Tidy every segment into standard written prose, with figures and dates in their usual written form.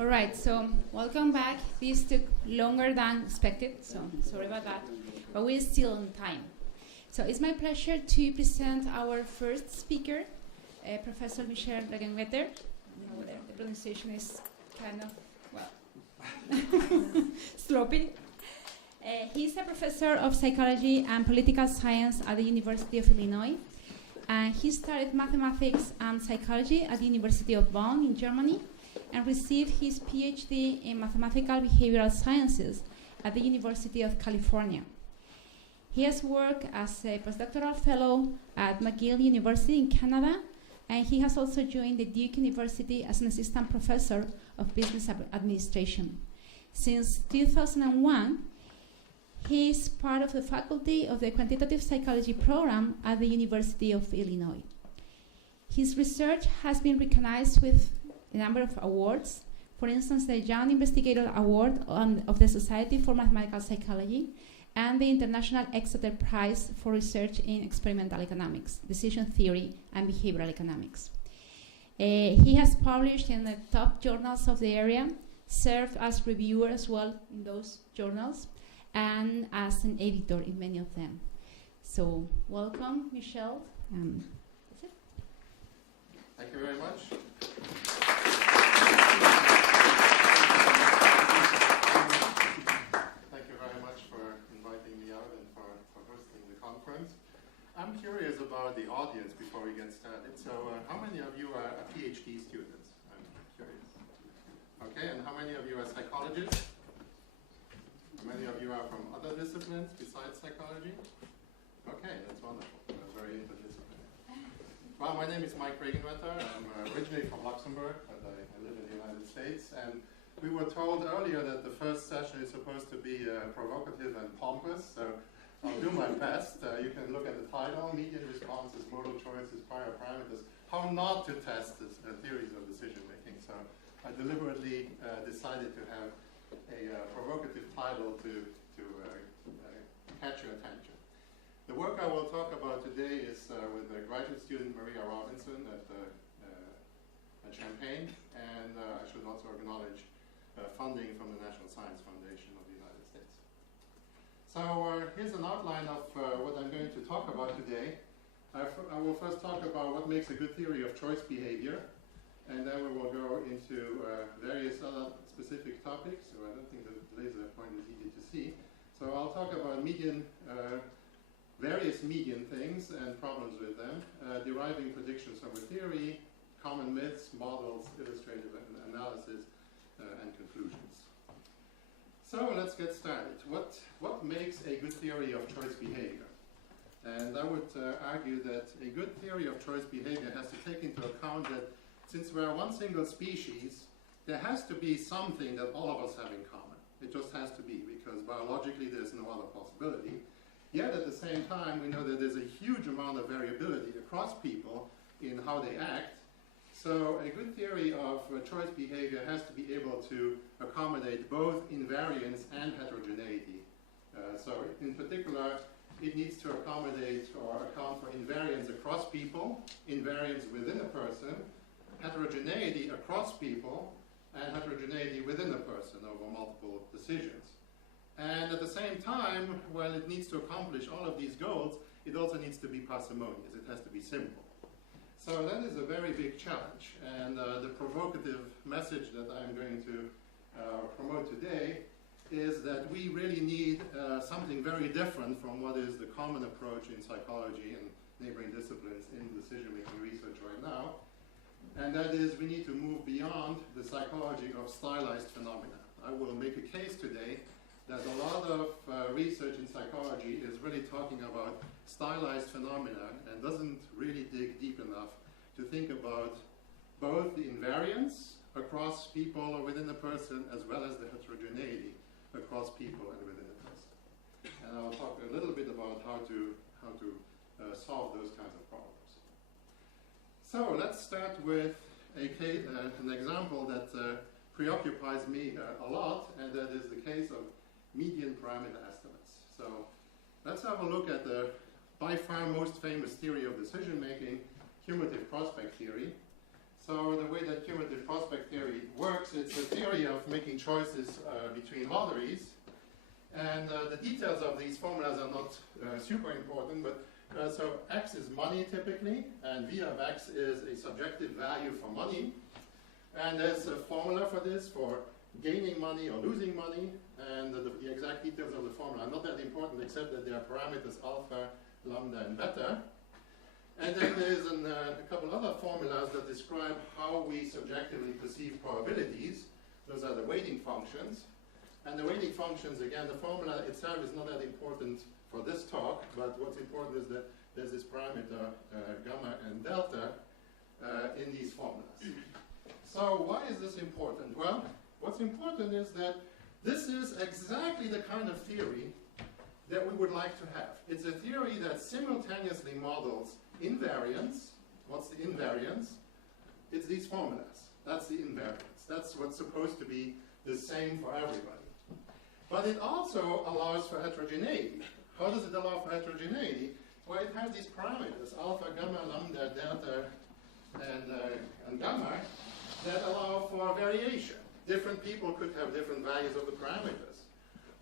All right, so welcome back. This took longer than expected, so sorry about that, but we're still on time. So it's my pleasure to present our first speaker, Professor Michel Regenwetter. The pronunciation is kind of, well, sloppy. He's a professor of psychology and political science at the University of Illinois. And he studied mathematics and psychology at the University of Bonn in Germany and received his PhD in mathematical behavioral sciences at the University of California. He has worked as a postdoctoral fellow at McGill University in Canada, and he has also joined the Duke University as an assistant professor of business administration. Since 2001, he is part of the faculty of the quantitative psychology program at the University of Illinois. His research has been recognized with a number of awards. For instance, the Young Investigator Award of the Society for Mathematical Psychology and the International Exeter Prize for Research in Experimental Economics, Decision Theory, and Behavioral Economics. He has published in the top journals of the area, served as reviewer as well in those journals, and as an editor in many of them. So, welcome, Michel. That's it. Thank you very much. Thank you very much for inviting me out and for hosting the conference. I'm curious about the audience before we get started. So, how many of you are PhD students? I'm curious. Okay, and how many of you are psychologists? How many of you are from other disciplines besides psychology? Okay, that's wonderful. Very interdisciplinary. Well, my name is Mike Regenwetter. I'm originally from Luxembourg, but I live in the United States. And we were told earlier that the first session is supposed to be provocative and pompous, so I'll do my best. You can look at the title, Median Responses, Modal Choices, Prior Parameters, How Not to Test Theories of Decision Making. So I deliberately decided to have a provocative title to catch your attention. The work I will talk about today is with graduate student Maria Robinson at Champaign, and I should also acknowledge funding from the National Science Foundation of the United States. So here's an outline of what I'm going to talk about today. I will first talk about what makes a good theory of choice behavior, and then we will go into various other specific topics. So I don't think the laser point is easy to see. So I'll talk about various median things and problems with them, deriving predictions from a theory, common myths, models, illustrative analysis, and conclusions. So let's get started. What makes a good theory of choice behavior? And I would argue that a good theory of choice behavior has to take into account that since we are one single species, there has to be something that all of us have in common. It just has to be, because biologically there's no other possibility. Yet at the same time, we know that there's a huge amount of variability across people in how they act. So a good theory of choice behavior has to be able to accommodate both invariance and heterogeneity. So in particular, it needs to accommodate or account for invariance across people, invariance within a person, heterogeneity across people, and heterogeneity within a person over multiple decisions. And at the same time, while it needs to accomplish all of these goals, it also needs to be parsimonious. It has to be simple. So that is a very big challenge. And the provocative message that I'm going to promote today is that we really need something very different from what is the common approach in psychology and neighboring disciplines in decision-making research right now. And that is, we need to move beyond the psychology of stylized phenomena. I will make a case today that a lot of research in psychology is really talking about stylized phenomena and doesn't really dig deep enough to think about both the invariance across people or within a person, as well as the heterogeneity across people and within a person. And I'll talk a little bit about how to solve those kinds of problems. So let's start with an example that preoccupies me a lot, and that is the case of median parameter estimates. So let's have a look at the by far most famous theory of decision making, cumulative prospect theory. So the way that cumulative prospect theory works, it's a theory of making choices between lotteries. And the details of these formulas are not super important, but so X is money typically, and V of X is a subjective value for money. And there's a formula for this, for gaining money or losing money, and the exact details of the formula are not that important, except that there are parameters alpha, lambda, and beta. And then there's a couple other formulas that describe how we subjectively perceive probabilities. Those are the weighting functions. And the weighting functions, again, the formula itself is not that important for this talk, but what's important is that there's this parameter gamma and delta in these formulas. So why is this important? Well, what's important is that this is exactly the kind of theory that we would like to have. It's a theory that simultaneously models invariance. What's the invariance? It's these formulas. That's the invariance. That's what's supposed to be the same for everybody. But it also allows for heterogeneity. How does it allow for heterogeneity? Well, it has these parameters, alpha, gamma, lambda, delta, and gamma, that allow for variation. Different people could have different values of the parameters.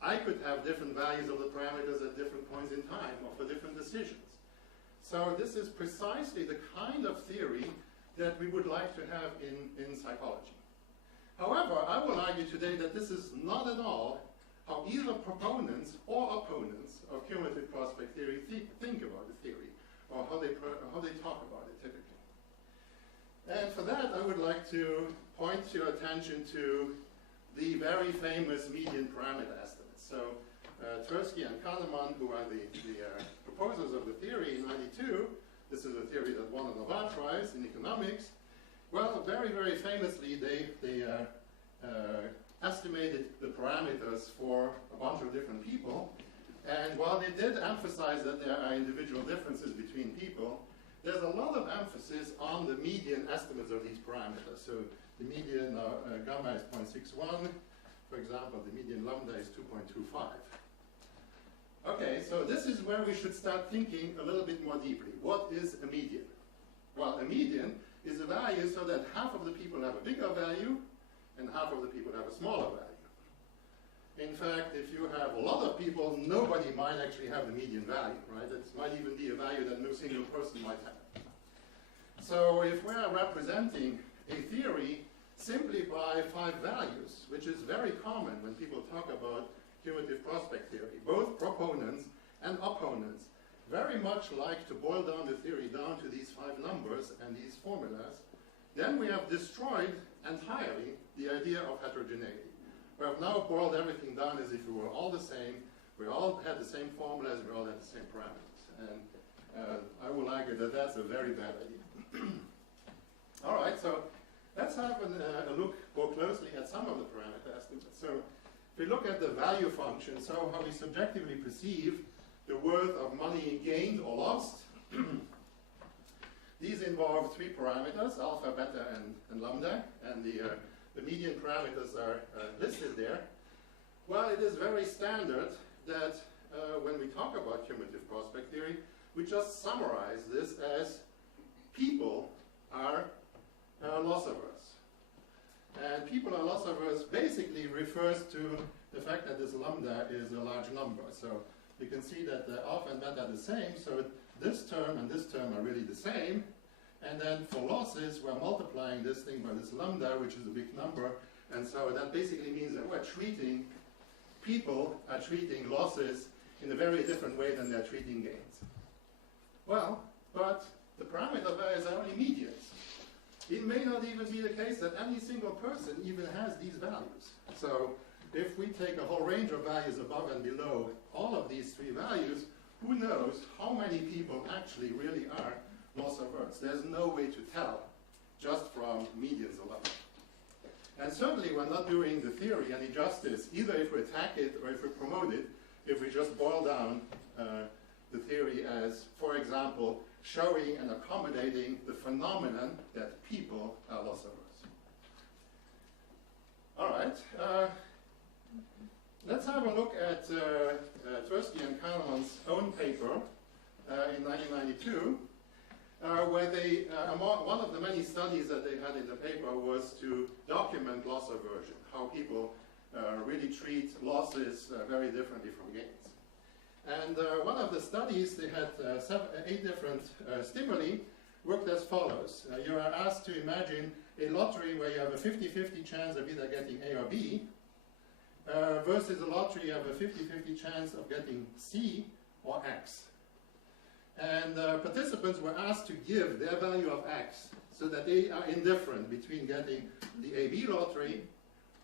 I could have different values of the parameters at different points in time or for different decisions. So this is precisely the kind of theory that we would like to have in psychology. However, I will argue today that this is not at all how either proponents or opponents of cumulative prospect theory think about the theory, or how they talk about it typically. And for that, I would like to point your attention to the very famous median parameter estimates. So Tversky and Kahneman, who are the proposers of the theory in '92, this is a theory that won a Nobel Prize in economics. Well, very, very famously, they estimated the parameters for a bunch of different people. And while they did emphasize that there are individual differences between people, there's a lot of emphasis on the median estimates of these parameters. So the median gamma is 0.61. For example, the median lambda is 2.25. Okay, so this is where we should start thinking a little bit more deeply. What is a median? Well, a median is a value so that half of the people have a bigger value and half of the people have a smaller value. In fact, if you have a lot of people, nobody might actually have the median value, right? It might even be a value that no single person might have. So if we are representing a theory simply by 5 values, which is very common when people talk about cumulative prospect theory, both proponents and opponents very much like to boil down the theory down to these 5 numbers and these formulas, then we have destroyed entirely the idea of heterogeneity. We have now boiled everything down as if we were all the same, we all had the same formulas, we all had the same parameters. And I will argue that that's a very bad idea. All right, so let's have a look more closely at some of the parameter estimates. So if we look at the value function, so how we subjectively perceive the worth of money gained or lost, these involve 3 parameters, alpha, beta, and lambda, and the median parameters are listed there. Well, it is very standard that when we talk about cumulative prospect theory, we just summarize this as people are loss averse. And people are loss averse basically refers to the fact that this lambda is a large number. So you can see that the alpha and beta are the same, so this term and this term are really the same. And then for losses, we're multiplying this thing by this lambda, which is a big number. And so that basically means that people are treating losses in a very different way than they're treating gains. Well, but the parameter values are only medians. It may not even be the case that any single person even has these values. So if we take a whole range of values above and below all of these 3 values, who knows how many people actually really are loss averse. There's no way to tell just from medians alone. And certainly we're not doing the theory any justice, either if we attack it or if we promote it, if we just boil down the theory as, for example, showing and accommodating the phenomenon that people are loss averse. All right. Let's have a look at Tversky and Kahneman's own paper in 1992. where they, one of the many studies that they had in the paper was to document loss aversion, how people really treat losses very differently from gains. And one of the studies, they had 8 different stimuli, worked as follows. You are asked to imagine a lottery where you have a 50-50 chance of either getting A or B, versus a lottery you have a 50-50 chance of getting C or X. And participants were asked to give their value of X so that they are indifferent between getting the AB lottery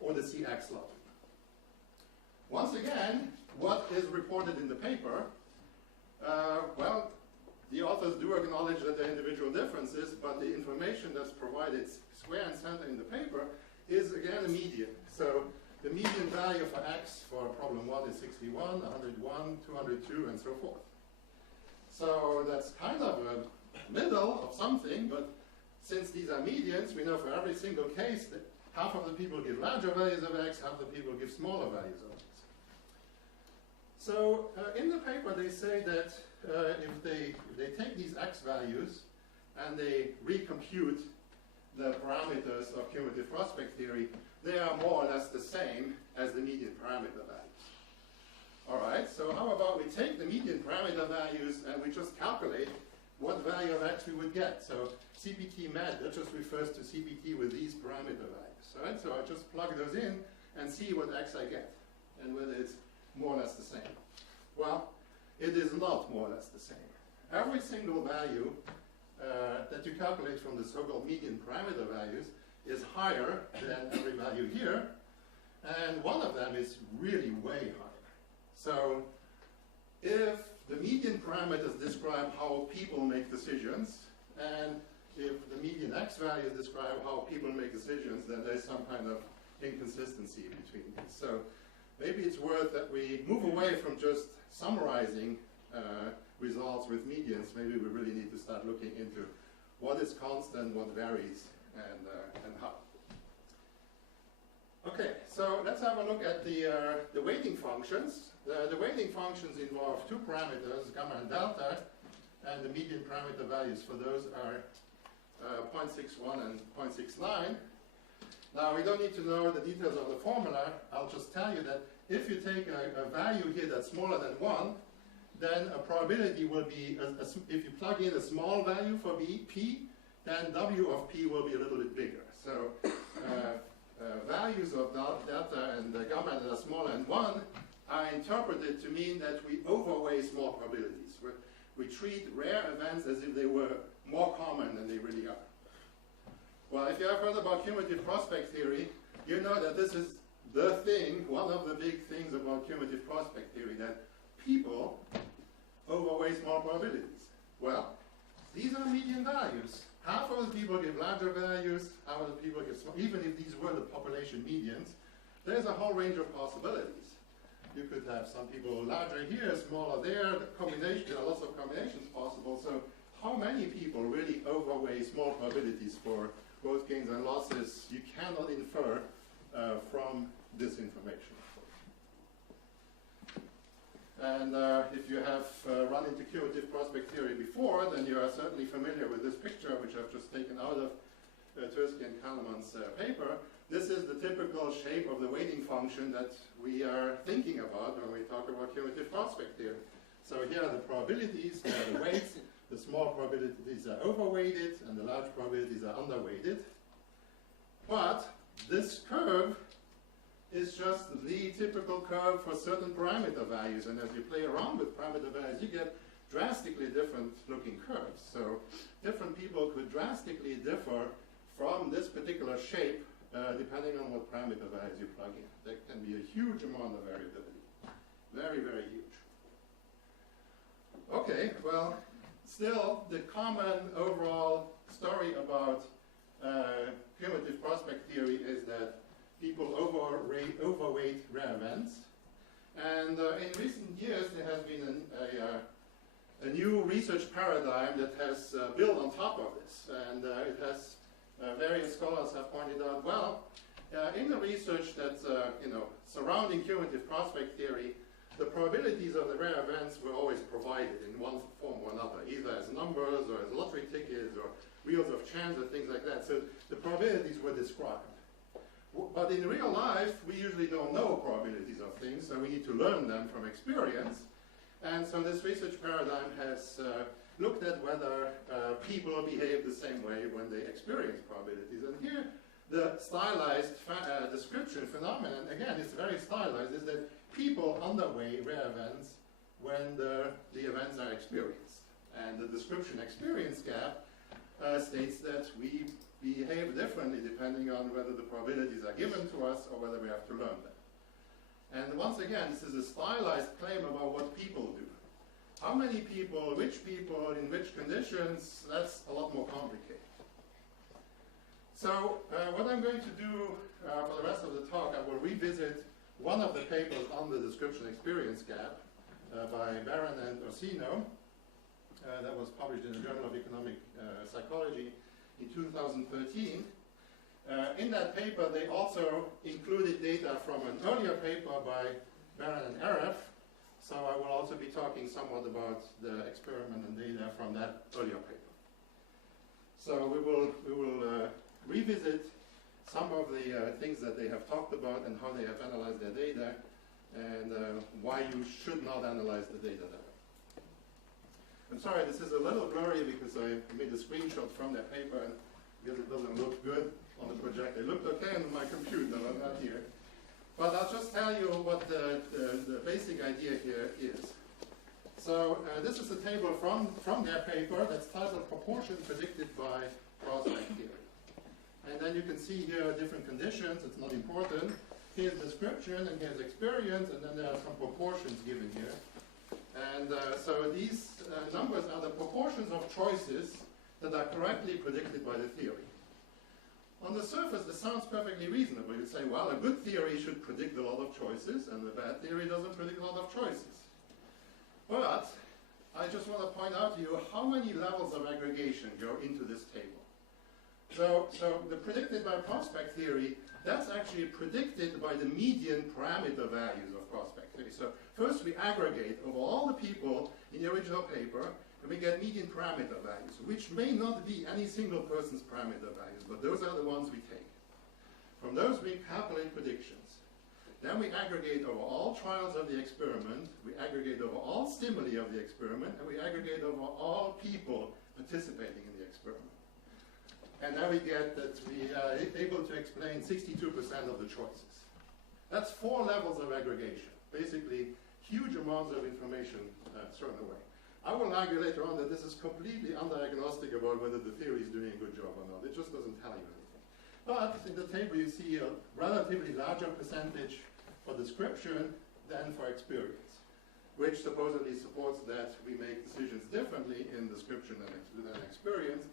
or the CX lottery. Once again, what is reported in the paper? Well, the authors do acknowledge that there are individual differences, but the information that's provided square and center in the paper is again a median. So the median value for X for problem 1 is 61, 101, 202, and so forth. So that's kind of a middle of something, but since these are medians, we know for every single case that half of the people give larger values of X, half the people give smaller values of X. So in the paper they say that if they take these X values and they recompute the parameters of cumulative prospect theory, they are more or less the same as the median parameter values. All right, so how about we take the median parameter values and we just calculate what value of X we would get. So CPT med, that just refers to CPT with these parameter values. All right, so I just plug those in and see what X I get and whether it's more or less the same. Well, it is not more or less the same. Every single value that you calculate from the so-called median parameter values is higher than every value here, and one of them is really way higher. So if the median parameters describe how people make decisions, and if the median X values describe how people make decisions, then there's some kind of inconsistency between these. So maybe it's worth that we move away from just summarizing results with medians. Maybe we really need to start looking into what is constant, what varies, and how. Okay, so let's have a look at the weighting functions. The weighting functions involve 2 parameters, gamma and delta, and the median parameter values for those are 0.61 and 0.69. Now, we don't need to know the details of the formula. I'll just tell you that if you take a value here that's smaller than 1, then a probability will be, if you plug in a small value for P, then W of P will be a little bit bigger. So values of delta and gamma that are smaller than 1 are interpreted to mean that we overweigh small probabilities. We treat rare events as if they were more common than they really are. Well, if you have heard about cumulative prospect theory, you know that this is the thing, one of the big things about cumulative prospect theory, that people overweigh small probabilities. Well, these are median values. Half of the people give larger values, half of the people give small. Even if these were the population medians, there's a whole range of possibilities. You could have some people larger here, smaller there. The combination, there are lots of combinations possible. So how many people really overweigh small probabilities for both gains and losses? You cannot infer from this information. And if you have run into cumulative prospect theory before, then you are certainly familiar with this picture, which I've just taken out of Tversky and Kahneman's paper. This is the typical shape of the weighting function that we are thinking about when we talk about cumulative prospect theory. So here are the probabilities, here are the weights. The small probabilities are overweighted, and the large probabilities are underweighted. But this curve is just the typical curve for certain parameter values, and as you play around with parameter values, you get drastically different looking curves. So different people could drastically differ from this particular shape depending on what parameter values you plug in. There can be a huge amount of variability. Very, very huge. Okay, well, still the common overall story about cumulative prospect theory is that people overweight rare events. And in recent years, there has been a new research paradigm that has built on top of this. And it has, various scholars have pointed out, well, in the research that's surrounding cumulative prospect theory, the probabilities of the rare events were always provided in one form or another, either as numbers or as lottery tickets chance or things like that. So the probabilities were described. But in real life, we usually don't know probabilities of things, so we need to learn them from experience. And so this research paradigm has looked at whether people behave the same way when they experience probabilities. And here, the stylized description phenomenon, again, it's very stylized, is that people underweigh rare events when the events are experienced. And the description experience gap states that we behave differently depending on whether the probabilities are given to us or whether we have to learn them. And once again, this is a stylized claim about what people do. How many people, which people, in which conditions, that's a lot more complicated. So what I'm going to do for the rest of the talk, I will revisit one of the papers on the description experience gap by Barron and Orsino that was published in the Journal of Economic Psychology in 2013. In that paper, they also included data from an earlier paper by Barron and Aref. So I will also be talking somewhat about the experiment and data from that earlier paper. So we will revisit some of the things that they have talked about and how they have analyzed their data and why you should not analyze the data that way. I'm sorry, this is a little blurry because I made a screenshot from that paper and because it doesn't look good on the projector. It looked okay on my computer, but not here. But I'll just tell you what the basic idea here is. So this is a table from their paper that's titled Proportion Predicted by Prospect Theory. And then you can see here different conditions. It's not important. Here's description, and here's experience, and then there are some proportions given here. And so these numbers are the proportions of choices that are correctly predicted by the theory. On the surface, this sounds perfectly reasonable. You'd say, well, a good theory should predict a lot of choices, and a bad theory doesn't predict a lot of choices. But I just want to point out to you how many levels of aggregation go into this table. So the predicted by prospect theory, that's actually predicted by the median parameter values of prospect theory. So first we aggregate over all the people in the original paper, and we get median parameter values, which may not be any single person's parameter values, but those are the ones we take. From those we calculate predictions. Then we aggregate over all trials of the experiment, we aggregate over all stimuli of the experiment, and we aggregate over all people participating in the experiment. And now we get that we are able to explain 62% of the choices. That's 4 levels of aggregation. Basically, huge amounts of information thrown away. I will argue later on that this is completely underagnostic about whether the theory is doing a good job or not. It just doesn't tell you anything. But in the table you see a relatively larger percentage for description than for experience, which supposedly supports that we make decisions differently in description than experience,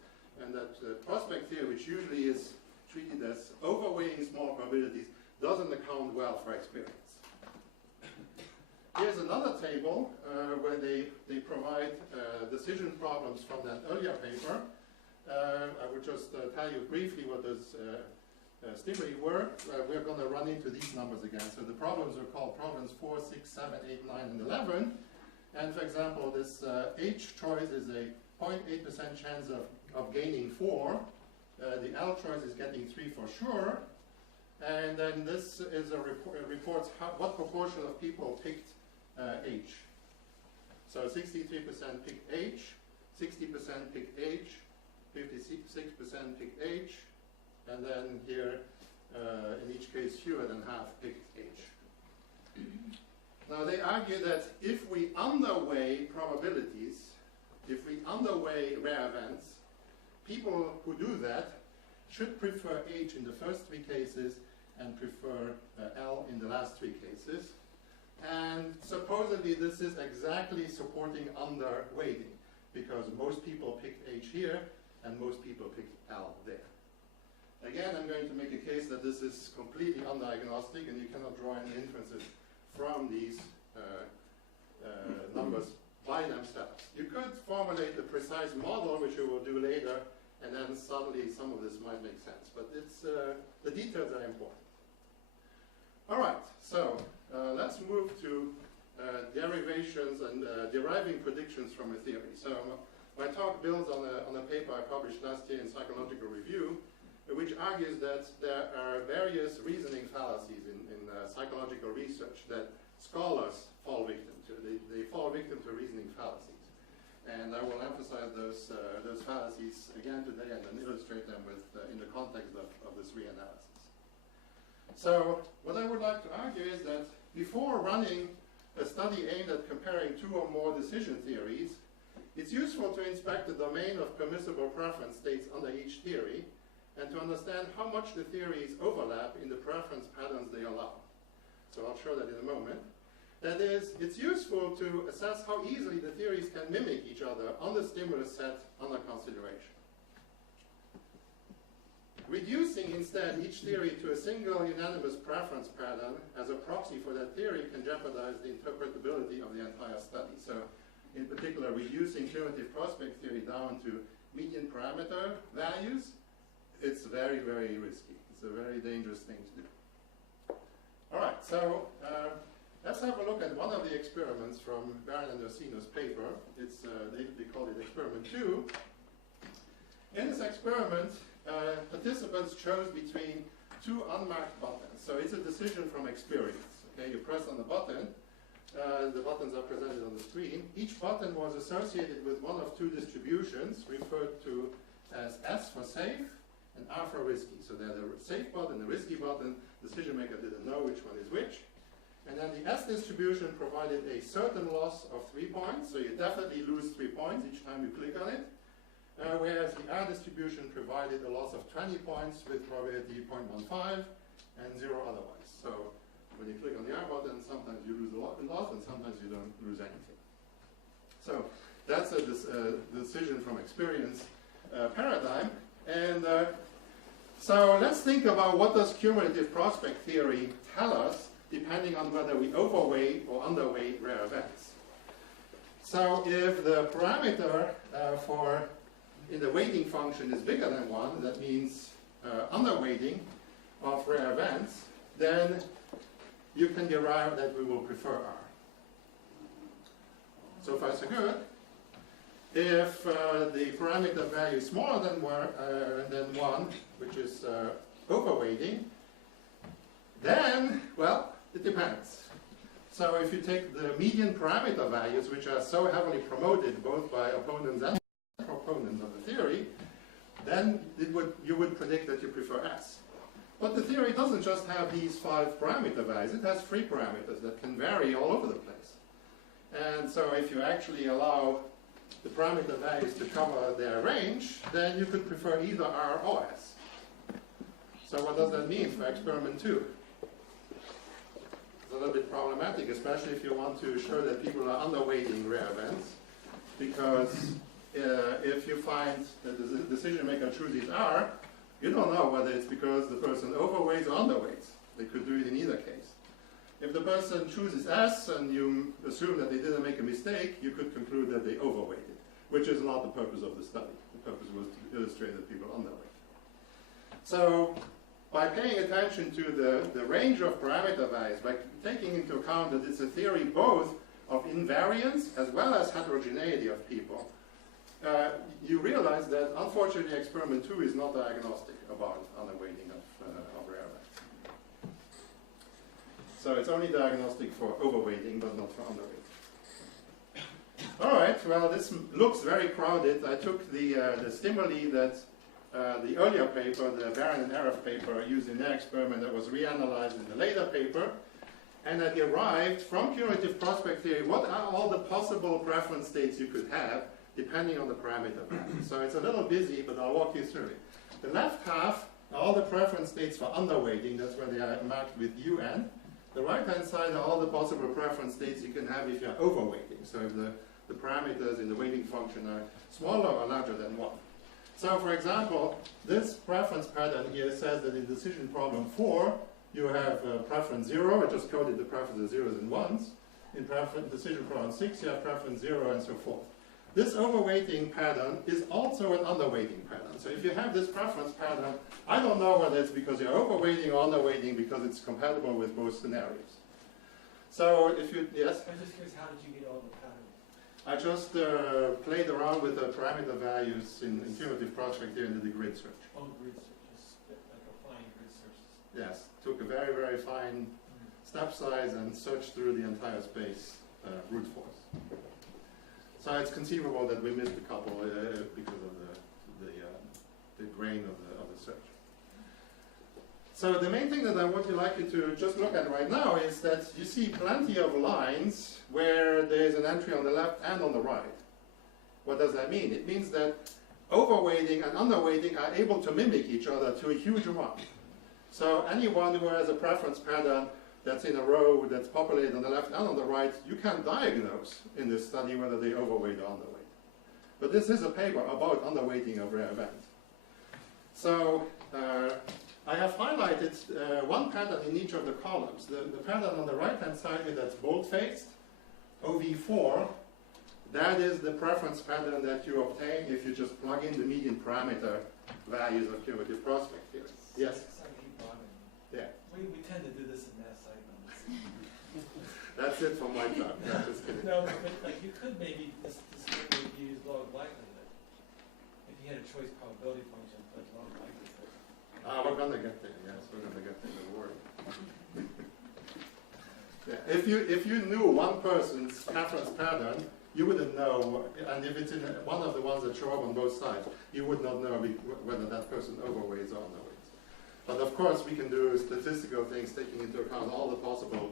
and that prospect theory, which usually is treated as overweighing small probabilities, doesn't account well for experience. Here's another table where they provide decision problems from that earlier paper. I would just tell you briefly what those stimuli were. We're going to run into these numbers again. So the problems are called problems 4, 6, 7, 8, 9, and 11. And for example, this H choice is a 0.8% chance of gaining 4. The L choice is getting 3 for sure. And then this is reports what proportion of people picked H. So 63% picked H, 60% picked H, 56% picked H, and then here, in each case, fewer than half picked H. Now they argue that if we underweigh probabilities, if we underweigh rare events, people who do that should prefer H in the first 3 cases and prefer L in the last 3 cases. And supposedly this is exactly supporting underweighting, because most people picked H here and most people picked L there. Again, I'm going to make a case that this is completely undiagnostic and you cannot draw any inferences from these numbers by themselves. You could formulate a precise model, which we will do later, and then suddenly some of this might make sense. But it's, the details are important. All right, so let's move to derivations and deriving predictions from a theory. So my talk builds on a paper I published last year in Psychological Review, which argues that there are various reasoning fallacies in psychological research that scholars fall victim to. They fall victim to reasoning fallacies. And I will emphasize those fallacies again today and then illustrate them in the context of this reanalysis. So what I would like to argue is that before running a study aimed at comparing two or more decision theories, it's useful to inspect the domain of permissible preference states under each theory and to understand how much the theories overlap in the preference patterns they allow. So I'll show that in a moment. That is, it's useful to assess how easily the theories can mimic each other on the stimulus set under consideration. Reducing instead each theory to a single unanimous preference pattern as a proxy for that theory can jeopardize the interpretability of the entire study. So in particular, reducing cumulative prospect theory down to median parameter values, it's very, very risky. It's a very dangerous thing to do. All right, so let's have a look at one of the experiments from Baron and Orsino's paper. It's, they call it experiment 2. In this experiment, participants chose between two unmarked buttons. So it's a decision from experience. Okay, you press on the button. The buttons are presented on the screen. Each button was associated with one of two distributions referred to as S for safe and R for risky. So they're the safe button, the risky button. Decision maker didn't know which one is which. And then the S distribution provided a certain loss of 3 points. So you definitely lose 3 points each time you click on it. Whereas the R distribution provided a loss of 20 points with probability 0.15 and 0 otherwise. So when you click on the R button, sometimes you lose a lot and sometimes you don't lose anything. So that's a decision from experience paradigm. And so let's think about what does cumulative prospect theory tell us depending on whether we overweight or underweight rare events. So if the parameter in the weighting function is bigger than 1, that means underweighting of rare events, then you can derive that we will prefer R. So far so good. If the parameter value is smaller than 1, which is overweighting, then, well, it depends. So if you take the median parameter values, which are so heavily promoted both by opponents and proponents of the theory, then you would predict that you prefer S. But the theory doesn't just have these 5 parameter values, it has 3 parameters that can vary all over the place. And so if you actually allow the parameter values to cover their range, then you could prefer either R or S. So what does that mean for experiment 2? It's a little bit problematic, especially if you want to show that people are underweighting rare events, because if you find that the decision maker chooses R, you don't know whether it's because the person overweights or underweights. They could do it in either case. If the person chooses S and you assume that they didn't make a mistake, you could conclude that they overweighted, which is not the purpose of the study. The purpose was to illustrate that people underweight. So by paying attention to the range of parameter values, by taking into account that it's a theory both of invariance as well as heterogeneity of people, you realize that unfortunately experiment 2 is not diagnostic about underweighting of rare events. So it's only diagnostic for overweighting but not for underweighting. All right, well this looks very crowded. I took the stimuli that the earlier paper, the Baron and Aref paper, used in their experiment that was reanalyzed in the later paper, and I derived from cumulative prospect theory what are all the possible preference states you could have depending on the parameter value. So it's a little busy, but I'll walk you through it. The left half are all the preference states for underweighting, that's where they are marked with UN. The right-hand side are all the possible preference states you can have if you're overweighting. So if the parameters in the weighting function are smaller or larger than 1. So for example, this preference pattern here says that in decision problem 4, you have preference 0. I just coded the preferences 0s and 1s. In decision problem 6, you have preference 0 and so forth. This overweighting pattern is also an underweighting pattern. So if you have this preference pattern, I don't know whether it's because you're overweighting or underweighting because it's compatible with both scenarios. So if you, yes? I'm just curious, how did you get all the patterns? I just played around with the parameter values in cumulative prospect here and did the grid search. Oh, grid search, just like a fine grid search. Yes, took a very, very fine step size and searched through the entire space brute force. So it's conceivable that we missed a couple because of the grain of the search. So the main thing that I would like you to just look at right now is that you see plenty of lines where there's an entry on the left and on the right. What does that mean? It means that overweighting and underweighting are able to mimic each other to a huge amount. So anyone who has a preference pattern that's in a row that's populated on the left and on the right, you can diagnose in this study whether they overweight or underweight. But this is a paper about underweighting of rare events. So I have highlighted one pattern in each of the columns. The pattern on the right-hand side here that's bold-faced, OV4, that is the preference pattern that you obtain if you just plug in the median parameter values of cumulative prospect theory. Yes? Yeah. We tend to do this in math cycles. That's it for my talk. No, just kidding. No, but like you could maybe this would be used log likelihood. If you had a choice probability function, but log likelihood. We're gonna get there. Yes, we're gonna get there. Don't worry. Yeah. If you knew one person's preference pattern, you wouldn't know, and if it's in one of the ones that show up on both sides, you would not know whether that person overweights or underweights. But of course, we can do statistical things taking into account all the possible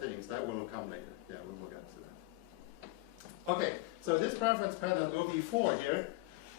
things. That will come later. Yeah, we will get to that. Okay, so this preference pattern OV4 here,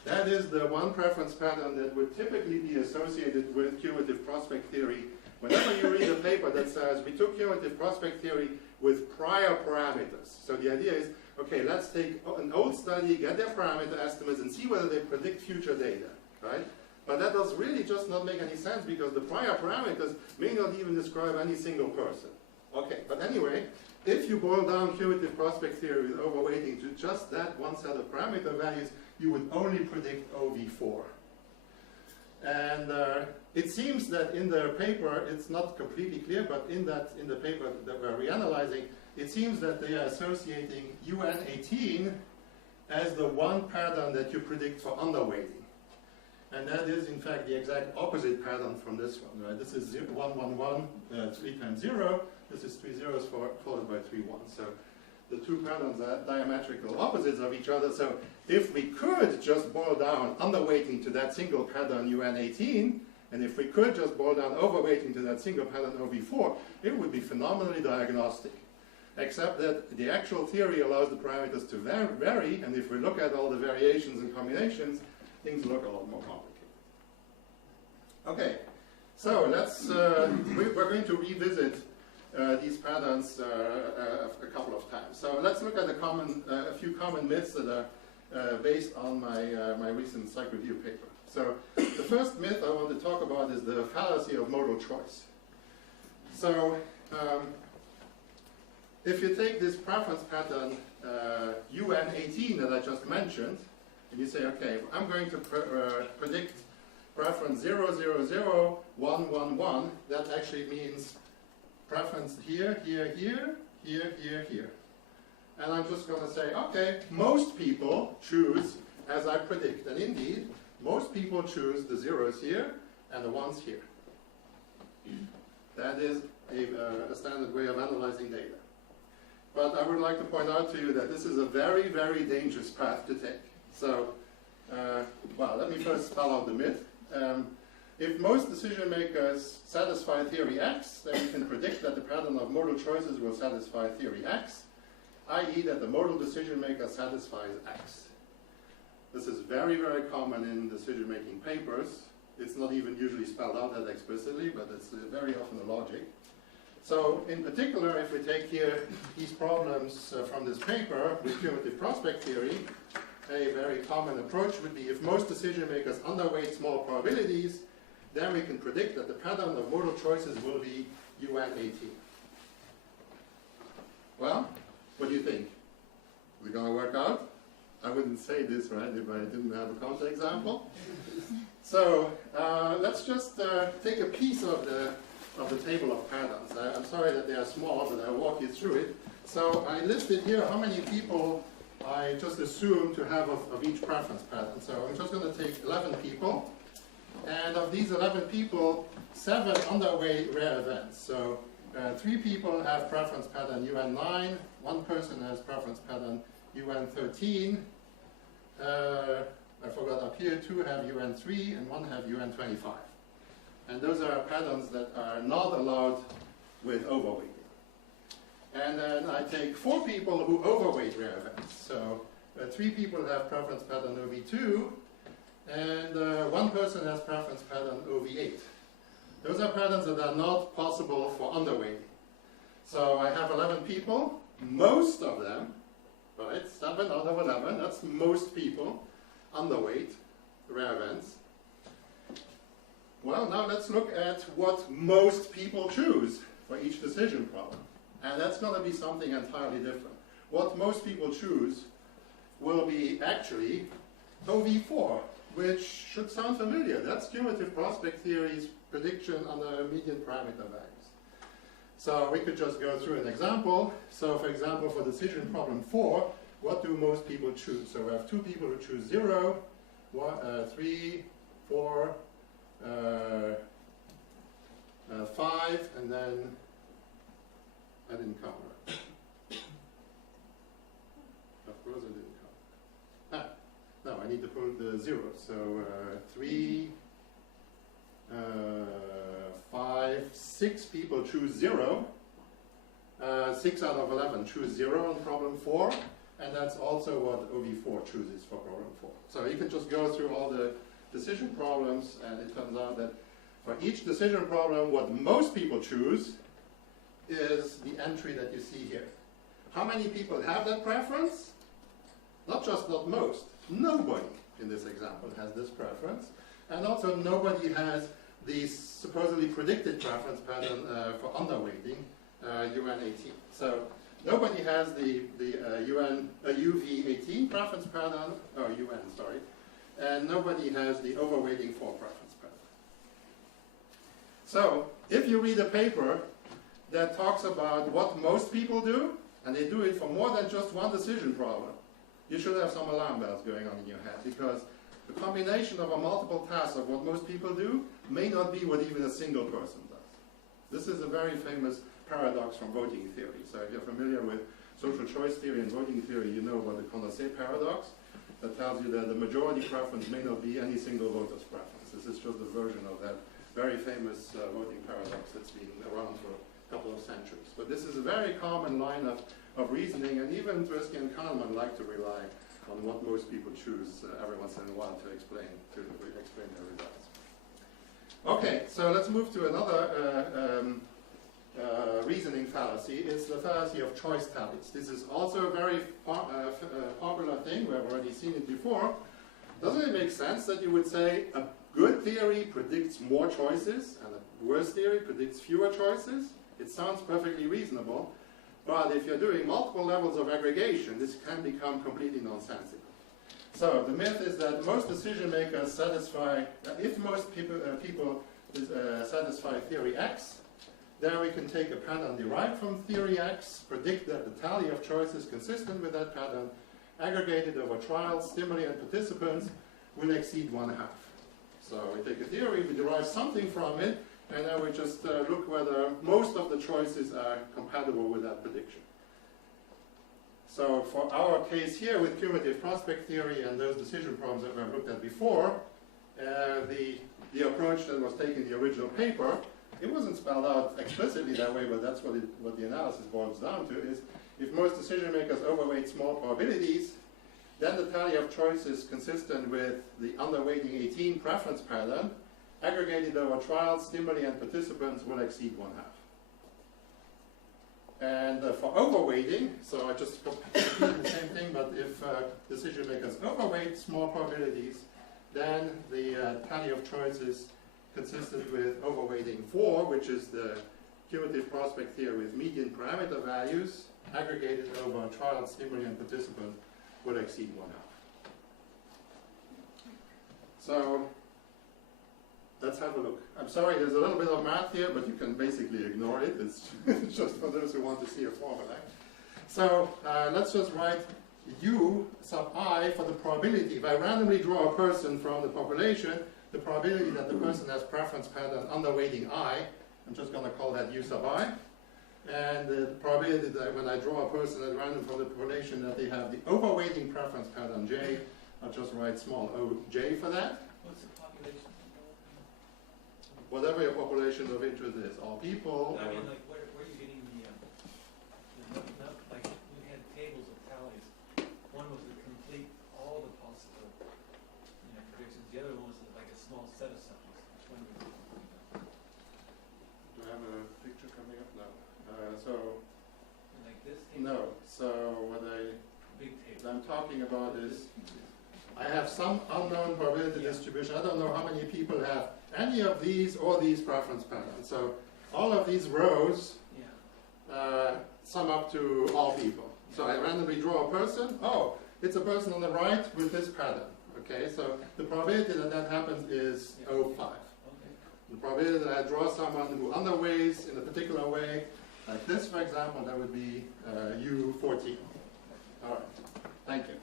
that is the one preference pattern that would typically be associated with cumulative prospect theory. Whenever you read a paper that says, we took cumulative prospect theory with prior parameters. So the idea is, okay, let's take an old study, get their parameter estimates, and see whether they predict future data, right? But that does really just not make any sense because the prior parameters may not even describe any single person. Okay, but anyway, if you boil down cumulative prospect theory with overweighting to just that one set of parameter values, you would only predict OV4. And it seems that in the paper, it's not completely clear, but in the paper that we're reanalyzing, it seems that they are associating UN18 as the one pattern that you predict for underweighting. And that is, in fact, the exact opposite pattern from this one, right? This is 1, 1, 1, 3 times 0. This is 3 zeros followed by 3 ones. So the two patterns are diametrical opposites of each other. So if we could just boil down underweighting to that single pattern UN18, and if we could just boil down overweighting to that single pattern OV4, it would be phenomenally diagnostic. Except that the actual theory allows the parameters to vary, and if we look at all the variations and combinations, things look a lot more complicated. Okay, so let's, we're going to revisit these patterns a couple of times. So let's look at a few common myths that are based on my recent psych review paper. So the first myth I want to talk about is the fallacy of modal choice. So if you take this preference pattern UN18 that I just mentioned, and you say, okay, I'm going to predict preference 0, 0, 0, 1, 1, 1, that actually means preference here, here, here, here, here, here. And I'm just going to say, okay, most people choose as I predict. And indeed, most people choose the zeros here and the ones here. That is a standard way of analyzing data. But I would like to point out to you that this is a very, very dangerous path to take. So, well, let me first spell out the myth. If most decision makers satisfy theory X, then we can predict that the pattern of modal choices will satisfy theory X, i.e. that the modal decision maker satisfies X. This is very, very common in decision-making papers. It's not even usually spelled out that explicitly, but it's very often the logic. So, in particular, if we take here these problems from this paper with cumulative prospect theory, a very common approach would be if most decision makers underweight small probabilities, then we can predict that the pattern of modal choices will be UN18. Well, what do you think? Is it going to work out? I wouldn't say this, right, if I didn't have a counterexample. So let's just take a piece of the table of patterns. I'm sorry that they are small, but I'll walk you through it. So I listed here how many people I just assumed to have of each preference pattern. So I'm just going to take 11 people. And of these 11 people, 7 underweight rare events. So 3 people have preference pattern UN9, 1 person has preference pattern UN13. I forgot up here, 2 have UN3 and 1 have UN25. And those are patterns that are not allowed with overweighting. And then I take 4 people who overweight rare events. So 3 people have preference pattern OV2, and 1 person has preference pattern OV8. Those are patterns that are not possible for underweighting. So I have 11 people, most of them, right, 7 out of 11, that's most people, underweight rare events. Well, now let's look at what most people choose for each decision problem. And that's going to be something entirely different. What most people choose will be actually OV4, which should sound familiar. That's cumulative prospect theory's prediction under median parameter values. So we could just go through an example. So for example, for decision problem 4, what do most people choose? So we have 2 people who choose 0, 3, 4, 5, and then I didn't count right. Of course I didn't count. No, I need to put the zeros. So 3, 5, 6 people choose 0. 6 out of 11 choose 0 on problem 4. And that's also what OV4 chooses for problem 4. So you can just go through all the decision problems, and it turns out that for each decision problem, what most people choose is the entry that you see here. How many people have that preference? Not most. Nobody in this example has this preference. And also nobody has the supposedly predicted preference pattern for underweighting, UN18. So nobody has the UV18 preference pattern, or UN, sorry, and nobody has the overweighting 4 preference pattern. So if you read a paper that talks about what most people do, and they do it for more than just one decision problem, you should have some alarm bells going on in your head, because the combination of a multiple task of what most people do may not be what even a single person does. This is a very famous paradox from voting theory. So if you're familiar with social choice theory and voting theory, you know about the Condorcet paradox that tells you that the majority preference may not be any single voter's preference. This is just a version of that very famous voting paradox that's been around for a couple of centuries. But this is a very common line of reasoning, and even Tversky and Kahneman like to rely on what most people choose every once in a while to explain their results. Okay, so let's move to another reasoning fallacy. It's the fallacy of choice tallies. This is also a very popular thing. We've already seen it before. Doesn't it make sense that you would say a good theory predicts more choices and a worse theory predicts fewer choices? It sounds perfectly reasonable. But if you're doing multiple levels of aggregation, this can become completely nonsensical. So the myth is that most decision makers satisfy, if most people satisfy theory X, then we can take a pattern derived from theory X, predict that the tally of choices consistent with that pattern, aggregated over trials, stimuli, and participants, will exceed 1/2. So we take a theory, we derive something from it, and then we just look whether most of the choices are compatible with that prediction. So for our case here with cumulative prospect theory and those decision problems that we've looked at before, the approach that was taken in the original paper, it wasn't spelled out explicitly that way, but that's what the analysis boils down to, is if most decision makers overweight small probabilities, then the tally of choices consistent with the underweighting 18 preference pattern, aggregated over trials, stimuli, and participants, will exceed 1/2. And for overweighting, so I just repeated the same thing, but if decision makers overweight small probabilities, then the tally of choices consistent with overweighting 4, which is the cumulative prospect theory with median parameter values, aggregated over trials, stimuli, and participants, will exceed 1/2. So let's have a look. I'm sorry, there's a little bit of math here, but you can basically ignore it. It's just for those who want to see a formula. So let's just write U sub I for the probability. If I randomly draw a person from the population, the probability that the person has preference pattern underweighting I, I'm just going to call that U sub I. And the probability that when I draw a person at random from the population that they have the overweighting preference pattern J, I'll just write small o J for that. What's the population? Whatever your population of interest is, all people. I mean, like, where are you getting like, we had tables of tallies. One was to complete all the possible, predictions. The other one was like a small set of subjects. Which one were you talking about? Do I have a picture coming up? No. Like this table? No. So what Big table. I'm talking about is I have some unknown probability distribution. I don't know how many people have any of these or these preference patterns. So all of these rows sum up to all people. So I randomly draw a person. Oh, it's a person on the right with this pattern. Okay, so the probability that that happens is 0.5. Okay. The probability that I draw someone who underweighs in a particular way, like this, for example, that would be U14. All right, thank you.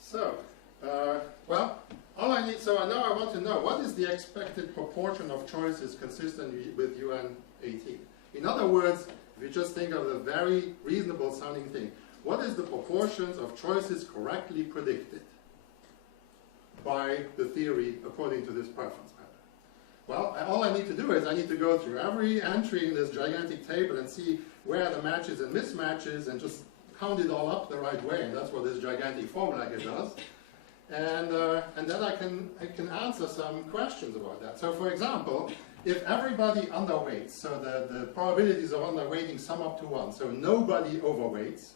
So, well, all I need, so now I want to know, what is the expected proportion of choices consistent with UN 18? In other words, if you just think of a very reasonable sounding thing, what is the proportions of choices correctly predicted by the theory according to this preference pattern? Well, all I need to do is I need to go through every entry in this gigantic table and see where the matches and mismatches and just count it all up the right way, and that's what this gigantic formula here does. And then I can answer some questions about that. So for example, if everybody underweights, so the probabilities of underweighting sum up to 1, so nobody overweights,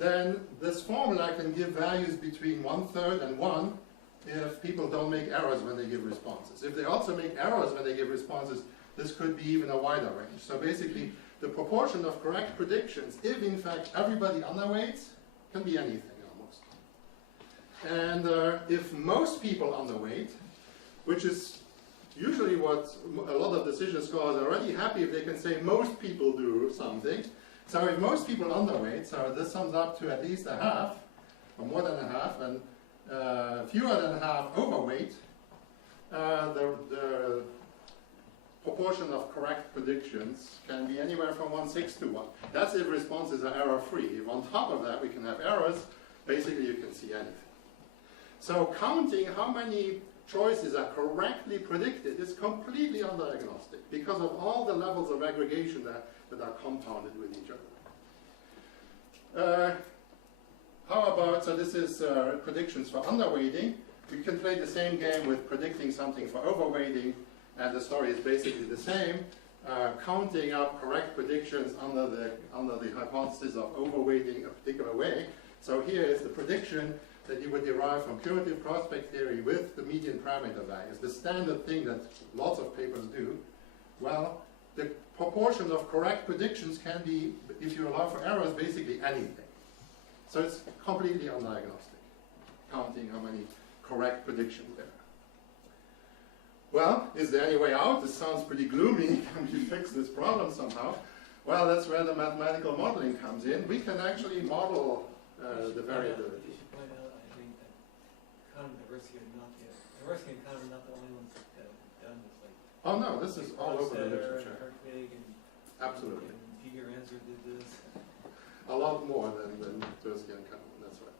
then this formula can give values between 1/3 and 1 if people don't make errors when they give responses. If they also make errors when they give responses, this could be even a wider range. So basically, the proportion of correct predictions, if in fact everybody underweights, can be anything almost. And if most people underweight, which is usually what a lot of decision scholars are already happy if they can say most people do something. So if most people underweight, so this sums up to at least a half, or more than a half, and fewer than half overweight, the proportion of correct predictions can be anywhere from 1/6 to 1. That's if responses are error-free. If on top of that we can have errors, basically you can see anything. So counting how many choices are correctly predicted is completely undiagnostic because of all the levels of aggregation that are compounded with each other. How about, so this is predictions for underweighting. We can play the same game with predicting something for overweighting, and the story is basically the same. Counting up correct predictions under the hypothesis of overweighting a particular way. So here is the prediction that you would derive from cumulative prospect theory with the median parameter values, the standard thing that lots of papers do. Well, the proportion of correct predictions can be, if you allow for errors, basically anything. So it's completely undiagnostic, counting how many correct predictions there are. Well, is there any way out? This sounds pretty gloomy. Can we fix this problem somehow? Well, that's where the mathematical modeling comes in. We can actually model the variability. You should point out, I think, that quantum diversity and quantum are not the only ones that have done this. Like, oh no, this is all over the literature. And Absolutely. And Figure Answer did this. A lot more than Tversky and Kahneman, that's right.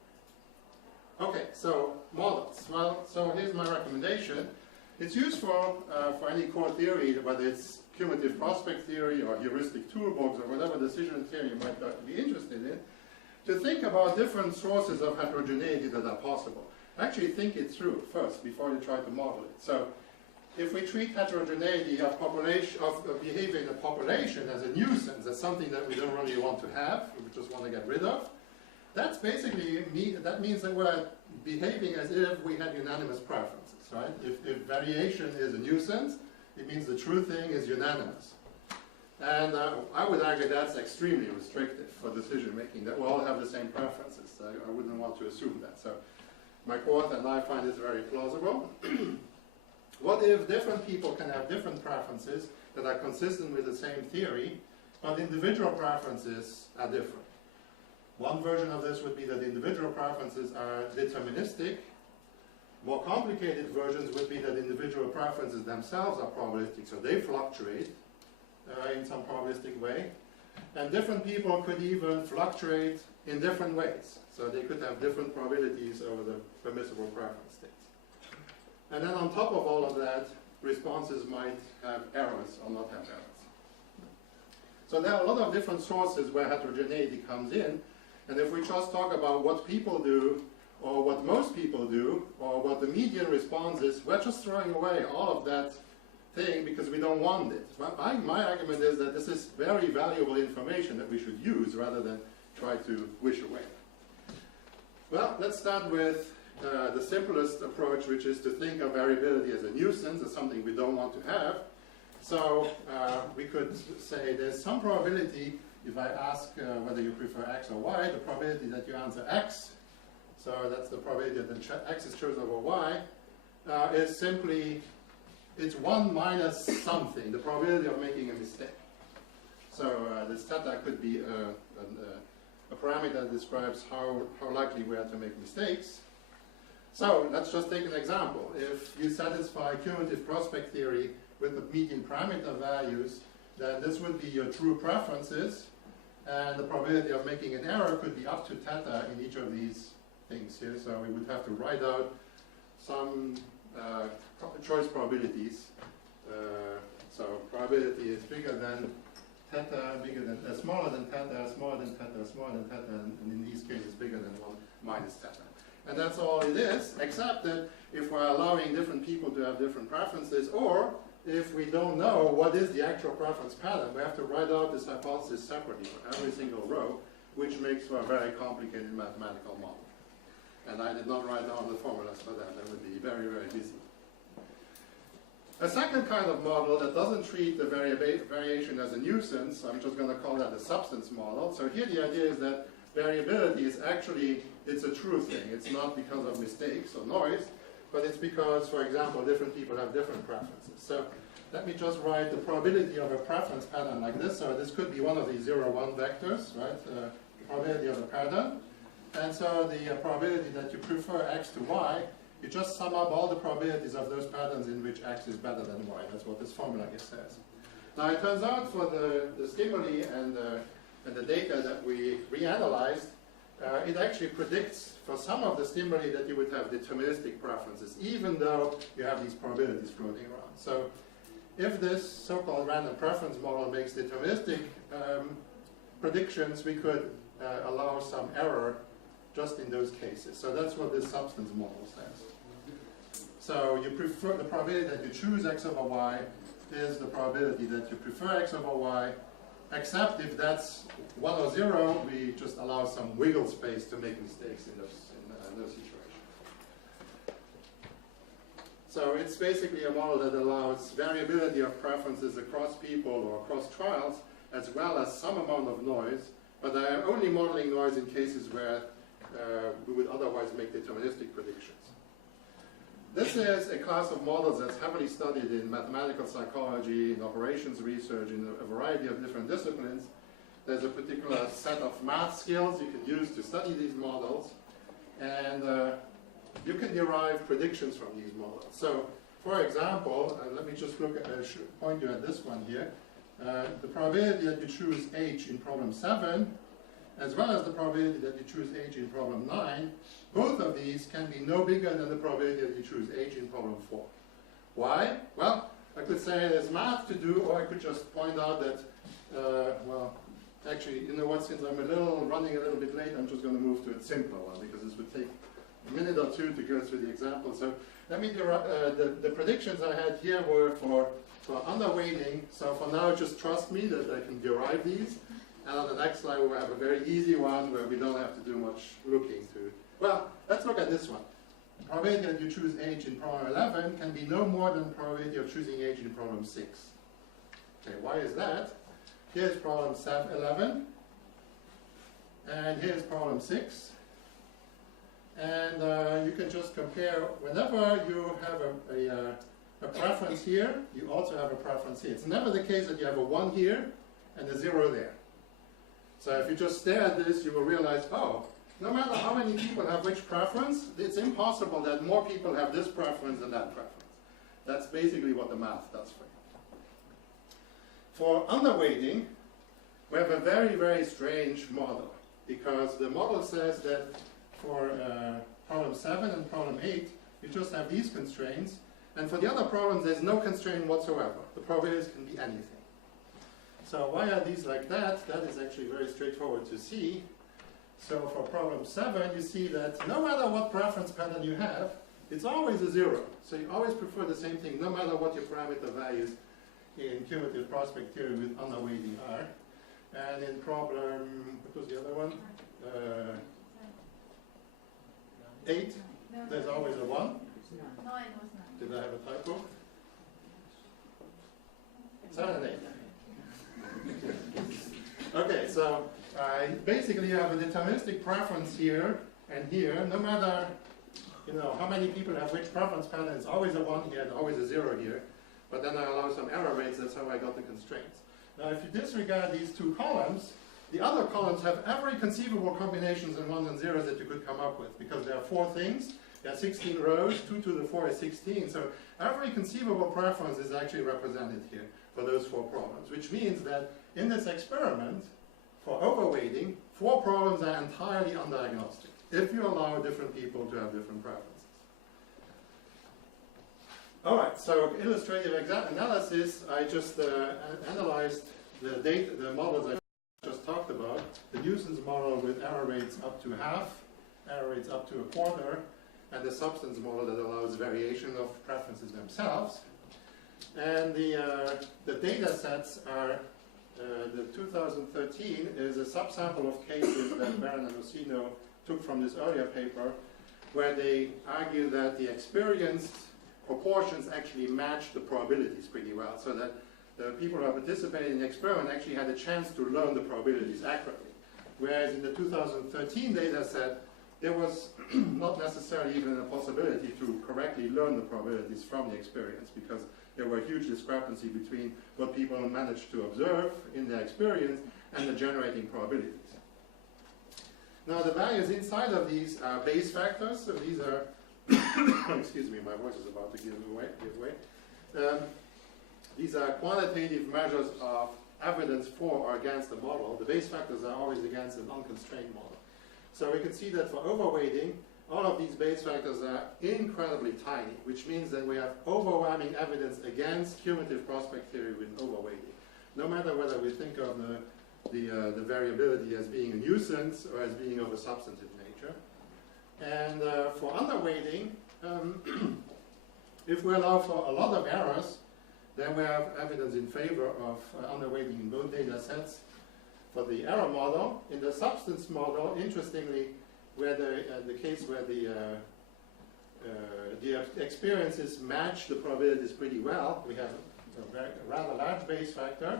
Okay, so models. Well, so here's my recommendation. It's useful for any core theory, whether it's cumulative prospect theory or heuristic toolbox or whatever decision theory you might be interested in, to think about different sources of heterogeneity that are possible. Actually think it through first before you try to model it. So if we treat heterogeneity of behavior in a population as a nuisance, as something that we don't really want to have, we just want to get rid of, that's basically, that means that we're behaving as if we had unanimous preferences, right? If variation is a nuisance, it means the true thing is unanimous. And I would argue that's extremely restrictive for decision making, that we all have the same preferences. I wouldn't want to assume that. So my co-author and I find this very plausible. What if different people can have different preferences that are consistent with the same theory, but individual preferences are different. One version of this would be that individual preferences are deterministic. More complicated versions would be that individual preferences themselves are probabilistic, so they fluctuate in some probabilistic way. And different people could even fluctuate in different ways. So they could have different probabilities over the permissible preference states. And then on top of all of that, responses might have errors or not have errors. So there are a lot of different sources where heterogeneity comes in. And if we just talk about what people do, or what most people do, or what the median response is, we're just throwing away all of that thing because we don't want it. My argument is that this is very valuable information that we should use rather than try to wish away. Well, let's start with the simplest approach, which is to think of variability as a nuisance, as something we don't want to have. So we could say there's some probability, if I ask whether you prefer X or Y, the probability that you answer X, so that's the probability that X is chosen over Y, is simply, it's 1 minus something, the probability of making a mistake. So this theta could be a parameter that describes how likely we are to make mistakes. So let's just take an example. If you satisfy cumulative prospect theory with the median parameter values, then this would be your true preferences, and the probability of making an error could be up to theta in each of these things here. So we would have to write out some choice probabilities. So probability is bigger than theta, smaller than theta, smaller than theta, smaller than theta, and in these cases bigger than 1 minus theta. And that's all it is, except that if we're allowing different people to have different preferences, or if we don't know what is the actual preference pattern, we have to write out this hypothesis separately for every single row, which makes for a very complicated mathematical model. And I did not write down the formulas for that. That would be very, very busy. A second kind of model that doesn't treat the variation as a nuisance, I'm just going to call that a substance model. So here the idea is that variability is actually, it's a true thing. It's not because of mistakes or noise, but it's because, for example, different people have different preferences. So let me just write the probability of a preference pattern like this. So this could be one of these 0, 1 vectors, right? The probability of a pattern. And so the probability that you prefer X to Y, you just sum up all the probabilities of those patterns in which X is better than Y. That's what this formula here says. Now it turns out for the stimuli and the data that we reanalyzed, it actually predicts for some of the stimuli that you would have deterministic preferences, even though you have these probabilities floating around. So if this so-called random preference model makes deterministic predictions, we could allow some error just in those cases. So that's what this substance model says. So you prefer, the probability that you choose X over Y is the probability that you prefer X over Y, except if that's 1 or 0, we just allow some wiggle space to make mistakes in those situations. So it's basically a model that allows variability of preferences across people or across trials, as well as some amount of noise, but I am only modeling noise in cases where we would otherwise make deterministic predictions. This is a class of models that's heavily studied in mathematical psychology, in operations research, in a variety of different disciplines. There's a particular set of math skills you can use to study these models, and you can derive predictions from these models. So, for example, let me just point you at this one here. The probability that you choose H in problem 7, as well as the probability that you choose H in problem 9, both of these can be no bigger than the probability that you choose H in problem 4. Why? Well, I could say there's math to do, or I could just point out that, well, actually, you know what, since I'm running a little bit late, I'm just going to move to a simpler one, because this would take a minute or two to go through the example. So let me the predictions I had here were for underweighting. So for now, just trust me that I can derive these. And on the next slide, we'll have a very easy one where we don't have to do much looking to. Well, let's look at this one. The probability that you choose H in problem 11 can be no more than the probability of choosing H in problem 6. Okay, why is that? Here's problem 11, and here's problem 6. And you can just compare, whenever you have a preference here, you also have a preference here. It's never the case that you have a 1 here, and a 0 there. So if you just stare at this, you will realize, oh, no matter how many people have which preference, it's impossible that more people have this preference than that preference. That's basically what the math does for you. For underweighting, we have a very, very strange model, because the model says that for problem 7 and problem 8, you just have these constraints, and for the other problems, there's no constraint whatsoever. The probabilities can be anything. So why are these like that? That is actually very straightforward to see. So for problem 7, you see that no matter what preference pattern you have, it's always a 0. So you always prefer the same thing, no matter what your parameter values in cumulative prospect theory with underweighting are. And in problem, what was the other one? 8, there's always a 1. No, it was not. Did I have a typo? 7 and 8. Okay, so basically you have a deterministic preference here and here. No matter how many people have which preference pattern, it's always a 1 here and always a 0 here. But then I allow some error rates, that's how I got the constraints. Now if you disregard these two columns, the other columns have every conceivable combinations in 1s and 0s that you could come up with, because there are 4 things. There are 16 rows, 2 to the 4 is 16. So every conceivable preference is actually represented here for those 4 problems, which means that in this experiment, for overweighting, 4 problems are entirely undiagnostic, if you allow different people to have different preferences. All right, so illustrative analysis, I just analyzed the models I just talked about, the nuisance model with error rates up to half, error rates up to a quarter, and the substance model that allows variation of preferences themselves. And the data sets are, the 2013 is a subsample of cases that Baron and Ossino took from this earlier paper, where they argue that the experienced proportions actually match the probabilities pretty well, so that the people who are participating in the experiment actually had a chance to learn the probabilities accurately. Whereas in the 2013 data set, there was not necessarily even a possibility to correctly learn the probabilities from the experience, because there were huge discrepancy between what people managed to observe in their experience and the generating probabilities. Now the values inside of these are base factors, so these are, excuse me, my voice is about to give way. These are quantitative measures of evidence for or against the model. The base factors are always against an unconstrained model. So we can see that for overweighting, all of these base factors are incredibly tiny, which means that we have overwhelming evidence against cumulative prospect theory with overweighting. No matter whether we think of the variability as being a nuisance or as being of a substantive nature. And for underweighting, if we allow for a lot of errors, then we have evidence in favor of underweighting in both data sets. For the error model, in the substance model, interestingly, where the case where the experiences match the probabilities pretty well, we have a rather large base factor,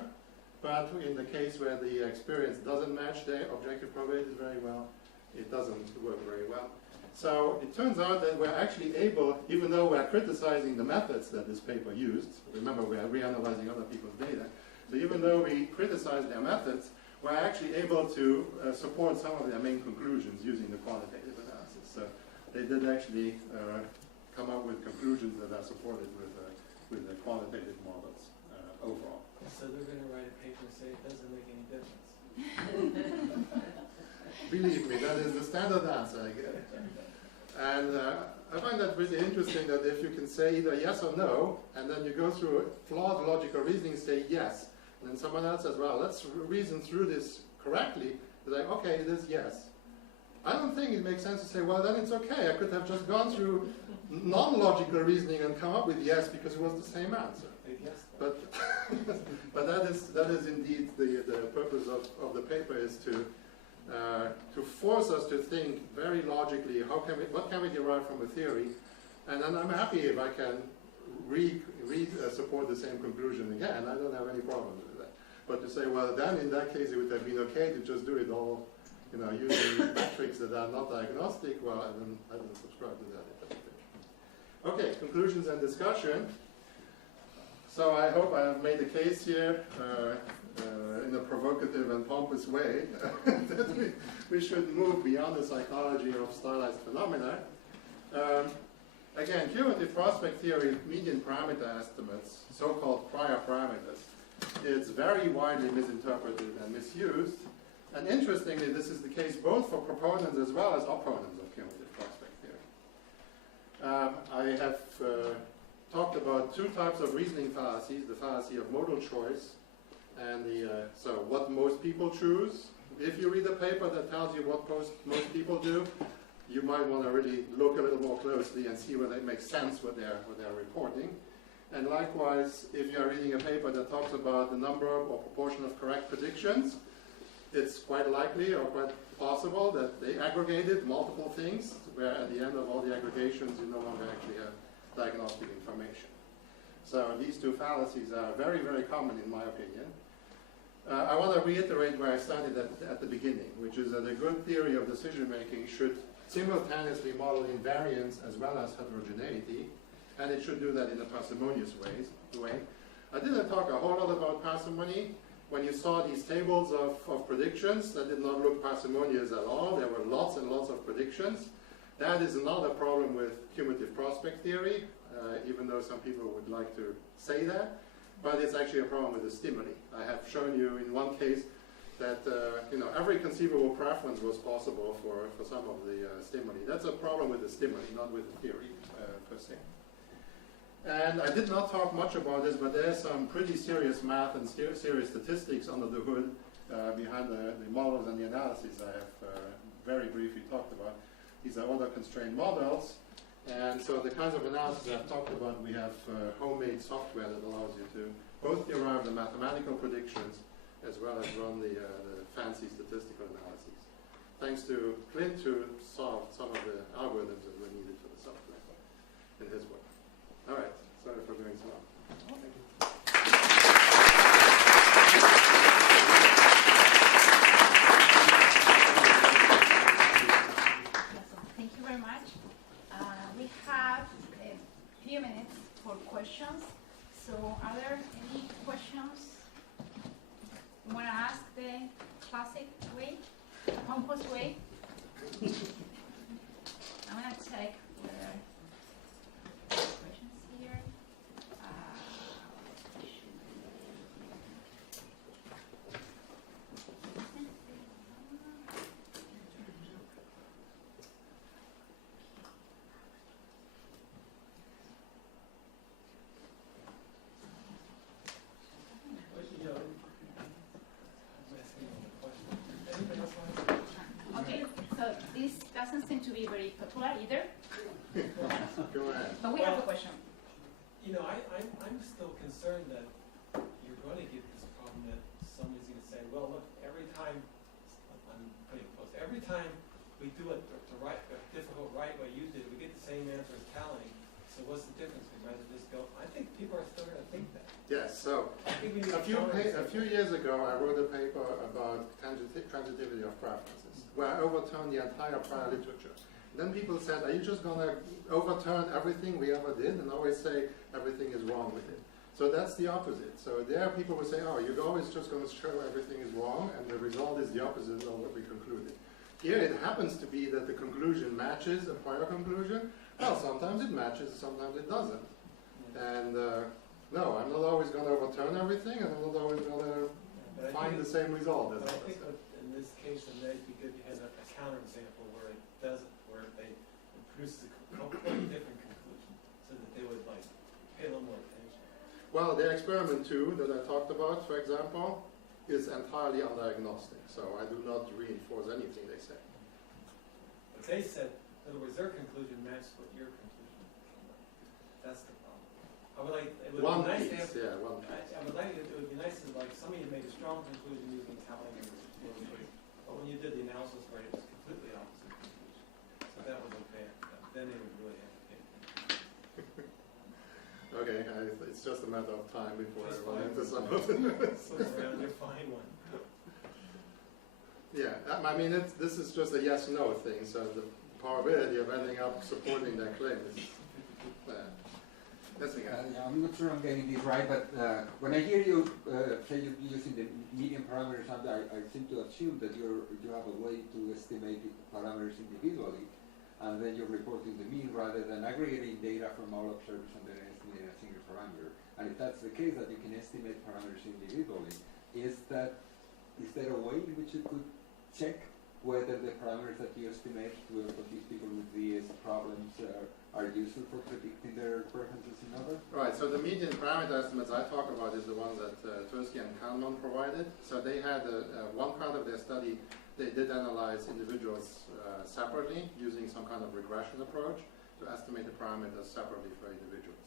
but in the case where the experience doesn't match the objective probabilities very well, it doesn't work very well. So it turns out that we're actually able, even though we're criticizing the methods that this paper used, remember we're reanalyzing other people's data, so even though we criticize their methods, we're actually able to support some of their main conclusions using the quantitative analysis. So they did actually come up with conclusions that are supported with the quantitative models overall. So they're going to write a paper and say it doesn't make any difference. Believe me, that is the standard answer I get. And I find that really interesting, that if you can say either yes or no, and then you go through flawed logical reasoning and say yes, and then someone else says, well, let's reason through this correctly, they're like, okay, it is yes. I don't think it makes sense to say, well, then it's okay. I could have just gone through non-logical reasoning and come up with yes because it was the same answer. But but that is indeed the purpose of the paper, is to force us to think very logically. What can we derive from a theory? And then I'm happy if I can support the same conclusion again. I don't have any problem with that. But to say, well, then in that case it would have been okay to just do it all, using metrics that are not diagnostic. Well, I don't subscribe to that interpretation. Okay, conclusions and discussion. So I hope I have made the case here in a provocative and pompous way, that we should move beyond the psychology of stylized phenomena. Again, cumulative prospect theory, median parameter estimates, so-called prior parameters, it's very widely misinterpreted and misused. And interestingly, this is the case both for proponents as well as opponents of cumulative prospect theory. I have talked about two types of reasoning fallacies, the fallacy of modal choice and so what most people choose. If you read a paper that tells you what most people do, you might want to really look a little more closely and see whether it makes sense what they're reporting. And likewise, if you're reading a paper that talks about the number or proportion of correct predictions, it's quite likely or quite possible that they aggregated multiple things, where at the end of all the aggregations you no longer actually have diagnostic information. So these two fallacies are very, very common in my opinion. I want to reiterate where I started at the beginning, which is that a good theory of decision making should simultaneously model invariance as well as heterogeneity, and it should do that in a parsimonious way. I didn't talk a whole lot about parsimony. When you saw these tables of predictions, that did not look parsimonious at all. There were lots and lots of predictions. That is not a problem with cumulative prospect theory, even though some people would like to say that, but it's actually a problem with the stimuli. I have shown you in one case that every conceivable preference was possible for some of the stimuli. That's a problem with the stimuli, not with the theory per se. And I did not talk much about this, but there's some pretty serious math and serious statistics under the hood behind the models and the analyses I have very briefly talked about. These are order-constrained models, and so the kinds of analysis I've talked about, we have homemade software that allows you to both derive the mathematical predictions as well as run the fancy statistical analyses. Thanks to Clint, who solved some of the algorithms that were needed for the software in his work. All right, sorry for going so long. Thank you. Thank you very much. We have a few minutes for questions. So are there any questions you want to ask the classic way, pompous way? I'm going to check whether questions here. Okay, so this doesn't seem to be very popular either. Go ahead. But we have a question. I'm still concerned that you're going to get this problem that somebody's going to say, well, look, every time, I'm putting it close, every time we do it the difficult right way you did, we get the same answer as Callie. So what's the difference? We'd rather just go. I think people are still going to think that. Yes, so a few years ago I wrote a paper about transitivity of preferences, where I overturned the entire prior literature. Then people said, are you just going to overturn everything we ever did and always say everything is wrong with it? So that's the opposite. So there people will say, oh, you're always just going to show everything is wrong, and the result is the opposite of what we concluded. Here it happens to be that the conclusion matches a prior conclusion. Well, sometimes it matches, sometimes it doesn't. And no, I'm not always going to overturn everything, and I'm not always going to find the same result. But I think in this case, it might be good you had a counterexample where it doesn't, where they produce a completely different conclusion, so that they would pay a little more attention. Well, the experiment 2 that I talked about, for example, is entirely undiagnostic. So I do not reinforce anything they say. But they said, in other words, their conclusion matched what your conclusion came up. That's the problem. I would like, it would One be nice piece, to have, yeah, one piece. I would like it would be nice if somebody made a strong conclusion using tallying and modal choice, but when you did the analysis for it, it was completely opposite conclusion. So that was okay. Then they would really have to pay attention. Okay, it's just a matter of time before I Just run fine. into some of them. Flip around, you'll find one. Yeah, I mean, this is just a yes-no thing, so the probability of ending up supporting that claim is Yes, we can. Yeah, I'm not sure I'm getting this right, but when I hear you say you're using the median parameters, I seem to assume that you have a way to estimate parameters individually, and then you're reporting the mean rather than aggregating data from all observers and then estimating a single parameter. And if that's the case, that you can estimate parameters individually, is there a way in which you could check whether the parameters that you estimate for these people with these problems are useful for predicting their preferences in others? Right, so the median parameter estimates I talk about is the ones that Tversky and Kahneman provided. So they had one part of their study, they did analyze individuals separately using some kind of regression approach to estimate the parameters separately for individuals.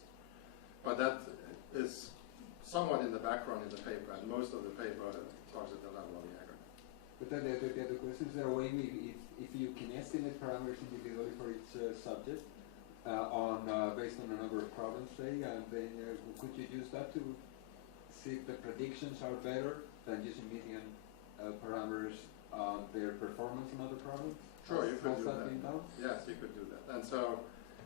But that is somewhat in the background in the paper, and most of the paper talks at the level of the aggregate. But then the other question is, there a way if you can estimate parameters individually for each subject based on a number of problems, say, and then could you use that to see if the predictions are better than using median parameters on their performance on other problems? Sure, you could do that. Been done? Yes, you could do that. And so,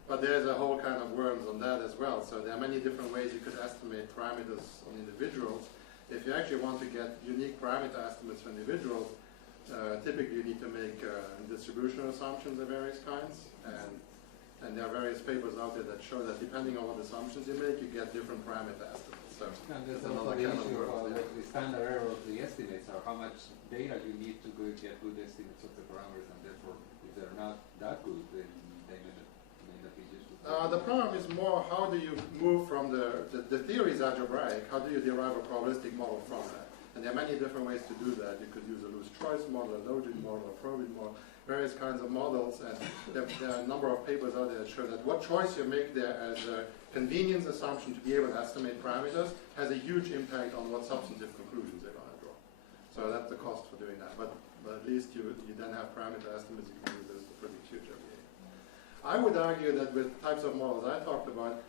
but there's a whole kind of worms on that as well. So there are many different ways you could estimate parameters on individuals. If you actually want to get unique parameter estimates for individuals, typically you need to make distributional assumptions of various kinds, and there are various papers out there that show that depending on what assumptions you make, you get different parameter estimates. So And there's that's also another the kind of issue of worm. what the standard error of the estimates are, how much data you need to get good estimates of the parameters, and therefore, if they're not that good, then they may not be useful. The problem is more how do you move from the theory is algebraic, how do you derive a probabilistic model from that? And there are many different ways to do that. You could use a loose choice model, a loading model, a probing model, various kinds of models, and there are a number of papers out there that show that what choice you make there as a convenience assumption to be able to estimate parameters has a huge impact on what substantive conclusions they're going to draw. So that's the cost for doing that. But at least you then have parameter estimates you can use to predict future behavior. I would argue that with types of models I talked about,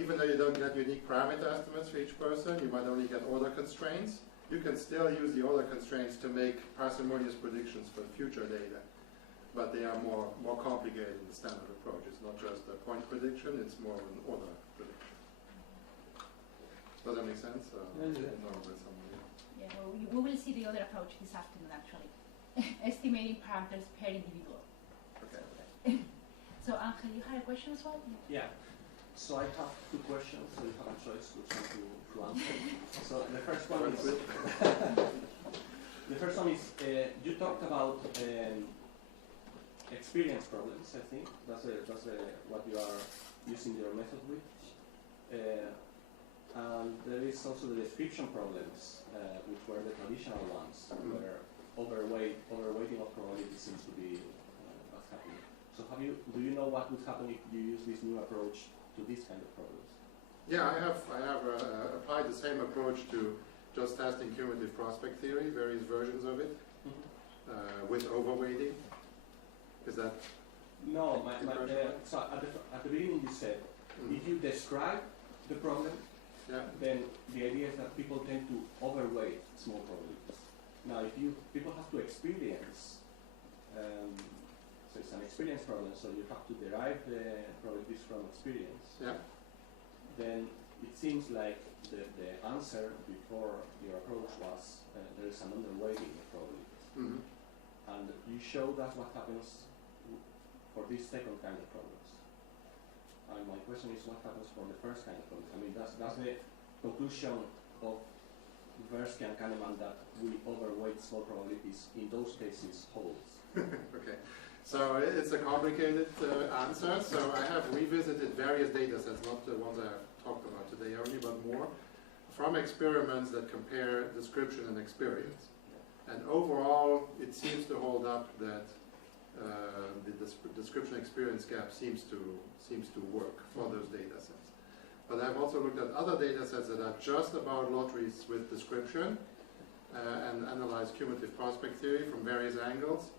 even though you don't get unique parameter estimates for each person, you might only get order constraints. You can still use the order constraints to make parsimonious predictions for future data, but they are more complicated in the standard approach. It's not just a point prediction, it's more of an order prediction. Does that make sense? Yeah, well, we will see the other approach this afternoon, actually. Estimating parameters per individual. Okay. So, Angel, you had a question as well? Yeah. So I have two questions, so you have a choice which one to answer. So the first one is, you talked about experience problems. I think that's what you are using your method with. And there is also the description problems, which were the traditional ones, where overweighting of probability seems to be what's happening. So do you know what would happen if you use this new approach to these kind of problems? Yeah, I have applied the same approach to just testing cumulative prospect theory, various versions of it, with overweighting. Is that? No, so at the beginning you said, if you describe the problem, then the idea is that people tend to overweight small probabilities. Now, if people have to experience, so it's an experience problem, so you have to derive the probabilities from experience. Yeah. Then it seems like the answer before your approach was there is an underweighting of probabilities. And you show that's what happens for this second kind of problems. And my question is, what happens for the first kind of problems? I mean, that's the conclusion of Tversky and Kahneman, that we overweight small probabilities in those cases holds. Okay. So it's a complicated answer. So I have revisited various data sets, not the ones I have talked about today only, but more, from experiments that compare description and experience. And overall, it seems to hold up that the description experience gap seems to work for those data sets. But I've also looked at other data sets that are just about lotteries with description and analyzed cumulative prospect theory from various angles.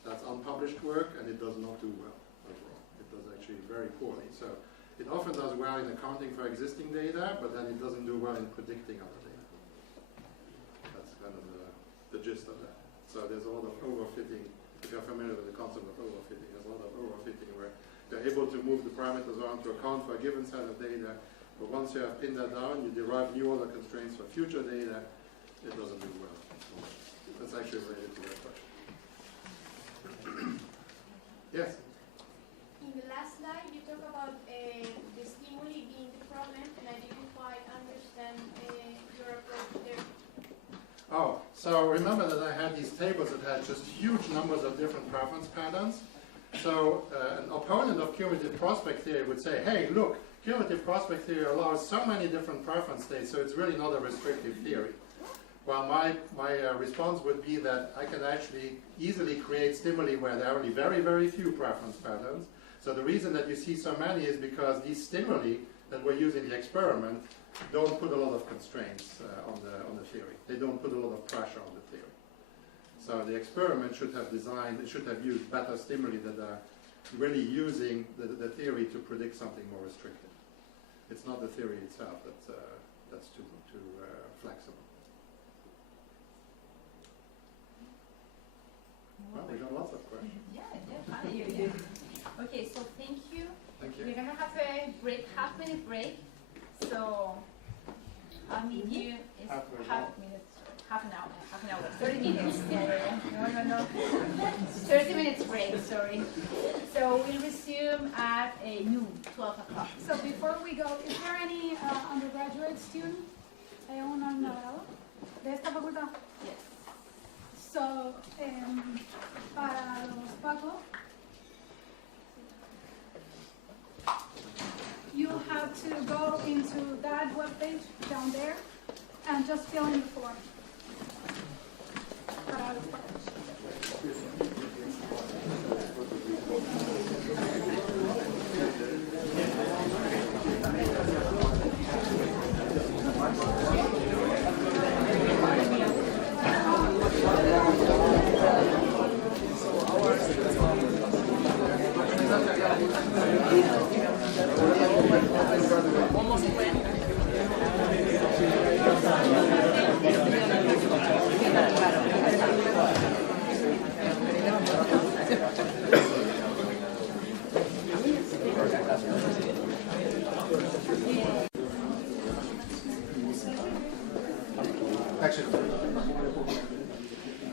That's unpublished work, and it does not do well overall. It does actually very poorly. So it often does well in accounting for existing data, but then it doesn't do well in predicting other data. That's kind of the gist of that. So there's a lot of overfitting. If you're familiar with the concept of overfitting, there's a lot of overfitting where you You're able to move the parameters around to account for a given set of data, but once you have pinned that down, you derive new order constraints for future data, it doesn't do well. That's actually related to that question. Yes? In the last slide, you talk about the stimuli being the problem, and I didn't quite understand your approach there. Oh, so remember that I had these tables that had just huge numbers of different preference patterns. So an opponent of cumulative prospect theory would say, hey, look, cumulative prospect theory allows so many different preference states, so it's really not a restrictive theory. Well, my response would be that I can actually easily create stimuli where there are only very, very few preference patterns. So the reason that you see so many is because these stimuli that we're using in the experiment don't put a lot of constraints on the theory. They don't put a lot of pressure on the theory. So the experiment should have used better stimuli that are really using the theory to predict something more restrictive. It's not the theory itself that's too flexible. Well, we got lots of questions. Okay, so thank you. Thank you. We're gonna have a break, half-minute break. So I'll meet you. It's half an hour, 30 minutes. No. 30 minutes break, sorry. So we'll resume at noon, 12 o'clock. So before we go, is there any undergraduate student? ¿Hay un graduado de esta facultad? Yes. So, para los Paco, you have to go into that webpage down there and just fill in the form. Para los Pacos.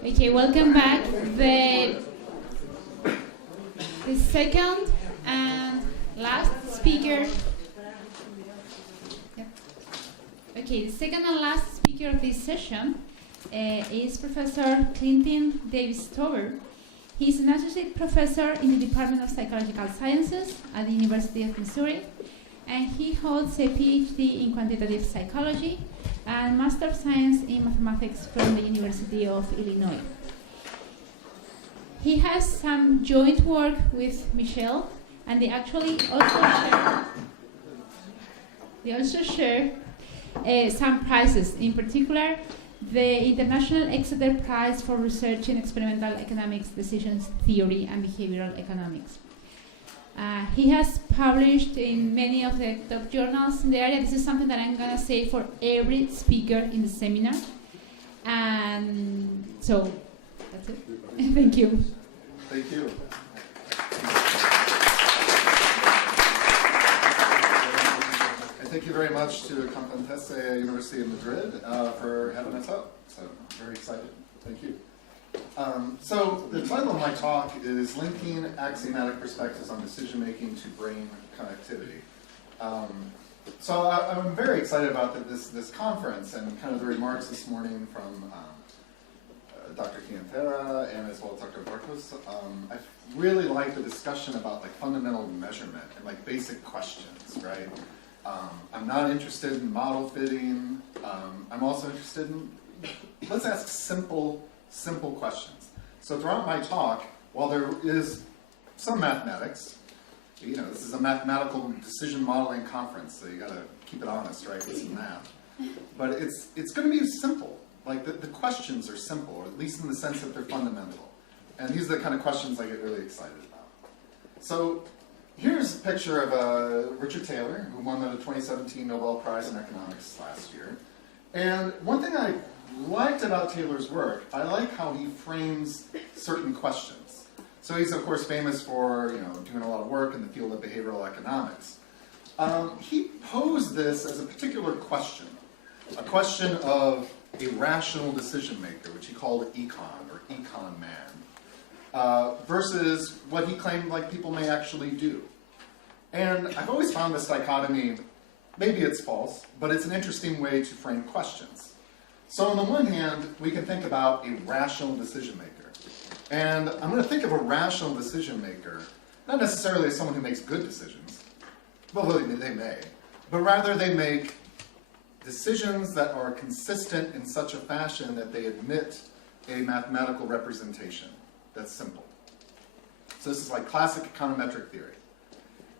Okay, welcome back. The second and last speaker. Yep. Okay, the second and last speaker of this session is Professor Clinton Davis-Tober. He's an associate professor in the Department of Psychological Sciences at the University of Missouri, and he holds a PhD in quantitative psychology and Master of Science in Mathematics from the University of Illinois. He has some joint work with Michelle, and they actually also share some prizes, in particular the International Exeter Prize for Research in Experimental Economics, Decisions Theory, and Behavioral Economics. He has published in many of the top journals in the area. This is something that I'm going to say for every speaker in the seminar. And so, that's it. Thank you. Thank you. And thank you very much to Complutense University of Madrid for having us up. So, very excited. Thank you. So the title of my talk is Linking Axiomatic Perspectives on Decision-Making to Brain Connectivity. So I'm very excited about this conference and kind of the remarks this morning from Dr. Quintera and as well as Dr. Barcos. I really like the discussion about like fundamental measurement and like basic questions, right? I'm not interested in model fitting. I'm also interested in, let's ask simple questions. So throughout my talk, while there is some mathematics, this is a mathematical decision modeling conference, so you gotta keep it honest, right, with some math. But it's gonna be simple. Like the questions are simple, or at least in the sense that they're fundamental. And these are the kind of questions I get really excited about. So here's a picture of Richard Taylor, who won the 2017 Nobel Prize in Economics last year. And one thing I liked about Taylor's work, I like how he frames certain questions. So he's, of course, famous for doing a lot of work in the field of behavioral economics. He posed this as a particular question, a question of a rational decision maker, which he called econ, or econ man, versus what he claimed like people may actually do. And I've always found this dichotomy, maybe it's false, but it's an interesting way to frame questions. So on the one hand, we can think about a rational decision maker. And I'm going to think of a rational decision maker, not necessarily as someone who makes good decisions, well, they may, but rather they make decisions that are consistent in such a fashion that they admit a mathematical representation that's simple. So this is like classic econometric theory.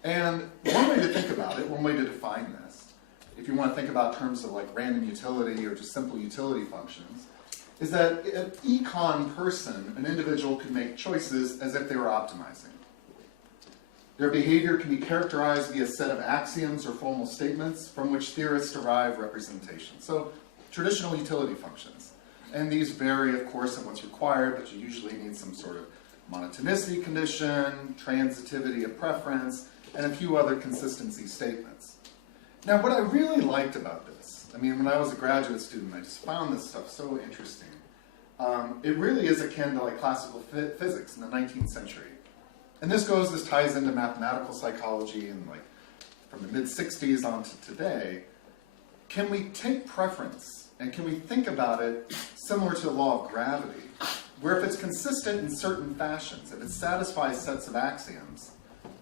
And one way to think about it, one way to define this, if you want to think about terms of like random utility or just simple utility functions, is that an econ person, an individual, could make choices as if they were optimizing. Their behavior can be characterized via a set of axioms or formal statements from which theorists derive representation. So traditional utility functions. And these vary, of course, in what's required, but you usually need some sort of monotonicity condition, transitivity of preference, and a few other consistency statements. Now, what I really liked about this, I mean, when I was a graduate student, I just found this stuff so interesting. It really is akin to like classical physics in the 19th century. And this ties into mathematical psychology and like from the mid-60s on to today. Can we take preference and can we think about it similar to the law of gravity, where if it's consistent in certain fashions, if it satisfies sets of axioms,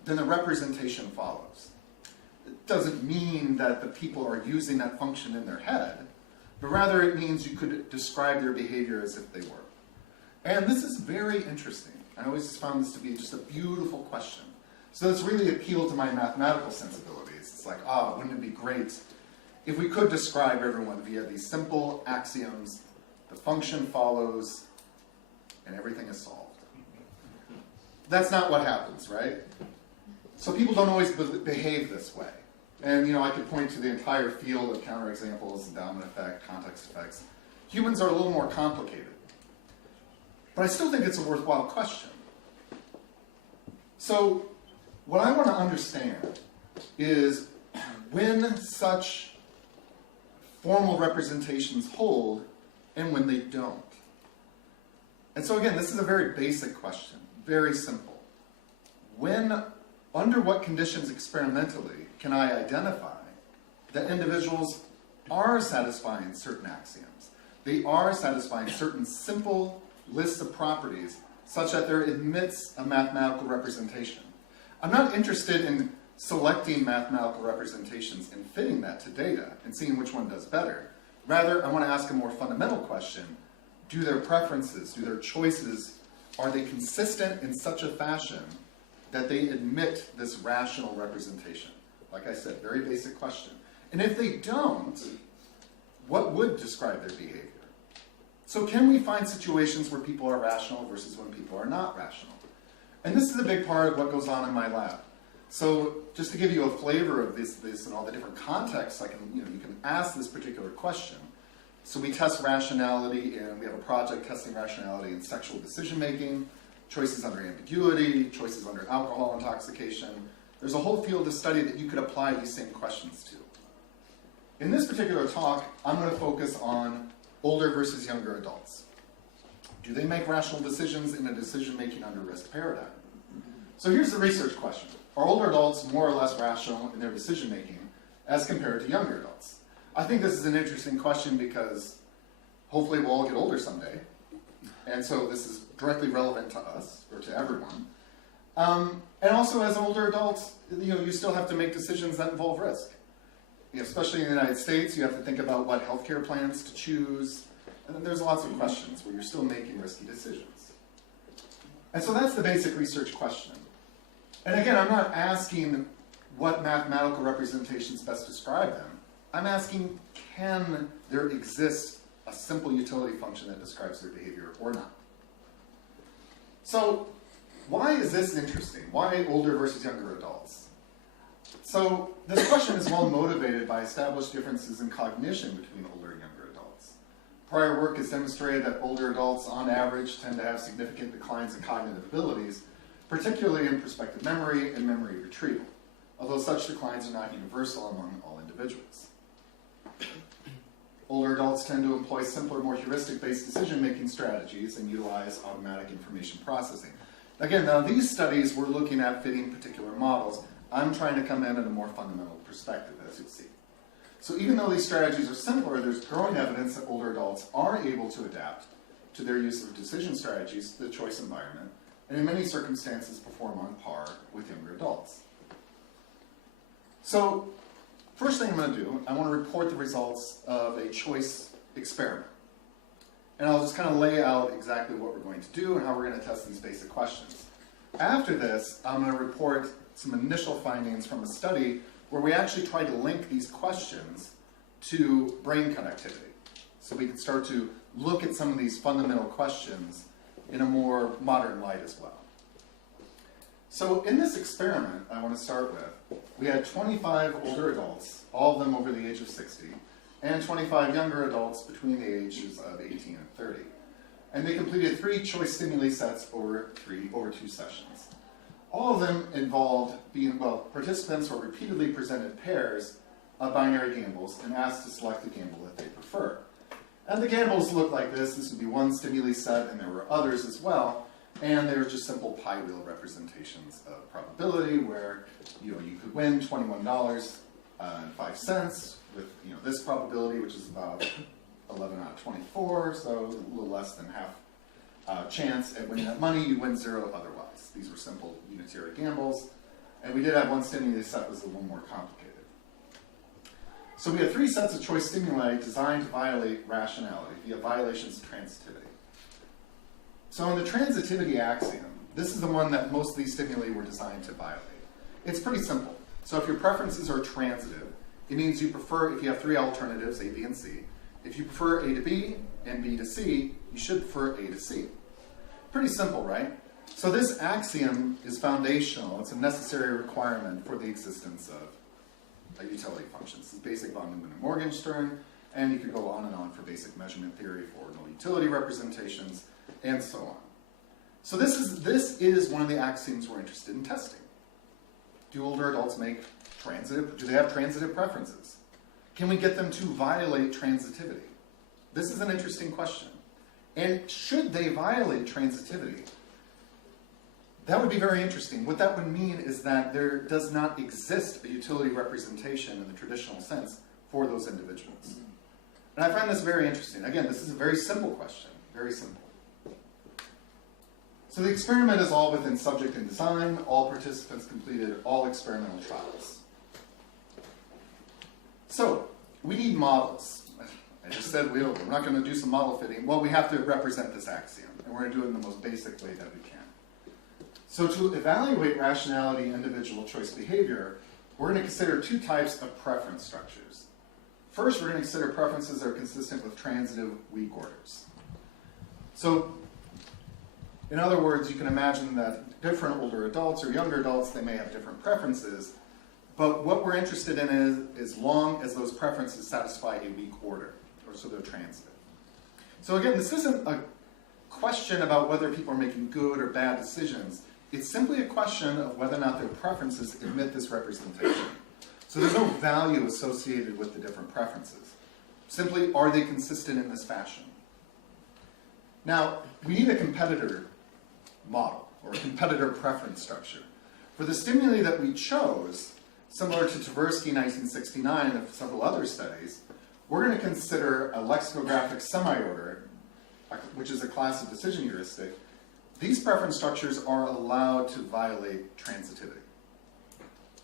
then the representation follows. It doesn't mean that the people are using that function in their head, but rather it means you could describe their behavior as if they were. And this is very interesting. I always found this to be just a beautiful question. So it's really appealed to my mathematical sensibilities. It's like, wouldn't it be great if we could describe everyone via these simple axioms, the function follows, and everything is solved. That's not what happens, right? So people don't always behave this way. And I could point to the entire field of counterexamples, endowment effect, context effects. Humans are a little more complicated. But I still think it's a worthwhile question. So what I want to understand is when such formal representations hold and when they don't. And so again, this is a very basic question, very simple. Under what conditions experimentally can I identify that individuals are satisfying certain axioms? They are satisfying certain simple lists of properties such that there admits a mathematical representation. I'm not interested in selecting mathematical representations and fitting that to data and seeing which one does better. Rather, I want to ask a more fundamental question. Do their preferences, do their choices, are they consistent in such a fashion that they admit this rational representation? Like I said, very basic question. And if they don't, what would describe their behavior? So can we find situations where people are rational versus when people are not rational? And this is a big part of what goes on in my lab. So just to give you a flavor of this and all the different contexts, you can ask this particular question. So we test rationality, and we have a project testing rationality in sexual decision making, choices under ambiguity, choices under alcohol intoxication. There's a whole field of study that you could apply these same questions to. In this particular talk, I'm going to focus on older versus younger adults. Do they make rational decisions in a decision-making under risk paradigm? So here's the research question. Are older adults more or less rational in their decision-making as compared to younger adults? I think this is an interesting question because hopefully we'll all get older someday. And so this is directly relevant to us, or to everyone. And also as older adults, you still have to make decisions that involve risk. Especially in the United States, you have to think about what healthcare plans to choose. And then there's lots of questions where you're still making risky decisions. And so that's the basic research question. And again, I'm not asking what mathematical representations best describe them. I'm asking, can there exist a simple utility function that describes their behavior or not? So why is this interesting? Why older versus younger adults? So this question is well motivated by established differences in cognition between older and younger adults. Prior work has demonstrated that older adults, on average, tend to have significant declines in cognitive abilities, particularly in prospective memory and memory retrieval, although such declines are not universal among all individuals. Older adults tend to employ simpler, more heuristic-based decision-making strategies and utilize automatic information processing. Again, now these studies were looking at fitting particular models. I'm trying to come in at a more fundamental perspective, as you'll see. So even though these strategies are simpler, there's growing evidence that older adults are able to adapt to their use of decision strategies to the choice environment, and in many circumstances perform on par with younger adults. So, first thing I'm going to do, I want to report the results of a choice experiment. And I'll just kind of lay out exactly what we're going to do and how we're going to test these basic questions. After this, I'm going to report some initial findings from a study where we actually tried to link these questions to brain connectivity. So we can start to look at some of these fundamental questions in a more modern light as well. So in this experiment I want to start with, we had 25 older adults, all of them over the age of 60, and 25 younger adults between the ages of 18 and 30. And they completed 3 choice stimuli sets over 2 sessions. All of them involved participants were repeatedly presented pairs of binary gambles and asked to select the gamble that they prefer. And the gambles looked like this. This would be one stimuli set, and there were others as well. And they were just simple pie wheel representations of probability, where you could win $21.05 with this probability, which is about 11 out of 24, so a little less than half chance at winning that money. You win 0 otherwise. These were simple unitary gambles, and we did have one stimuli set that was a little more complicated. So we had 3 sets of choice stimuli designed to violate rationality via violations of transitivity. So in the transitivity axiom, this is the one that most of these stimuli were designed to violate. It's pretty simple. So if your preferences are transitive, it means you prefer, if you have 3 alternatives, A, B, and C, if you prefer A to B and B to C, you should prefer A to C. Pretty simple, right? So this axiom is foundational. It's a necessary requirement for the existence of a utility function. This is basic von Neumann and Morgenstern, and you could go on and on for basic measurement theory for ordinal utility representations, and so on. So this is one of the axioms we're interested in testing. Do older adults do they have transitive preferences? Can we get them to violate transitivity? This is an interesting question. And should they violate transitivity? That would be very interesting. What that would mean is that there does not exist a utility representation in the traditional sense for those individuals. And I find this very interesting. Again, this is a very simple question, very simple. So the experiment is all within subject and design. All participants completed all experimental trials. So we need models. I just said we're not going to do some model fitting. Well, we have to represent this axiom, and we're going to do it in the most basic way that we can. So to evaluate rationality in individual choice behavior, we're going to consider 2 types of preference structures. First, we're going to consider preferences that are consistent with transitive weak orders. So, in other words, you can imagine that different older adults or younger adults, they may have different preferences, but what we're interested in is as long as those preferences satisfy a weak order, or so they're transitive. So again, this isn't a question about whether people are making good or bad decisions. It's simply a question of whether or not their preferences admit this representation. So there's no value associated with the different preferences. Simply, are they consistent in this fashion? Now, we need a competitor model, or a competitor preference structure. For the stimuli that we chose, similar to Tversky 1969 and several other studies, we're going to consider a lexicographic semi-order, which is a class of decision heuristic. These preference structures are allowed to violate transitivity.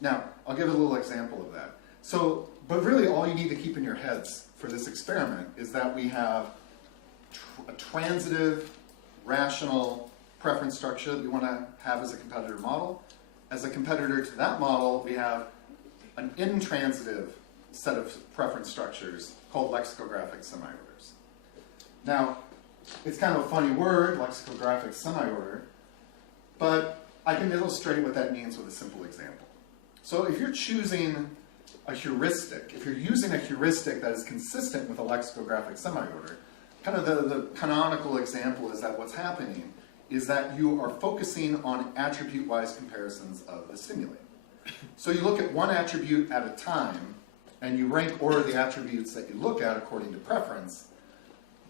Now, I'll give a little example of that. So, but really all you need to keep in your heads for this experiment is that we have a transitive, rational preference structure that we want to have as a competitor model. As a competitor to that model, we have an intransitive set of preference structures called lexicographic semi-orders. Now, it's kind of a funny word, lexicographic semi-order, but I can illustrate what that means with a simple example. So if you're choosing a heuristic, if you're using a heuristic that is consistent with a lexicographic semi-order, kind of the canonical example is that what's happening is that you are focusing on attribute-wise comparisons of the stimuli. So you look at one attribute at a time, and you rank order the attributes that you look at according to preference.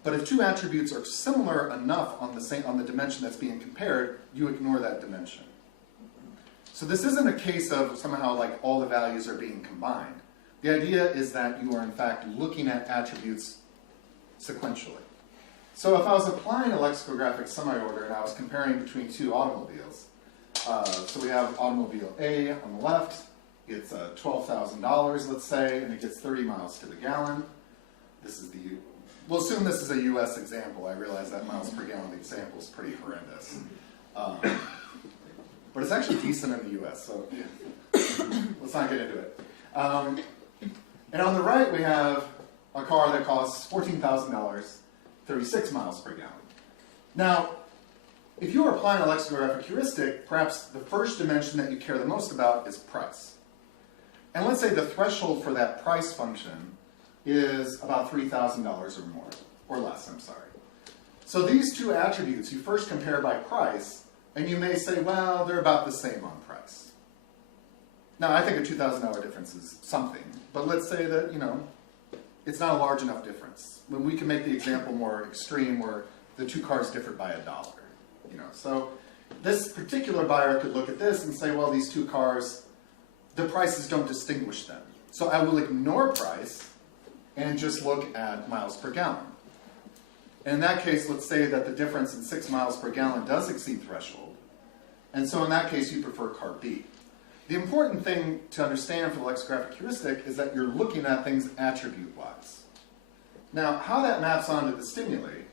But if two attributes are similar enough on the dimension that's being compared, you ignore that dimension. So this isn't a case of somehow like all the values are being combined. The idea is that you are in fact looking at attributes sequentially. So if I was applying a lexicographic semi-order and I was comparing between two automobiles, so we have automobile A on the left, it's $12,000, let's say, and it gets 30 miles to the gallon. This is we'll assume this is a US example. I realize that miles per gallon example is pretty horrendous. But it's actually decent in the US, so let's not get into it. And on the right, we have a car that costs $14,000, 36 miles per gallon. Now, if you are applying a lexicographic heuristic, perhaps the first dimension that you care the most about is price. And let's say the threshold for that price function is about $3,000 or more, or less, I'm sorry. So these two attributes you first compare by price, and you may say, well, they're about the same on price. Now, I think a $2,000 difference is something, but let's say that, it's not a large enough difference. When we can make the example more extreme where the two cars differ by $1. So this particular buyer could look at this and say, well, these two cars, the prices don't distinguish them. So I will ignore price and just look at miles per gallon. And in that case, let's say that the difference in 6 miles per gallon does exceed threshold. And so in that case, you prefer car B. The important thing to understand for the lexicographic heuristic is that you're looking at things attribute-wise. Now, how that maps onto the stimuli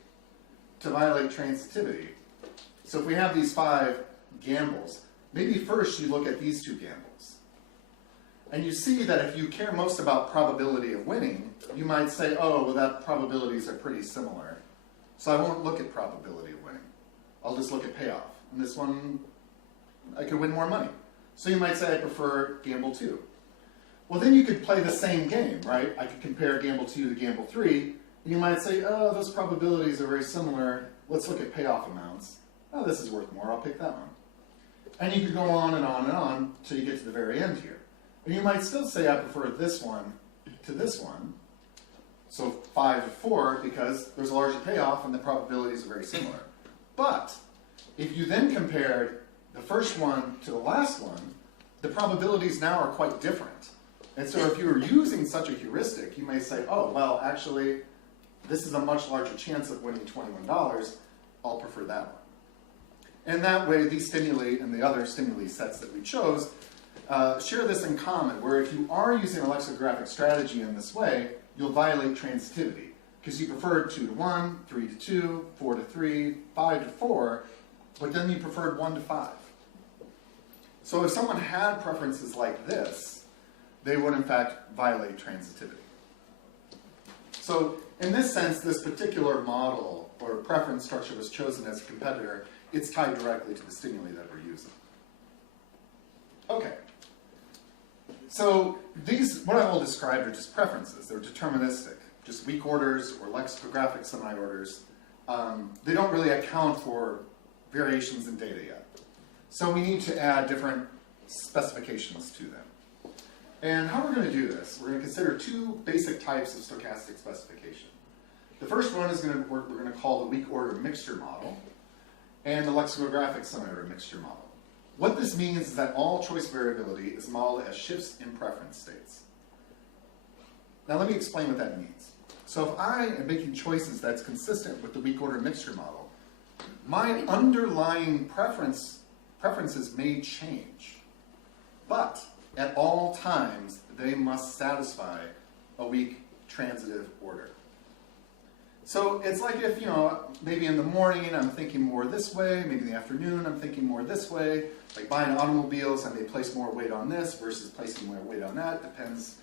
to violate transitivity. So if we have these 5 gambles, maybe first you look at these 2 gambles. And you see that if you care most about probability of winning, you might say, oh, well, that probabilities are pretty similar. So I won't look at probability of winning. I'll just look at payoff. And this one, I could win more money. So you might say I prefer gamble 2. Well, then you could play the same game, right? I could compare gamble 2 to gamble 3. And you might say, oh, those probabilities are very similar. Let's look at payoff amounts. Oh, this is worth more. I'll pick that one. And you could go on and on and on until you get to the very end here. And you might still say I prefer this one to this one. So 5 to 4 because there's a larger payoff and the probabilities are very similar. But if you then compared the first one to the last one, the probabilities now are quite different. And so if you were using such a heuristic, you may say, oh, well, actually, this is a much larger chance of winning $21. I'll prefer that one. And that way, these stimuli and the other stimuli sets that we chose share this in common, where if you are using a lexicographic strategy in this way, you'll violate transitivity, because you preferred 2 to 1, 3 to 2, 4 to 3, 5 to 4, but then you preferred 1 to 5. So if someone had preferences like this, they would in fact violate transitivity. So in this sense, this particular model or preference structure was chosen as a competitor. It's tied directly to the stimuli that we're using. Okay. So these, what I've all described are just preferences. They're deterministic, just weak orders or lexicographic semi-orders. They don't really account for variations in data yet. So we need to add different specifications to them. And how we're going to do this, we're going to consider 2 basic types of stochastic specification. The first one is we're going to call the weak order mixture model, and the lexicographic semi-order mixture model. What this means is that all choice variability is modeled as shifts in preference states. Now let me explain what that means. So if I am making choices that's consistent with the weak order mixture model, my underlying preferences may change, but at all times they must satisfy a weak transitive order. So it's like if, maybe in the morning I'm thinking more this way, maybe in the afternoon I'm thinking more this way. Like buying automobiles, I may place more weight on this versus placing more weight on that. Depends,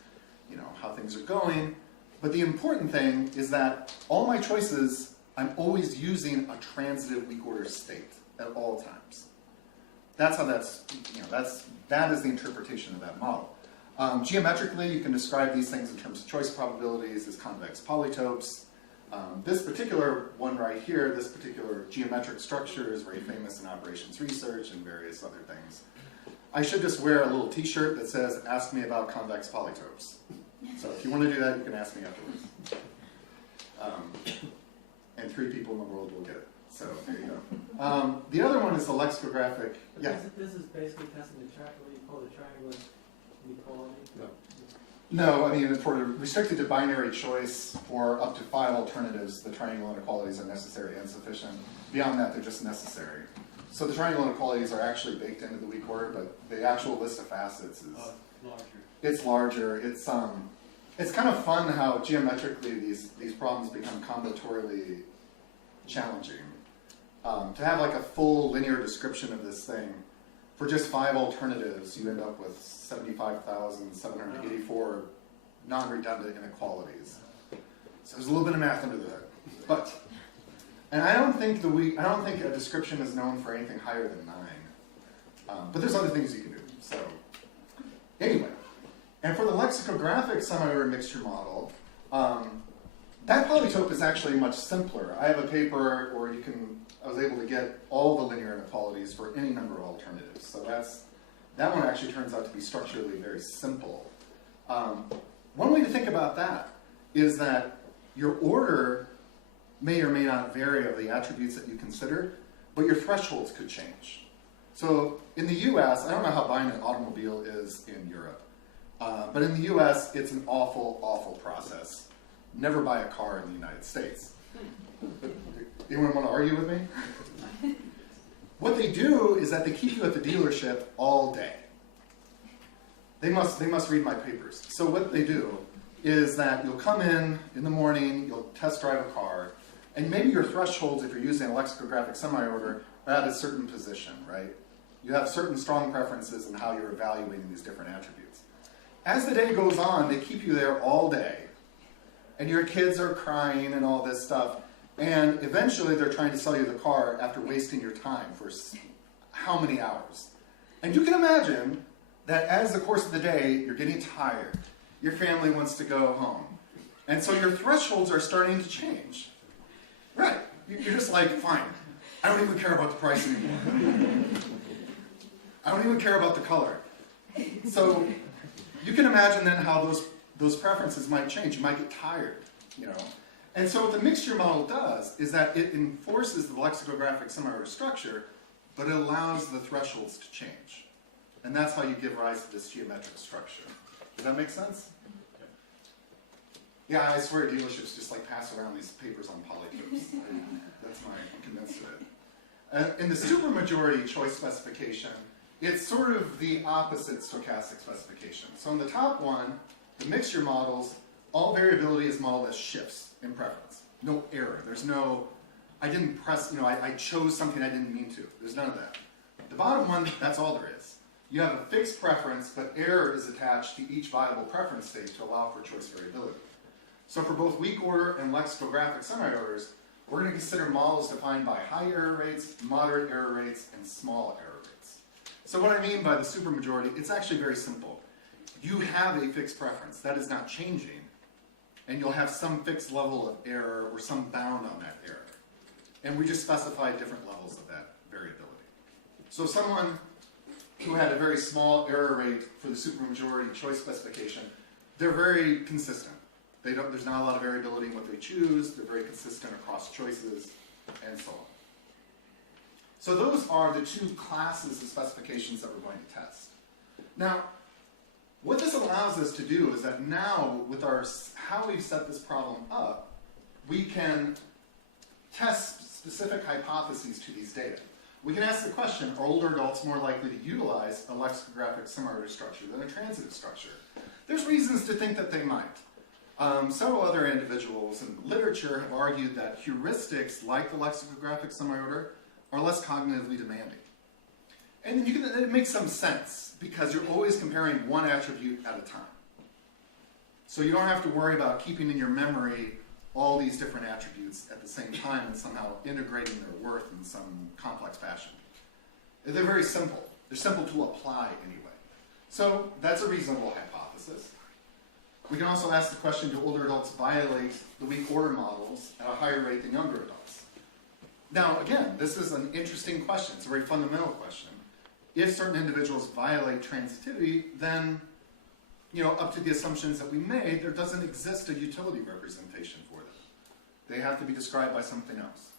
how things are going. But the important thing is that all my choices, I'm always using a transitive weak order state at all times. That's how that is the interpretation of that model. Geometrically, you can describe these things in terms of choice probabilities as convex polytopes. This particular one right here, this particular geometric structure is very famous in operations research and various other things. I should just wear a little t-shirt that says, ask me about convex polytopes. So if you want to do that, you can ask me afterwards. And 3 people in the world will get it. So there you go. The other one is the lexicographic. Yeah. This is basically testing what you call the triangle inequality. No, I mean, for restricted to binary choice or up to 5 alternatives, the triangle inequalities are necessary and sufficient. Beyond that, they're just necessary. So the triangle inequalities are actually baked into the weak order, but the actual list of facets is larger. It's larger. It's kind of fun how geometrically these problems become combinatorially challenging. To have like a full linear description of this thing, for just 5 alternatives, you end up with 75,784 non-redundant inequalities. So there's a little bit of math under the hood. And I don't think a description is known for anything higher than 9. But there's other things you can do. So anyway, and for the lexicographic semi-order mixture model, that polytope is actually much simpler. I have a paper where I was able to get all the linear inequalities for any number of alternatives. So that one actually turns out to be structurally very simple. One way to think about that is that your order may or may not vary of the attributes that you consider, but your thresholds could change. So in the US, I don't know how buying an automobile is in Europe, but in the US, it's an awful, awful process. Never buy a car in the United States. Anyone want to argue with me? What they do is that they keep you at the dealership all day. They must read my papers. So what they do is that you'll come in the morning, you'll test drive a car, and maybe your thresholds, if you're using a lexicographic semi-order, are at a certain position, right? You have certain strong preferences in how you're evaluating these different attributes. As the day goes on, they keep you there all day, and your kids are crying and all this stuff, and eventually they're trying to sell you the car after wasting your time for how many hours. And you can imagine that as the course of the day, you're getting tired. Your family wants to go home. And so your thresholds are starting to change. Right. You're just like, fine, I don't even care about the price anymore. I don't even care about the color. So you can imagine then how those preferences might change. You might get tired, you know. And so what the mixture model does is that it enforces the lexicographic semi-order structure, but it allows the thresholds to change. And that's how you give rise to this geometric structure. Does that make sense? Yeah, I swear dealerships just like pass around these papers on polytopes. I'm convinced of it. In the supermajority choice specification, it's sort of the opposite stochastic specification. So in the top one, the mixture models, all variability is modeled as shifts in preference. No error. There's no, I didn't press, I chose something I didn't mean to. There's none of that. The bottom one, that's all there is. You have a fixed preference, but error is attached to each viable preference state to allow for choice variability. So for both weak order and lexicographic semi-orders, we're going to consider models defined by high error rates, moderate error rates, and small error rates. So what I mean by the supermajority, it's actually very simple. You have a fixed preference. That is not changing. And you'll have some fixed level of error or some bound on that error. And we just specify different levels of that variability. So someone who had a very small error rate for the supermajority choice specification, they're very consistent. There's not a lot of variability in what they choose. They're very consistent across choices, and so on. So those are the 2 classes of specifications that we're going to test. Now, what this allows us to do is that now, with how we've set this problem up, we can test specific hypotheses to these data. We can ask the question, are older adults more likely to utilize a lexicographic semi-order structure than a transitive structure? There's reasons to think that they might. Several other individuals in literature have argued that heuristics like the lexicographic semi-order are less cognitively demanding. And it makes some sense because you're always comparing one attribute at a time. So you don't have to worry about keeping in your memory all these different attributes at the same time and somehow integrating their worth in some complex fashion. They're very simple. They're simple to apply anyway. So that's a reasonable hypothesis. We can also ask the question, do older adults violate the weak order models at a higher rate than younger adults? Now, again, this is an interesting question. It's a very fundamental question. If certain individuals violate transitivity, then, up to the assumptions that we made, there doesn't exist a utility representation for them. They have to be described by something else.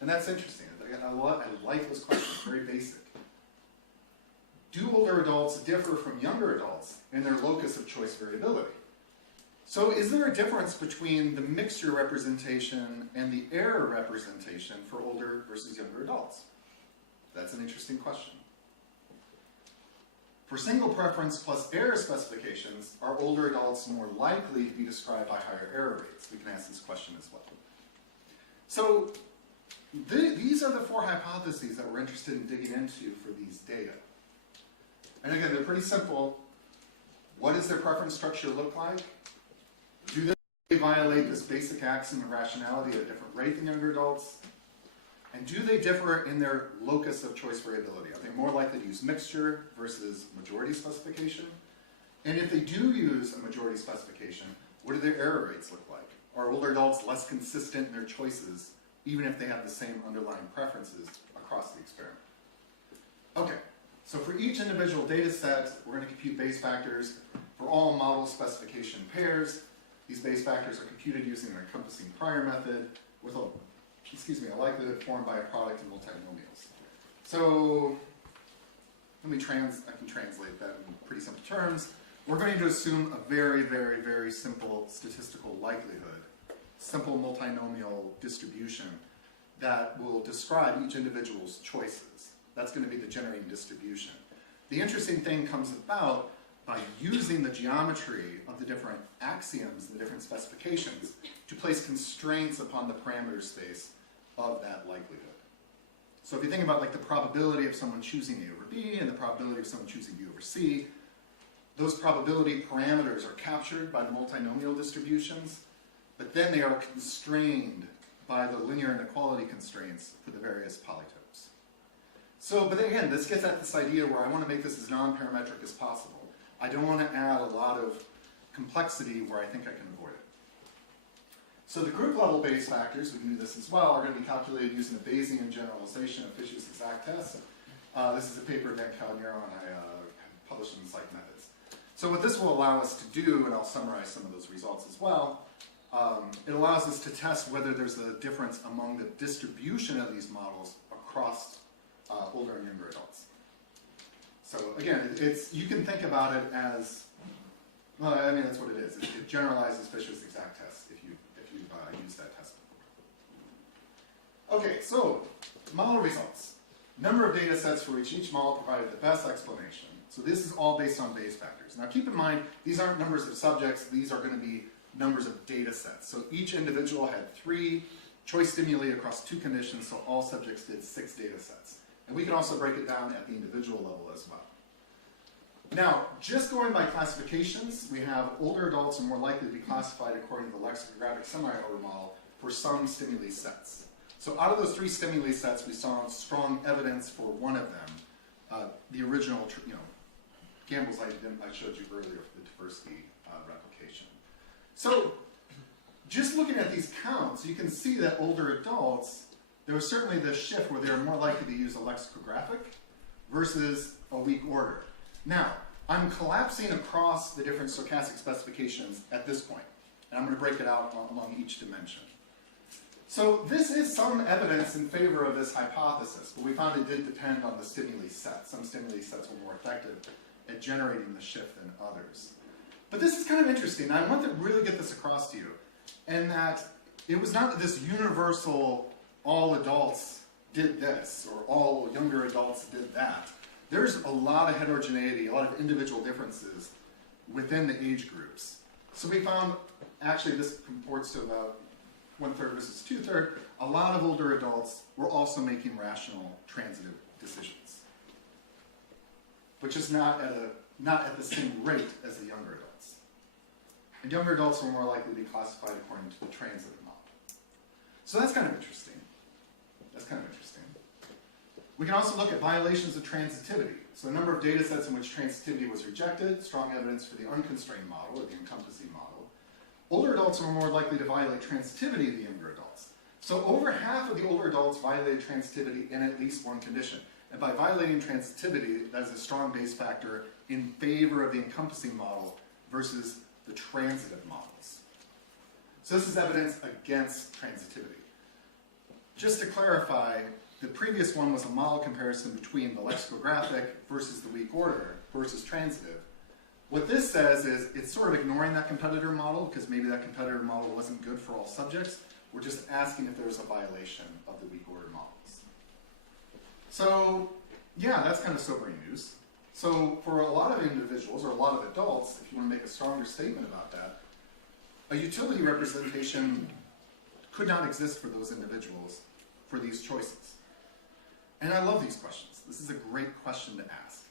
And that's interesting. I like this question. It's very basic. Do older adults differ from younger adults in their locus of choice variability? So is there a difference between the mixture representation and the error representation for older versus younger adults? That's an interesting question. For single preference plus error specifications, are older adults more likely to be described by higher error rates? We can ask this question as well. So these are the 4 hypotheses that we're interested in digging into for these data. And again, they're pretty simple. What does their preference structure look like? Do they violate this basic axiom of rationality at a different rate than younger adults? And do they differ in their locus of choice variability? Are they more likely to use mixture versus majority specification? And if they do use a majority specification, what do their error rates look like? Are older adults less consistent in their choices, even if they have the same underlying preferences across the experiment? Okay, so for each individual data set, we're going to compute Bayes factors for all model specification pairs. These Bayes factors are computed using an encompassing prior method with a likelihood formed by a product of multinomials. So I can translate that in pretty simple terms. We're going to assume a very, very, very simple statistical likelihood, simple multinomial distribution that will describe each individual's choices. That's going to be the generating distribution. The interesting thing comes about by using the geometry of the different axioms, the different specifications, to place constraints upon the parameter space of that likelihood. So if you think about the probability of someone choosing A over B and the probability of someone choosing B over C, those probability parameters are captured by the multinomial distributions, but then they are constrained by the linear inequality constraints for the various polytopes. So, but again, this gets at this idea where I want to make this as non-parametric as possible. I don't want to add a lot of complexity where I think I can avoid it. So the group level Bayes factors, we can do this as well, are going to be calculated using the Bayesian generalization of Fisher's exact test. This is a paper Dan Calnero and I published in Psych Methods. So what this will allow us to do, and I'll summarize some of those results as well, it allows us to test whether there's a difference among the distribution of these models across older and younger adults. So again, you can think about it as, well, I mean, that's what it is. It generalizes Fisher's exact test if you use that test. Okay, so model results. Number of data sets for each model provided the best explanation. So this is all based on Bayes factors. Now keep in mind, these aren't numbers of subjects, these are going to be numbers of data sets. So each individual had 3 choice stimuli across 2 conditions, so all subjects did 6 data sets. And we can also break it down at the individual level as well. Now, just going by classifications, we have older adults are more likely to be classified according to the lexicographic semi-order model for some stimuli sets. So out of those 3 stimuli sets, we saw strong evidence for one of them, the original, Gamble's I showed you earlier for the diversity replication. So just looking at these counts, you can see that older adults, there was certainly this shift where they were more likely to use a lexicographic versus a weak order. Now, I'm collapsing across the different stochastic specifications at this point, and I'm going to break it out along each dimension. So this is some evidence in favor of this hypothesis, but we found it did depend on the stimuli set. Some stimuli sets were more effective at generating the shift than others. But this is kind of interesting, and I want to really get this across to you, and that it was not this universal all adults did this, or all younger adults did that. There's a lot of heterogeneity, a lot of individual differences within the age groups. So we found, actually this comports to about 1/3 versus 2/3, a lot of older adults were also making rational transitive decisions, but just not at the same rate as the younger adults. And younger adults were more likely to be classified according to the transitive model. So that's kind of interesting. That's kind of interesting. We can also look at violations of transitivity. So a number of data sets in which transitivity was rejected, strong evidence for the unconstrained model or the encompassing model. Older adults were more likely to violate transitivity than younger adults. So over half of the older adults violated transitivity in at least one condition. And by violating transitivity, that is a strong base factor in favor of the encompassing model versus the transitive models. So this is evidence against transitivity. Just to clarify, the previous one was a model comparison between the lexicographic versus the weak order versus transitive. What this says is it's sort of ignoring that competitor model because maybe that competitor model wasn't good for all subjects. We're just asking if there's a violation of the weak order models. So, yeah, that's kind of sobering news. So for a lot of individuals, or a lot of adults, if you want to make a stronger statement about that, a utility representation could not exist for those individuals for these choices. And I love these questions. This is a great question to ask.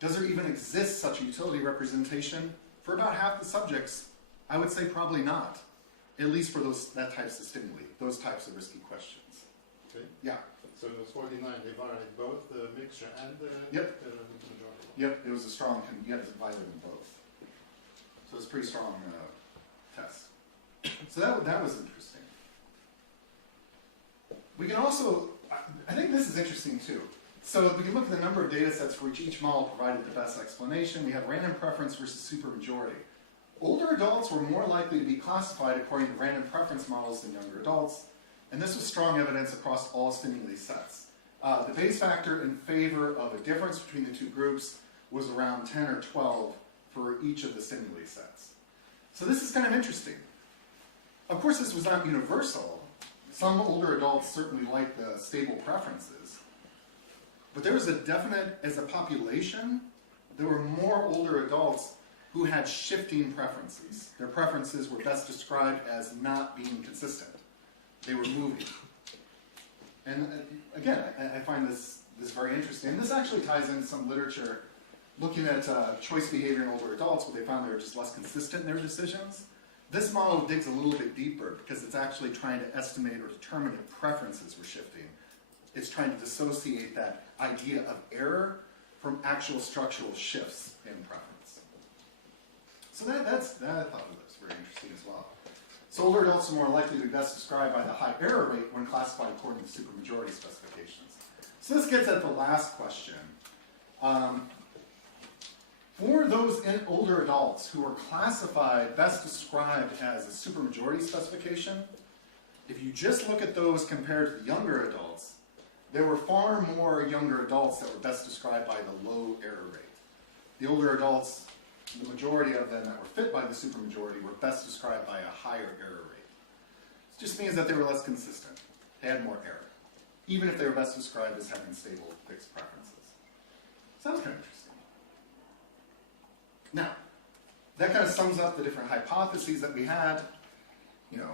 Does there even exist such a utility representation? For about half the subjects, I would say probably not. At least for that types of stimuli, those types of risky questions. Okay. Yeah. So it was 49, they violated both the mixture and the majority. Yep, it was a strong, it violated both. So it's a pretty strong test. So that was interesting. We can also, I think this is interesting too. So we can look at the number of data sets for which each model provided the best explanation. We have random preference versus supermajority. Older adults were more likely to be classified according to random preference models than younger adults, and this was strong evidence across all stimuli sets. The base factor in favor of a difference between the two groups was around 10 or 12 for each of the stimuli sets. So this is kind of interesting. Of course, this was not universal. Some older adults certainly liked the stable preferences, but there was a definite, as a population, there were more older adults who had shifting preferences. Their preferences were best described as not being consistent. They were moving. And again, I find this very interesting. This actually ties into some literature looking at choice behavior in older adults where they found they were just less consistent in their decisions. This model digs a little bit deeper because it's actually trying to estimate or determine if preferences were shifting. It's trying to dissociate that idea of error from actual structural shifts in preference. So that I thought was very interesting as well. So older adults are more likely to be best described by the high error rate when classified according to supermajority specifications. So this gets at the last question. For those older adults who are classified, best described as a supermajority specification, if you just look at those compared to the younger adults, there were far more younger adults that were best described by the low error rate. The older adults, the majority of them that were fit by the supermajority were best described by a higher error rate. It just means that they were less consistent. They had more error, even if they were best described as having stable fixed preferences. So that was kind of interesting. Now, that kind of sums up the different hypotheses that we had. You know,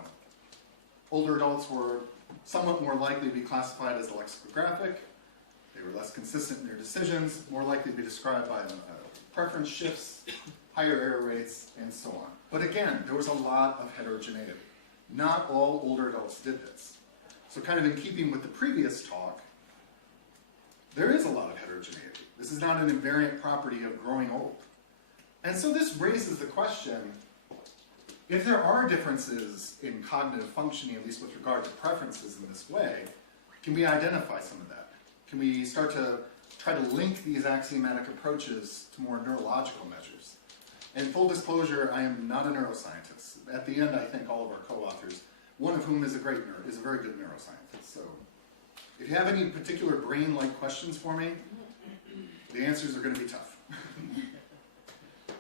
older adults were somewhat more likely to be classified as lexicographic. They were less consistent in their decisions, more likely to be described by preference shifts, higher error rates, and so on. But again, there was a lot of heterogeneity. Not all older adults did this. So kind of in keeping with the previous talk, there is a lot of heterogeneity. This is not an invariant property of growing old. And so this raises the question, if there are differences in cognitive functioning, at least with regard to preferences in this way, can we identify some of that? Can we start to try to link these axiomatic approaches to more neurological measures? And full disclosure, I am not a neuroscientist. At the end, I thank all of our co-authors, one of whom is a very good neuroscientist. So if you have any particular brain-like questions for me, the answers are going to be tough.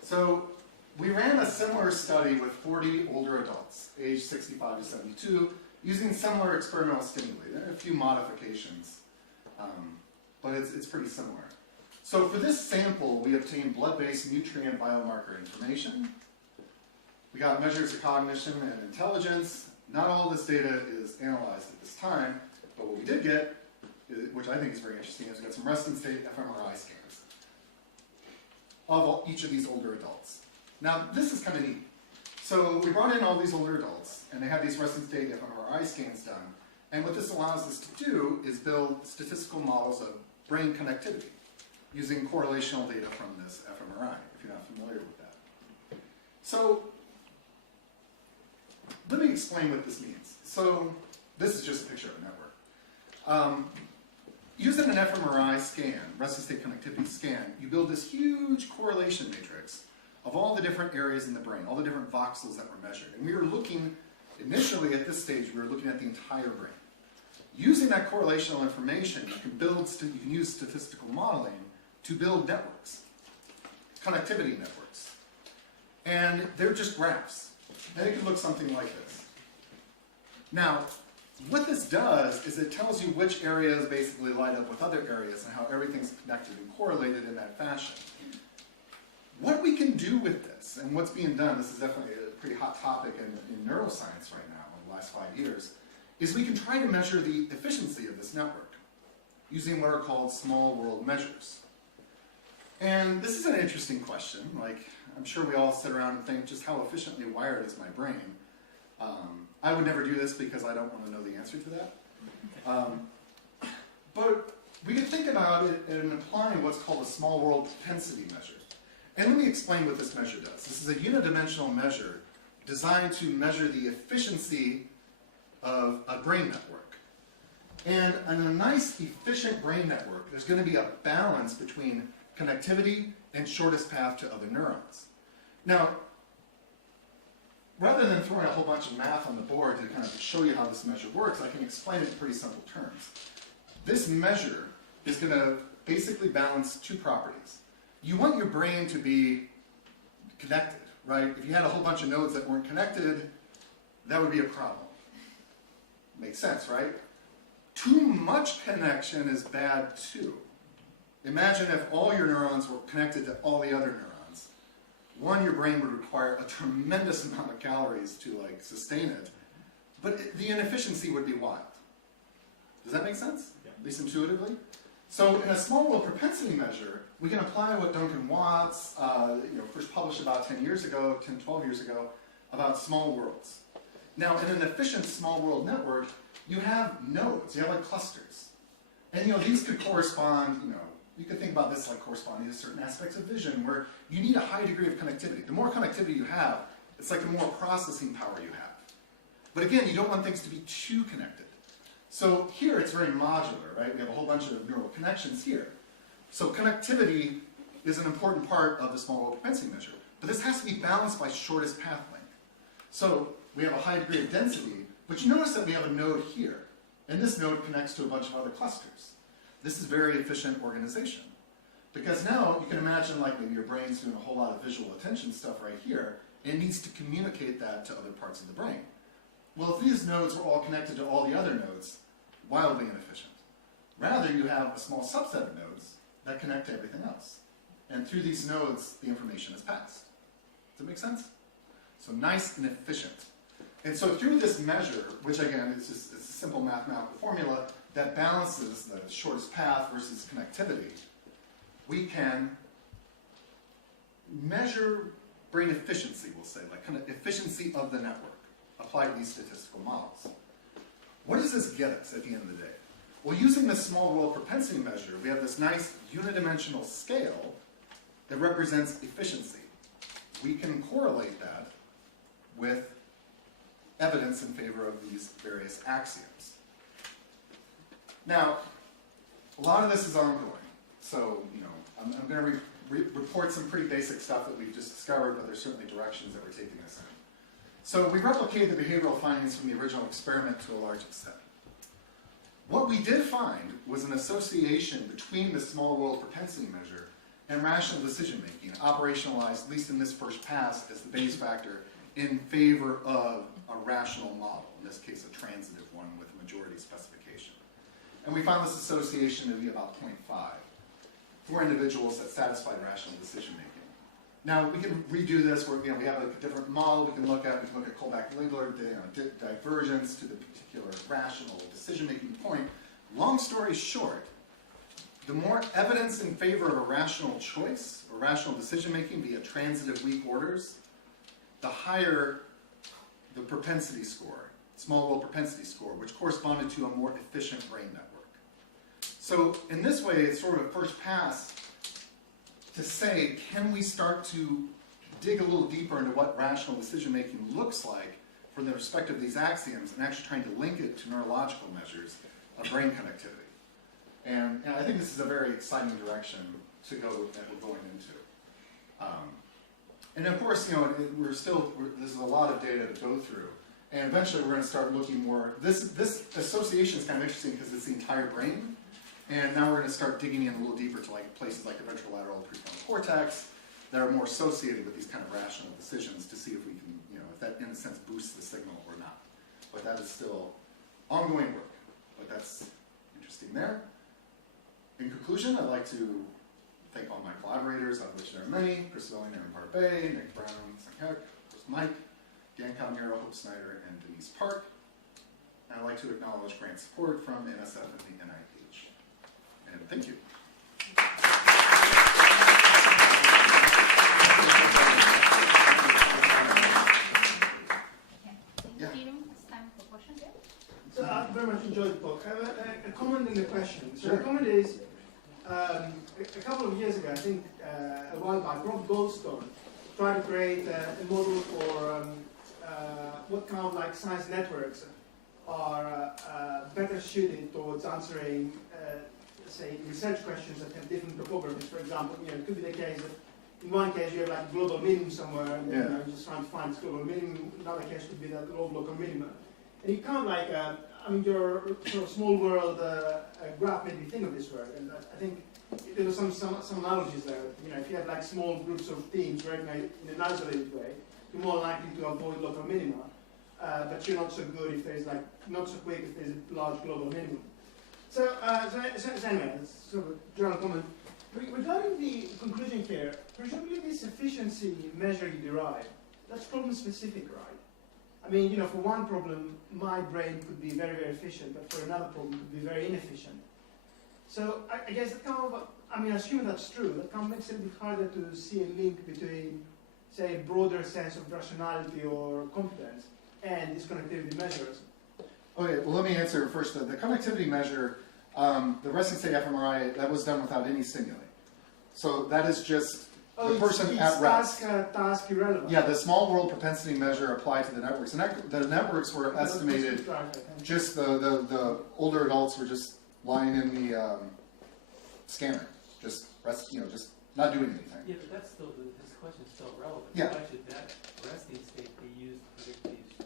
So we ran a similar study with 40 older adults, aged 65 to 72, using similar experimental stimuli. There are a few modifications, but it's pretty similar. So for this sample, we obtained blood-based nutrient biomarker information. We got measures of cognition and intelligence. Not all this data is analyzed at this time, but what we did get, which I think is very interesting, is we got some resting state fMRI scans of each of these older adults. Now, this is kind of neat. So we brought in all these older adults, and they had these resting state fMRI scans done, And what this allows us to do is build statistical models of brain connectivity using correlational data from this fMRI, if you're not familiar with that. So let me explain what this means. So this is just a picture of a network. Using an fMRI scan, resting state connectivity scan, you build this huge correlation matrix of all the different areas in the brain, all the different voxels that were measured. And we were looking, initially at this stage, we were looking at the entire brain. Using that correlational information, you can use statistical modeling to build networks, connectivity networks. And they're just graphs. They could look something like this. Now, what this does is it tells you which areas basically light up with other areas and how everything's connected and correlated in that fashion. What we can do with this, and what's being done, this is definitely a pretty hot topic in neuroscience right now in the last 5 years, is we can try to measure the efficiency of this network using what are called small world measures. And this is an interesting question. Like, I'm sure we all sit around and think, just how efficiently wired is my brain? I would never do this because I don't want to know the answer to that. But we can think about it and applying what's called a small world propensity measure. And let me explain what this measure does. This is a unidimensional measure designed to measure the efficiency of a brain network. And in a nice, efficient brain network, there's going to be a balance between connectivity and shortest path to other neurons. Now, rather than throwing a whole bunch of math on the board to kind of show you how this measure works, I can explain it in pretty simple terms. This measure is going to basically balance two properties. You want your brain to be connected, right? If you had a whole bunch of nodes that weren't connected, that would be a problem. Makes sense, right? Too much connection is bad too. Imagine if all your neurons were connected to all the other neurons. One, your brain would require a tremendous amount of calories to sustain it, but the inefficiency would be wild. Does that make sense? Yeah. At least intuitively? So in a small world propensity measure, we can apply what Duncan Watts first published about 10, 12 years ago, about small worlds. Now, in an efficient small world network, you have nodes, you have clusters. And these could correspond, you could think about this like corresponding to certain aspects of vision where you need a high degree of connectivity. The more connectivity you have, it's like the more processing power you have. But again, you don't want things to be too connected. So here it's very modular, right? We have a whole bunch of neural connections here. So connectivity is an important part of the small world propensity measure. But this has to be balanced by shortest path length. So we have a high degree of density, but you notice that we have a node here. And this node connects to a bunch of other clusters. This is very efficient organization. Because now you can imagine maybe your brain's doing a whole lot of visual attention stuff right here, and it needs to communicate that to other parts of the brain. Well, if these nodes were all connected to all the other nodes, wildly inefficient. Rather, you have a small subset of nodes that connect to everything else. And through these nodes, the information is passed. Does that make sense? So nice and efficient. And so through this measure, which again it's a simple mathematical formula that balances the shortest path versus connectivity, we can measure brain efficiency, we'll say, kind of efficiency of the network, applied to these statistical models. What does this get us at the end of the day? Well, using this small world propensity measure, we have this nice unidimensional scale that represents efficiency. We can correlate that with evidence in favor of these various axioms. Now, a lot of this is ongoing. So, I'm going to report some pretty basic stuff that we've just discovered, but there's certainly directions that we're taking us in. So we replicated the behavioral findings from the original experiment to a large extent. What we did find was an association between the small world propensity measure and rational decision making, operationalized, at least in this first pass, as the Bayes factor in favor of a rational model, in this case a transitive one with majority specification. And we found this association to be about 0.5 for individuals that satisfied rational decision making. Now, we can redo this where we have a different model we can look at. We can look at Kolbach-Legler, divergence to the particular rational decision-making point. Long story short, the more evidence in favor of a rational choice or rational decision-making via transitive weak orders, the higher the propensity score small world propensity score, which corresponded to a more efficient brain network. So in this way, it's sort of a first pass to say, can we start to dig a little deeper into what rational decision making looks like from the perspective of these axioms and actually trying to link it to neurological measures of brain connectivity. And I think this is a very exciting direction to go that we're going into. And of course, this is a lot of data to go through. And eventually we're going to start looking more, this association is kind of interesting because it's the entire brain. And now we're going to start digging in a little deeper to like places like the ventrolateral prefrontal cortex that are more associated with these kind of rational decisions to see if we can, if that in a sense boosts the signal or not. But that is still ongoing work. But that's interesting there. In conclusion, I'd like to thank all my collaborators, of which there are many: Chris Willing, Aaron Barbet, Nick Brown, Sam Heck, Mike, Dan Calmero, Hope Snyder, and Denise Park. And I'd like to acknowledge grant support from NSF and the NIH. And thank you. Thank you. It's time for questions. So I very much enjoyed the book. I have a comment and a question. So Sure. the comment is, a couple of years ago, I think a while back, Rob Goldstone tried to create a model for what kind of like science networks are better suited towards answering, say, research questions that have different topographies. For example, it could be the case that in one case you have like global minimum somewhere, and you're just trying to find this global minimum. Another case could be that local minimum. And you can't like, your sort of small world graph made me think of this word, and I think there were some analogies there. If you have like small groups of teams working in an isolated way, you're more likely to avoid local minima, but you're not so good if there's like, not so quick if there's a large global minimum. So anyway, it's sort of a general comment. Regarding the conclusion here, presumably this efficiency measure you derive, that's problem specific, right? I mean, for one problem, my brain could be very, very efficient, but for another problem, it could be very inefficient. So I guess that kind of, assuming that's true, that kind of makes it a bit harder to see a link between, say, a broader sense of rationality or competence and these connectivity measures. Okay, well, let me answer first. The connectivity measure, the resting state fMRI, that was done without any stimuli. So that is just the person at rest. Task irrelevant. Yeah, the small world propensity measure applied to the networks. And the networks were estimated, just the older adults were just lying in the scanner, just rest, just not doing anything. Yeah, but that's still, this question is still relevant. Yeah. Why should that resting state be used to predict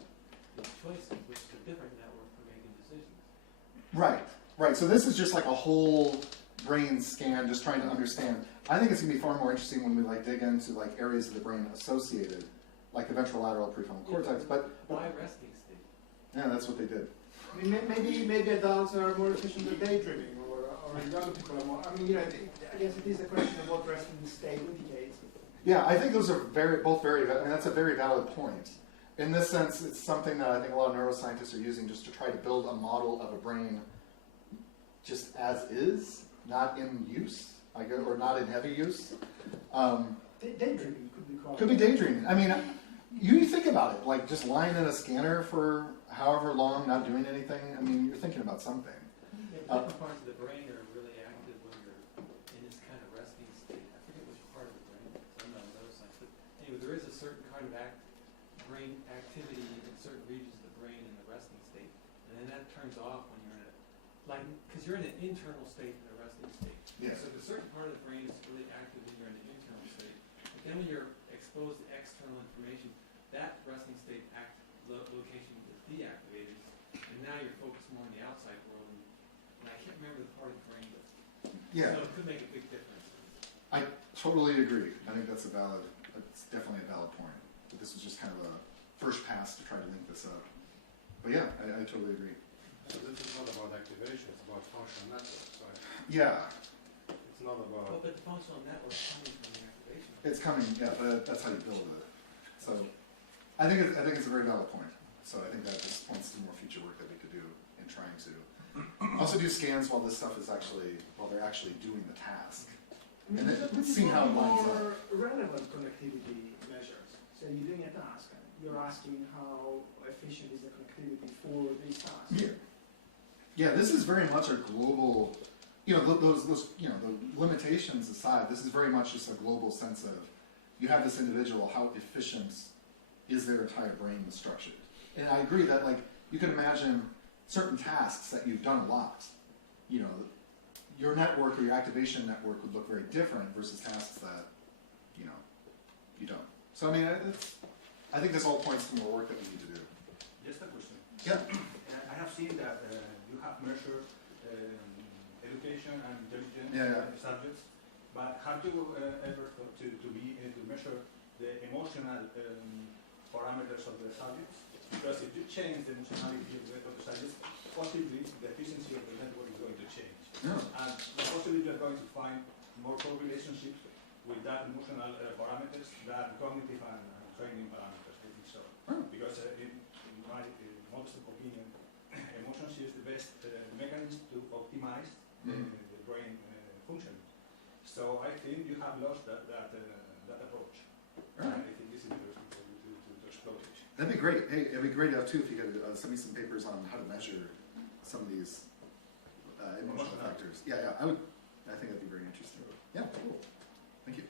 these choices, which is a different network for making decisions? Right. So this is just like a whole brain scan, just trying to understand. I think it's going to be far more interesting when we dig into areas of the brain associated, like the ventrolateral prefrontal cortex. But why resting state? Yeah, that's what they did. I mean, maybe adults are more efficient at daydreaming, or young people are more. I guess it is a question of what resting state indicates. Yeah, I think those are that's a very valid point. In this sense, it's something that I think a lot of neuroscientists are using just to try to build a model of a brain just as is, not in use, or not in heavy use. Daydreaming could be called. Could be daydreaming. You think about it, just lying in a scanner for however long, not doing anything. You're thinking about something. Different parts of the brain are really active when you're in this kind of resting state. I forget which part of the brain it is. I'm not a neuroscientist, but anyway, there is a certain kind of brain activity in certain regions of the brain in the resting state, and then that turns off when you're in because you're in an internal state in a resting state. Yeah. So there's a certain part of the brain is really active when you're in an internal state. But then when you're exposed to external information, that resting state location is deactivated, and now you're focused more on the outside world. And I can't remember the part of the brain, but Yeah. so it could make a big difference. I totally agree. I think that's definitely a valid point. But this was just kind of a first pass to try to link this up. But yeah, I totally agree. So this is not about activation, it's about functional networks, right? Yeah, It's not about... Well, but the functional network is coming from the activation. it's coming. Yeah, but that's how you build it. So I think it's a very valid point. So I think that just points to more future work that we could do in trying to also do scans while they're actually doing the task. And then see how it lines up. More relevant connectivity measures. So you're doing a task, and you're asking how efficient is the connectivity for these tasks. Yeah. Yeah, this is very much a global, those the limitations aside, this is very much just a global sense of, you have this individual, how efficient is their entire brain structured? And I agree that, like, you can imagine certain tasks that you've done a lot. Your network or your activation network would look very different versus tasks that, you don't. So, I mean, I think this all points to more work that we need to do. Just a question. Yeah. I have seen that you have measured education and intelligence subjects, but have you ever thought to measure the emotional parameters of the subjects? Because if you change the emotionality of the subjects, possibly the efficiency of the network is going to change. Yeah. And possibly you're going to find more co-relationships with that emotional parameters than cognitive and training parameters. I think so. Because in my modest opinion, emotions is the best mechanism to optimize the brain function. So I think you have lost that approach. Right. I think this is interesting for you to explore it. That'd be great. Hey, it'd be great too if you could send me some papers on how to measure some of these emotional factors. Yeah, I think that'd be very interesting. Yeah, cool. Thank you.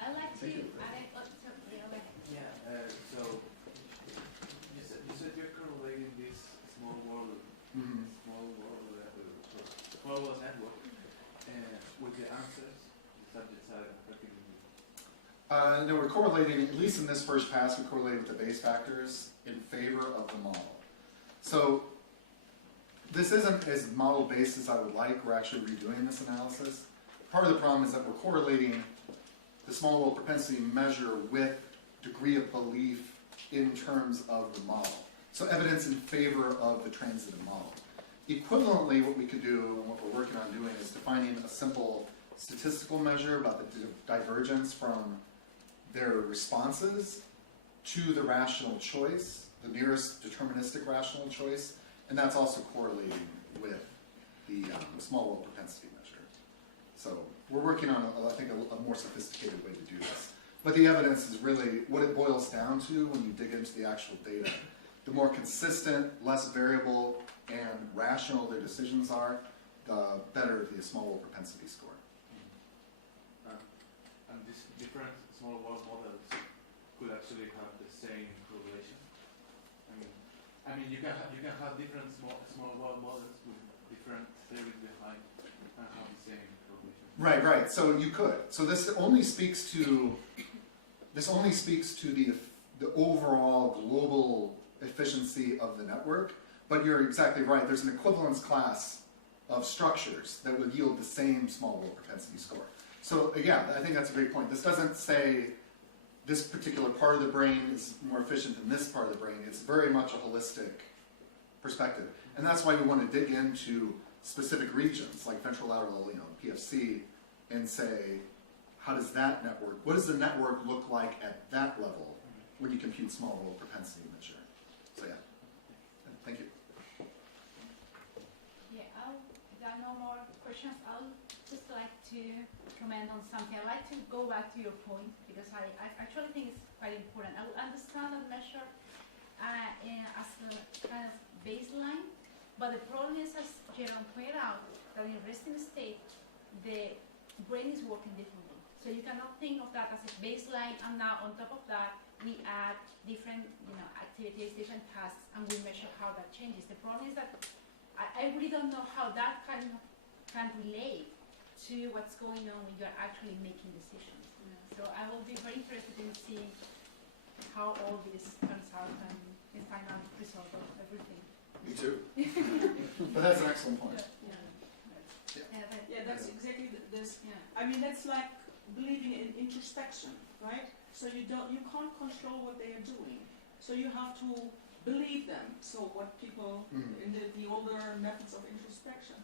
I'd like to add So you said you're correlating this small world network with the answers the subjects are effectively. No, we're correlating, at least in this first pass, we correlated with the base factors in favor of the model. So this isn't as model-based as I would like. We're actually redoing this analysis. Part of the problem is that we're correlating the small world propensity measure with degree of belief in terms of the model. So evidence in favor of the transitive model. Equivalently, what we could do, and what we're working on doing, is defining a simple statistical measure about the divergence from their responses to the rational choice, the nearest deterministic rational choice, and that's also correlating with the small world propensity measure. So we're working on, I think, a more sophisticated way to do this. But the evidence is really what it boils down to when you dig into the actual data. The more consistent, less variable, and rational their decisions are, the better the small world propensity score. And these different small world models could actually have the same correlation. I mean, you can have different small world models with different theories behind and have the same correlation. Right. So you could. So this only speaks to the overall global efficiency of the network. But you're exactly right. There's an equivalence class of structures that would yield the same small world propensity score. So yeah, I think that's a great point. This doesn't say this particular part of the brain is more efficient than this part of the brain. It's very much a holistic perspective. And that's why we want to dig into specific regions like ventrolateral, PFC, and say, how does that network, what does the network look like at that level when you compute small world propensity measure? So yeah, thank you. Yeah, if there are no more questions, I'll just like to comment on something. I'd like to go back to your point because I actually think it's quite important. I would understand that measure as a kind of baseline, but the problem is, as Jerome pointed out, that in resting state, the brain is working differently. So you cannot think of that as a baseline, and now on top of that, we add different activities, different tasks, and we measure how that changes. The problem is that I really don't know how that can relate to what's going on when you're actually making decisions. So I will be very interested in seeing how all this turns out and the final result of everything. Me too. But that's an excellent point. Yeah, that's exactly this. Yeah. I mean, that's like believing in introspection, right? So you can't control what they are doing. So you have to believe them. So what people in the older methods of introspection.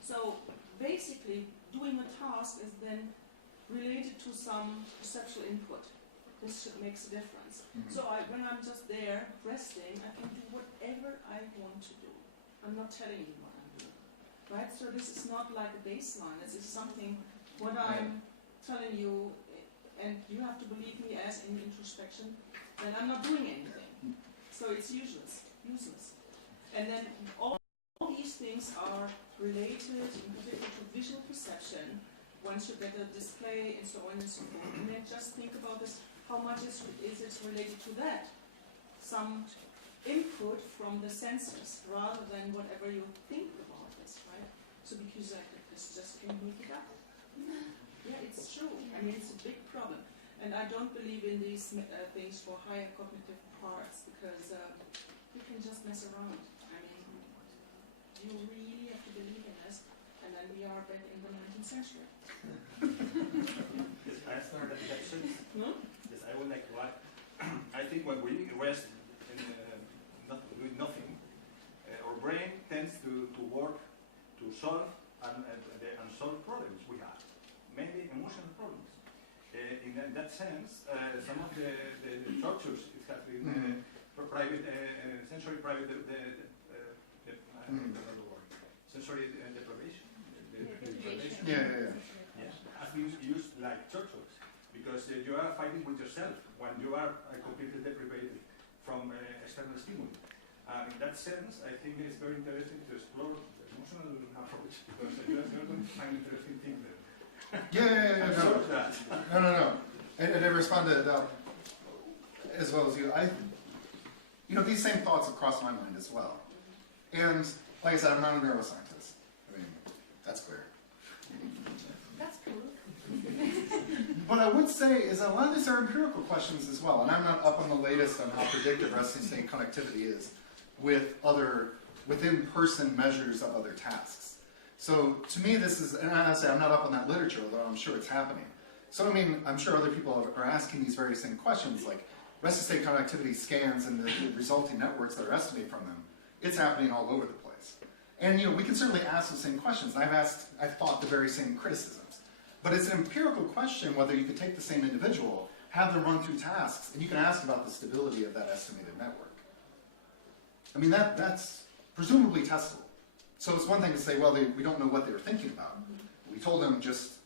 So basically, doing a task is then related to some perceptual input. This makes a difference. So when I'm just there resting, I can do whatever I want to do. I'm not telling anyone I'm right? So this is not like a baseline. This is something, what I'm telling you, and you have to believe me as in introspection, then I'm not doing anything. So it's useless. And then all these things are related, in particular, to visual perception. One should get a display and so on and so forth. And then just think about this, how much is it related to that? Some input from the senses rather than whatever you think about this, right? So because this just can move it up. Yeah, it's true. I mean, it's a big problem. And I don't believe in these things for higher cognitive parts because you can just mess around. I mean, you really have to believe in this. And then we are back in the 19th century. Yes, I started reflections. Yes, I would like to add. I think when we rest in not doing nothing, our brain tends to work to solve the unsolved problems we have, mainly emotional problems. In that sense, some of the tortures it has been private, sensory private, sensory deprivation. Yes, has been used like tortures because you are fighting with yourself when you are completely deprived from external stimuli. In that sense, I think it's very interesting to explore the emotional approach because you're going to find interesting things there. No. And I responded as well as you. These same thoughts have crossed my mind as well. And like I said, I'm not a neuroscientist. I mean, that's clear. That's cool. What I would say is that a lot of these are empirical questions as well, and I'm not up on the latest on how predictive resting state connectivity is with within-person measures of other tasks. So to me, this is, and honestly, I'm not up on that literature, although I'm sure it's happening. So I mean, I'm sure other people are asking these very same questions, like resting state connectivity scans and the resulting networks that are estimated from them. It's happening all over the place. And we can certainly ask the same questions. I've thought the very same criticisms. But it's an empirical question whether you could take the same individual, have them run through tasks, and you can ask about the stability of that estimated network. I mean, that's presumably testable. So it's one thing to say, well, we don't know what they were thinking about. We told them just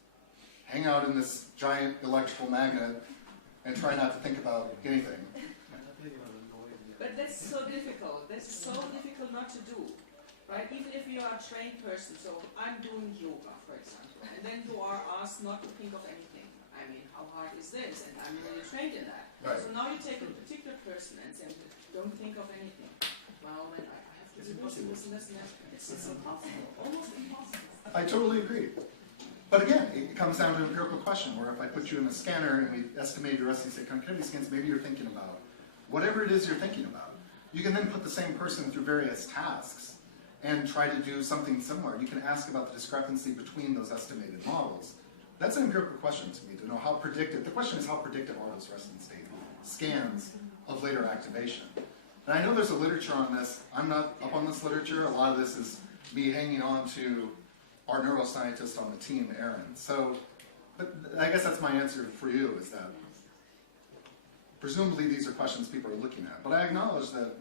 hang out in this giant electrical magnet and try not to think about anything. But that's so difficult. That's so difficult not to do, right? Even if you are a trained person. So I'm doing yoga, for example, and then you are asked not to think of anything. I mean, how hard is this? And I'm really trained in that. Right. So now you take a particular person and say, don't think of anything. Well, then I have to do this and this and this and that. It's impossible, almost impossible. I totally agree. But again, it comes down to an empirical question where if I put you in a scanner and we estimate your resting state connectivity scans, maybe you're thinking about whatever it is you're thinking about. You can then put the same person through various tasks and try to do something similar. You can ask about the discrepancy between those estimated models. That's an empirical question to me, to know how predictive, the question is how predictive are those resting state scans of later activation. And I know there's a literature on this. I'm not up on this literature. A lot of this is me hanging on to our neuroscientist on the team, Aaron. So, but I guess that's my answer for you, is that presumably these are questions people are looking at. But I acknowledge that,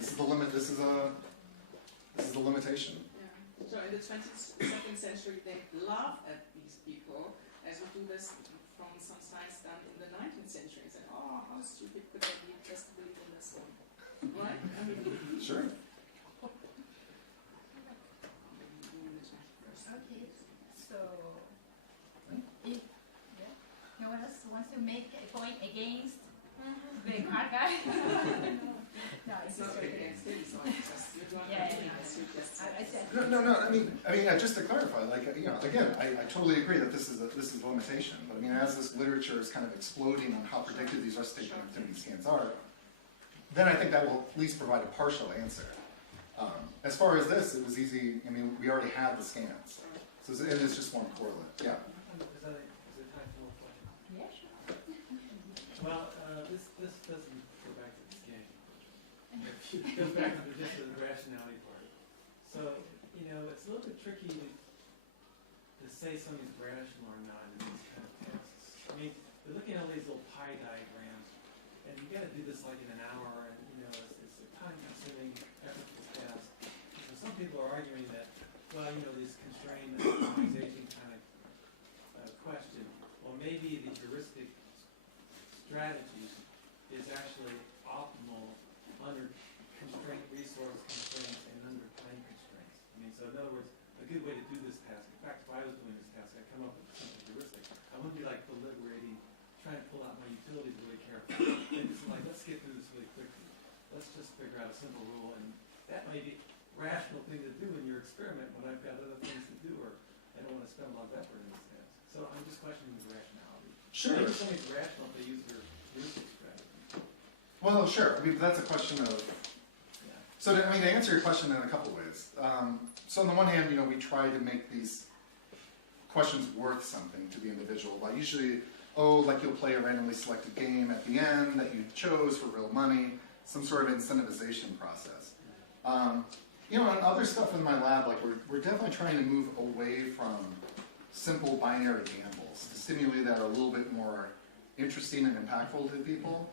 this is the limit, this is the limitation. Yeah. So in the 22nd century, they laugh at these people as we do this from some science done in the 19th century and say, oh, how stupid could I be just to believe in this one? Right? I mean, Sure. Okay, so if no one else wants to make a point against the car guy? No, it's just okay. No. I mean, just to clarify, like, again, I totally agree that this is a limitation. But I mean, as this literature is kind of exploding on how predictive these rest state connectivity scans are, then I think that will at least provide a partial answer. As far as this, it was easy. I mean, we already had the scans, so it's just one correlate. Yeah. Is it time for more questions? Yeah, sure. Well, this doesn't go back to the scanning. It goes back to just the rationality part. So, it's a little bit tricky to say something's rational or not in these kind of tests. I mean, they're looking at all these little pie diagrams, and you got to do this like in an hour, and it's a time-consuming, effortless task. So some people are arguing that well, you know, this constrained optimization kind of question. Well, maybe the heuristic strategy is actually optimal under constraint resource constraints and under time constraints. I mean, so in other words, a good way to do this task, in fact, if I was doing this task, I'd come up with something heuristic. I wouldn't be like deliberating, trying to pull out my utilities really carefully. It's like, let's get through this really quickly. Let's just figure out a simple rule, and that may be a rational thing to do in your experiment when I've got other things to do, or I don't want to spend a lot of effort in this task. So I'm just questioning the rationality. Sure. Maybe something's rational if they use their heuristic strategy. Well, sure. I mean, that's a question of. So, to answer your question in a couple ways. So, on the one hand, we try to make these questions worth something to the individual. By usually, like you'll play a randomly selected game at the end that you chose for real money, some sort of incentivization process. And other stuff in my lab, like we're definitely trying to move away from simple binary gambles to stimuli that are a little bit more interesting and impactful to people.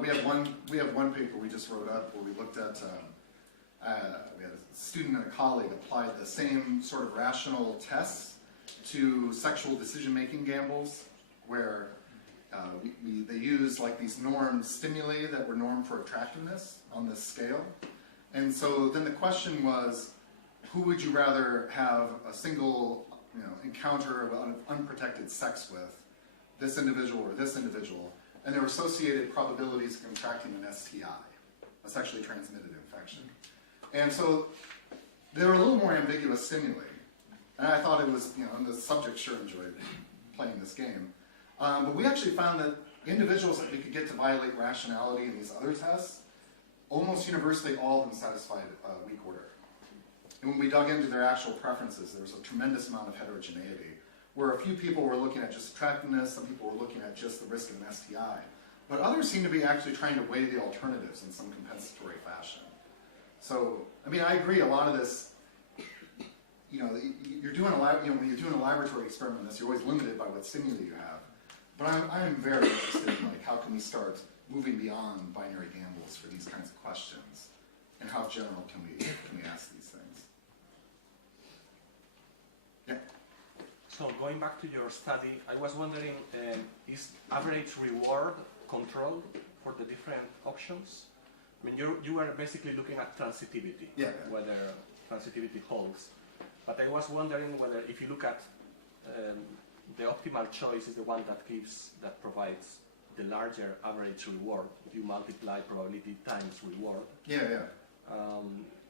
We have one paper we just wrote up where we looked at we had a student and a colleague applied the same sort of rational tests to sexual decision-making gambles, where they use like these normed stimuli that were normed for attractiveness on this scale. And so then the question was, who would you rather have a single encounter of unprotected sex with, this individual or this individual? And there were associated probabilities of contracting an STI, a sexually transmitted infection. And so they were a little more ambiguous stimuli. And I thought it was, and the subject sure enjoyed playing this game. But we actually found that individuals that we could get to violate rationality in these other tests, almost universally all of them satisfied weak order. And when we dug into their actual preferences, there was a tremendous amount of heterogeneity, where a few people were looking at just attractiveness, some people were looking at just the risk of an STI. But others seem to be actually trying to weigh the alternatives in some compensatory fashion. So, I agree, a lot of this, you're doing when you're doing a laboratory experiment, you're always limited by what stimuli you have. But I'm very interested in how can we start moving beyond binary gambles for these kinds of questions, and how general can we ask these things? Yeah. So going back to your study, I was wondering, is average reward controlled for the different options? You were basically looking at transitivity, whether transitivity holds. But I was wondering whether, if you look at the optimal choice is the one that provides the larger average reward. If you multiply probability times reward.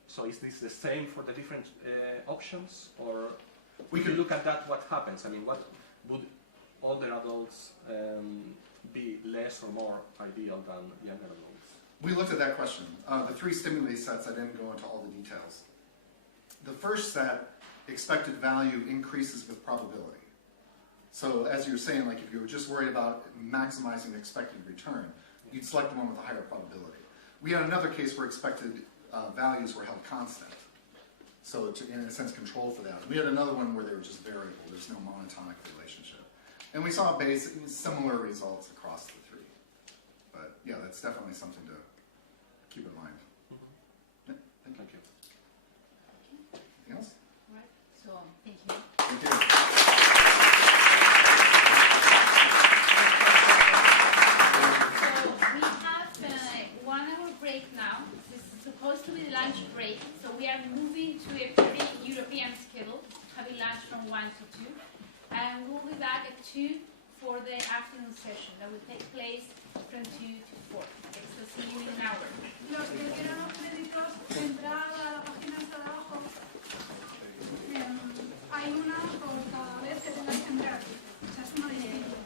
So is this the same for the different options, or we can look at that? What happens? What would older adults be less or more ideal than younger adults? We looked at that question. The three stimuli sets, I didn't go into all the details. The first set, expected value increases with probability. So as you were saying, if you were just worried about maximizing expected return, you'd select the one with a higher probability. We had another case where expected values were held constant. So to, in a sense, control for that. We had another one where they were just variable. There's no monotonic relationship. And we saw similar results across the three. But yeah, that's definitely something to keep in mind. Yeah, thank you. Anything else? Right. So, thank you. Thank you. So we have 1 hour break now. This is supposed to be the lunch break. So we are moving to a very European schedule, having lunch from 1 to 2. And we'll be back at 2 for the afternoon session that will take place from 2 to 4. Okay, so see you in an hour. Los que quieran los créditos, entrar a la página de abajo. Hay una por cada vez que tengáis que entrar. O sea, es una distinta.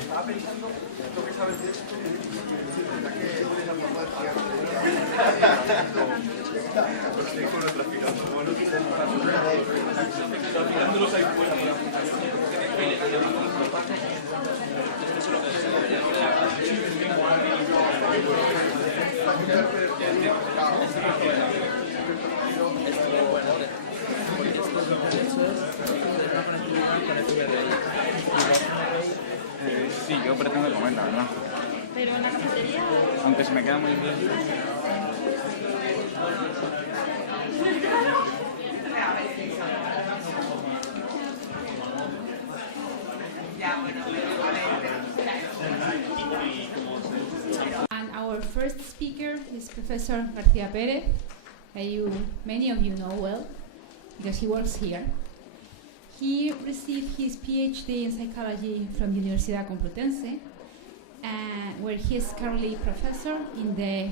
Estaba pensando, ¿tú qué sabes de esto? Estoy con los traficantes. Bueno, traficándolos ahí fuera para esto es bueno, porque estos derechos de una manera parece Sí, yo pretendo comer, la verdad. ¿Pero en la cafetería? Aunque se me queda muy bien. And our first speaker is Professor García Pérez, that many of you know well, because he works here. He received his PhD in psychology from Universidad Complutense, where he is currently professor in the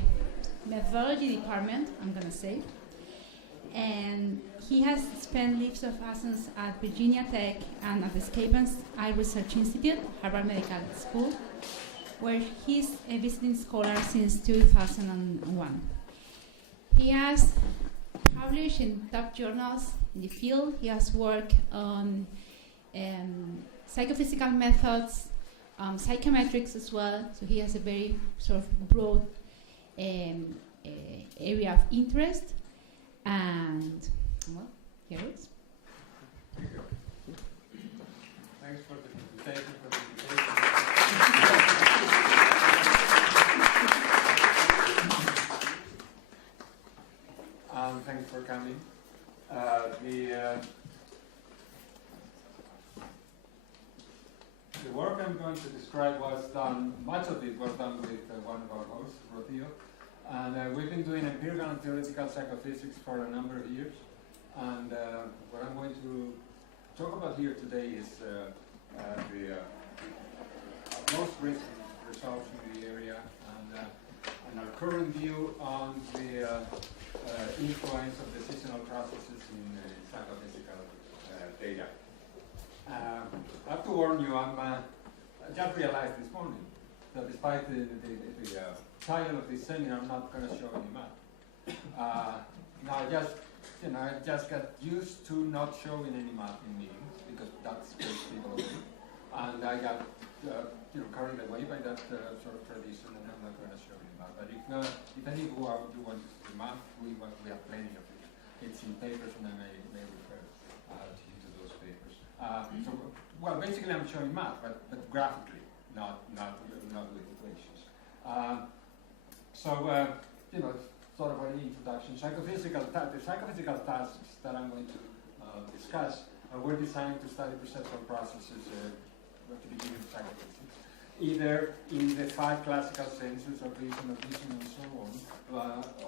methodology department, I'm going to say. And he has spent leaves of absence at Virginia Tech and at the Scapens Eye Research Institute, Harvard Medical School, where he's a visiting scholar since 2001. He has published in top journals in the field. He has worked on psychophysical methods, psychometrics as well, so he has a very sort of broad area of interest. And, well, here it is. Thank you. Thanks for the invitation. Thanks for coming. The work I'm going to describe was done, much of it was done with one of our hosts, Rocío. And we've been doing empirical and theoretical psychophysics for a number of years. And what I'm going to talk about here today is the most recent results in the area and our current view on the influence of decisional processes in psychophysical data. I have to warn you, I just realized this morning that despite the title of this seminar, I'm not going to show any math. Now I just got used to not showing any math in meetings because that's what people do, and I got carried away by that sort of tradition, and I'm not going to show any math. But if any of you do want to see math, we have plenty of it. It's in papers, and I may refer to you to those papers. Well, basically, I'm showing math, but graphically, not with equations. Sort of an introduction. The psychophysical tasks that I'm going to discuss were designed to study perceptual processes at the beginning of psychophysics, either in the 5 classical senses of vision, and so on,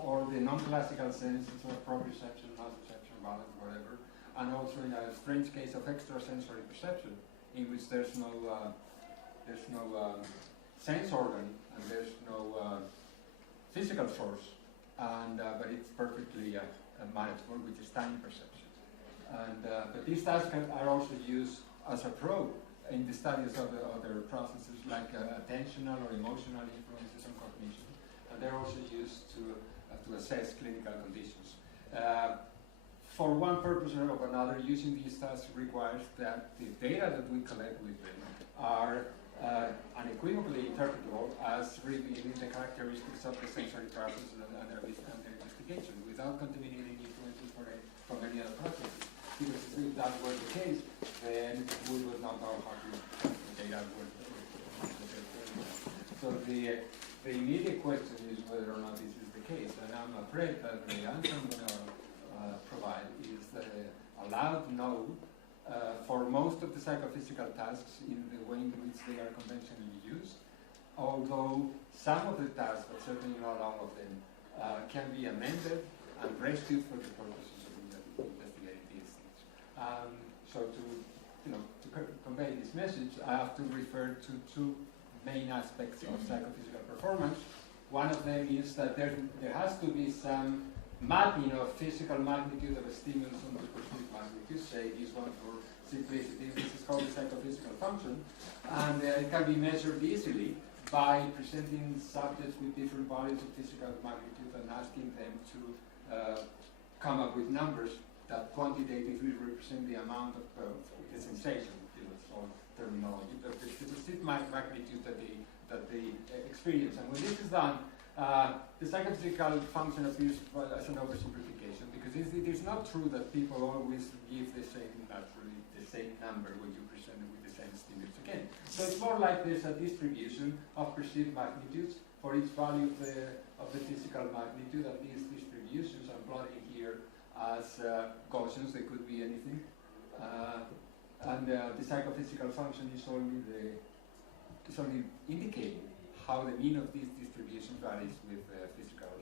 or the non-classical senses of proprioception, nociception, balance, whatever, and also in a strange case of extrasensory perception, in which there's no sense organ and there's no physical source, but it's perfectly manageable, which is time perception. But these tasks are also used as a probe in the studies of the other processes like attentional or emotional influences on cognition, and they're also used to assess clinical conditions. For one purpose or another, using these tasks requires that the data that we collect with them are unequivocally interpretable as revealing the characteristics of the sensory processes and their investigation without contaminating influences from any other processes. Because if that were the case, then we would not know how to the data would. So the immediate question is whether or not this is the case, and I'm afraid that the answer I'm going to provide is a loud no for most of the psychophysical tasks in the way in which they are conventionally used, although some of the tasks, but certainly not all of them, can be amended and rescued for the purposes of investigating these things. So to convey this message, I have to refer to 2 main aspects of psychophysical performance. One of them is that there has to be some mapping of physical magnitude of a stimulus on the perceived magnitude, say this one for simplicity. This is called the psychophysical function, and it can be measured easily by presenting subjects with different values of physical magnitude and asking them to come up with numbers that quantitatively represent the amount of the sensation, it's all terminology, but the perceived magnitude that they experience. And when this is done, the psychophysical function appears as an oversimplification, because it is not true that people always give the same number when you present it with the same stimulus again. So it's more like there's a distribution of perceived magnitudes for each value of the physical magnitude, and these distributions I'm plotting here as Gaussians. They could be anything. And the psychophysical function is only indicating how the mean of these distributions varies with physical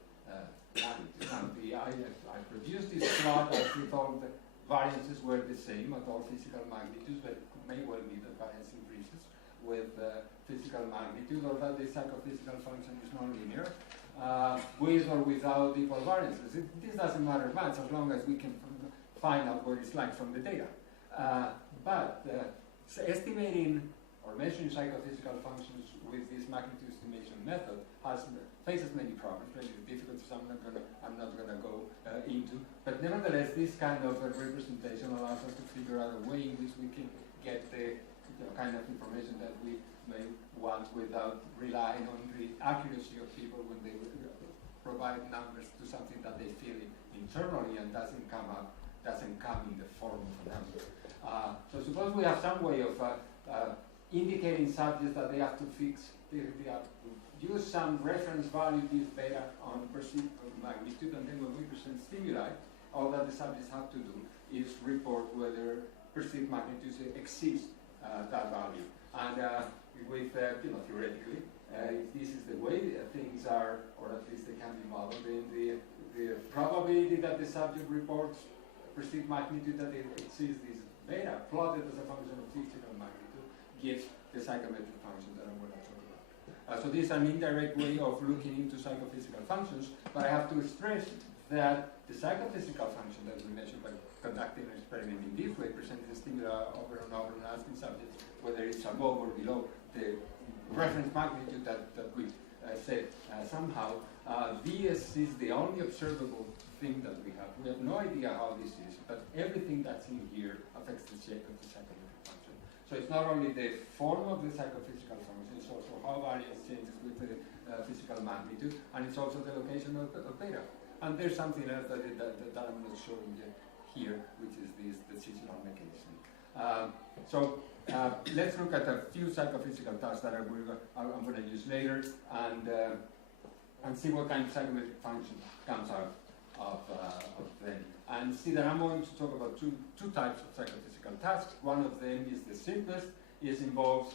magnitude. And I produced this plot as if all the variances were the same at all physical magnitudes, but it may well be that variance increases with physical magnitude, or that the psychophysical function is nonlinear, with or without equal variances. This doesn't matter much as long as we can find out what it's like from the data. But estimating or measuring psychophysical functions with this magnitude estimation method faces many problems, very difficult, so I'm not gonna go into. But nevertheless, this kind of representation allows us to figure out a way in which we can get the kind of information that we may want without relying on the accuracy of people when they provide numbers to something that they feel internally and doesn't come in the form of a number. So suppose we have some way of indicating subjects that they have to fix, they have to use some reference value, this beta, on perceived magnitude, and then when we present stimuli, all that the subjects have to do is report whether perceived magnitude exceeds that value. And with, theoretically, if this is the way things are, or at least they can be modeled, then the probability that the subject reports perceived magnitude that it exceeds this beta, plotted as a function of physical magnitude, gives the psychometric function that I'm going to talk about. So this is an indirect way of looking into psychophysical functions, but I have to stress that the psychophysical function that we measure by conducting an experiment in this way, presenting stimuli over and over and asking subjects whether it's above or below the reference magnitude that we said somehow, this is the only observable thing that we have. We have no idea how this is, but everything that's in here affects the shape of the psychometric function. So it's not only the form of the psychophysical function, it's also how variance changes with the physical magnitude, and it's also the location of beta. And there's something else that I'm not showing yet here, which is this decisional mechanism. Let's look at a few psychophysical tasks that I'm going to use later, and see what kind of psychometric function comes out of them. And see that I'm going to talk about two types of psychophysical tasks. One of them is the simplest. It involves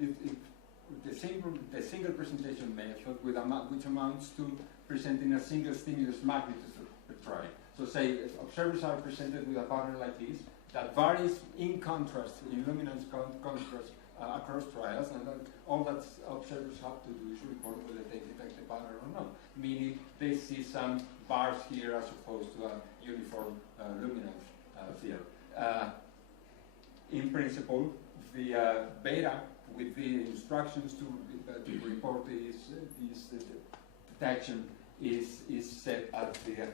the single presentation method, which amounts to presenting a single stimulus magnitude per trial. So say observers are presented with a pattern like this that varies in contrast, in luminance contrast across trials, and then all that observers have to do is report whether they detect the pattern or not. Meaning they see some bars here as opposed to a uniform luminance field. In principle, the beta with the instructions to report this detection is set at the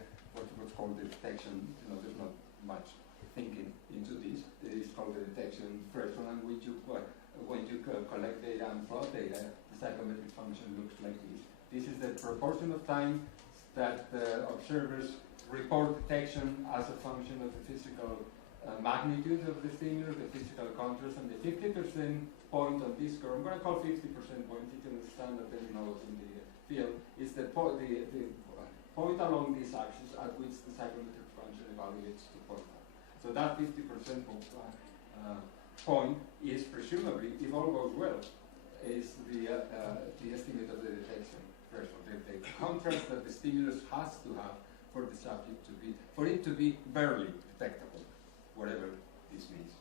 what's called the detection. There's not much thinking into this. It is called the detection threshold, and when you collect data and plot data, the psychometric function looks like this. This is the proportion of time that the observers report detection as a function of the physical magnitude of the stimulus, the physical contrast, and the 50% point on this curve. I'm going to call 50% point. You can understand that there is no in the field. Is the point along this axis at which the psychometric function evaluates to 0.5. So that 50% point is presumably, if all goes well, is the estimate of the detection threshold. The contrast that the stimulus has to have for the subject for it to be barely detectable, whatever this means.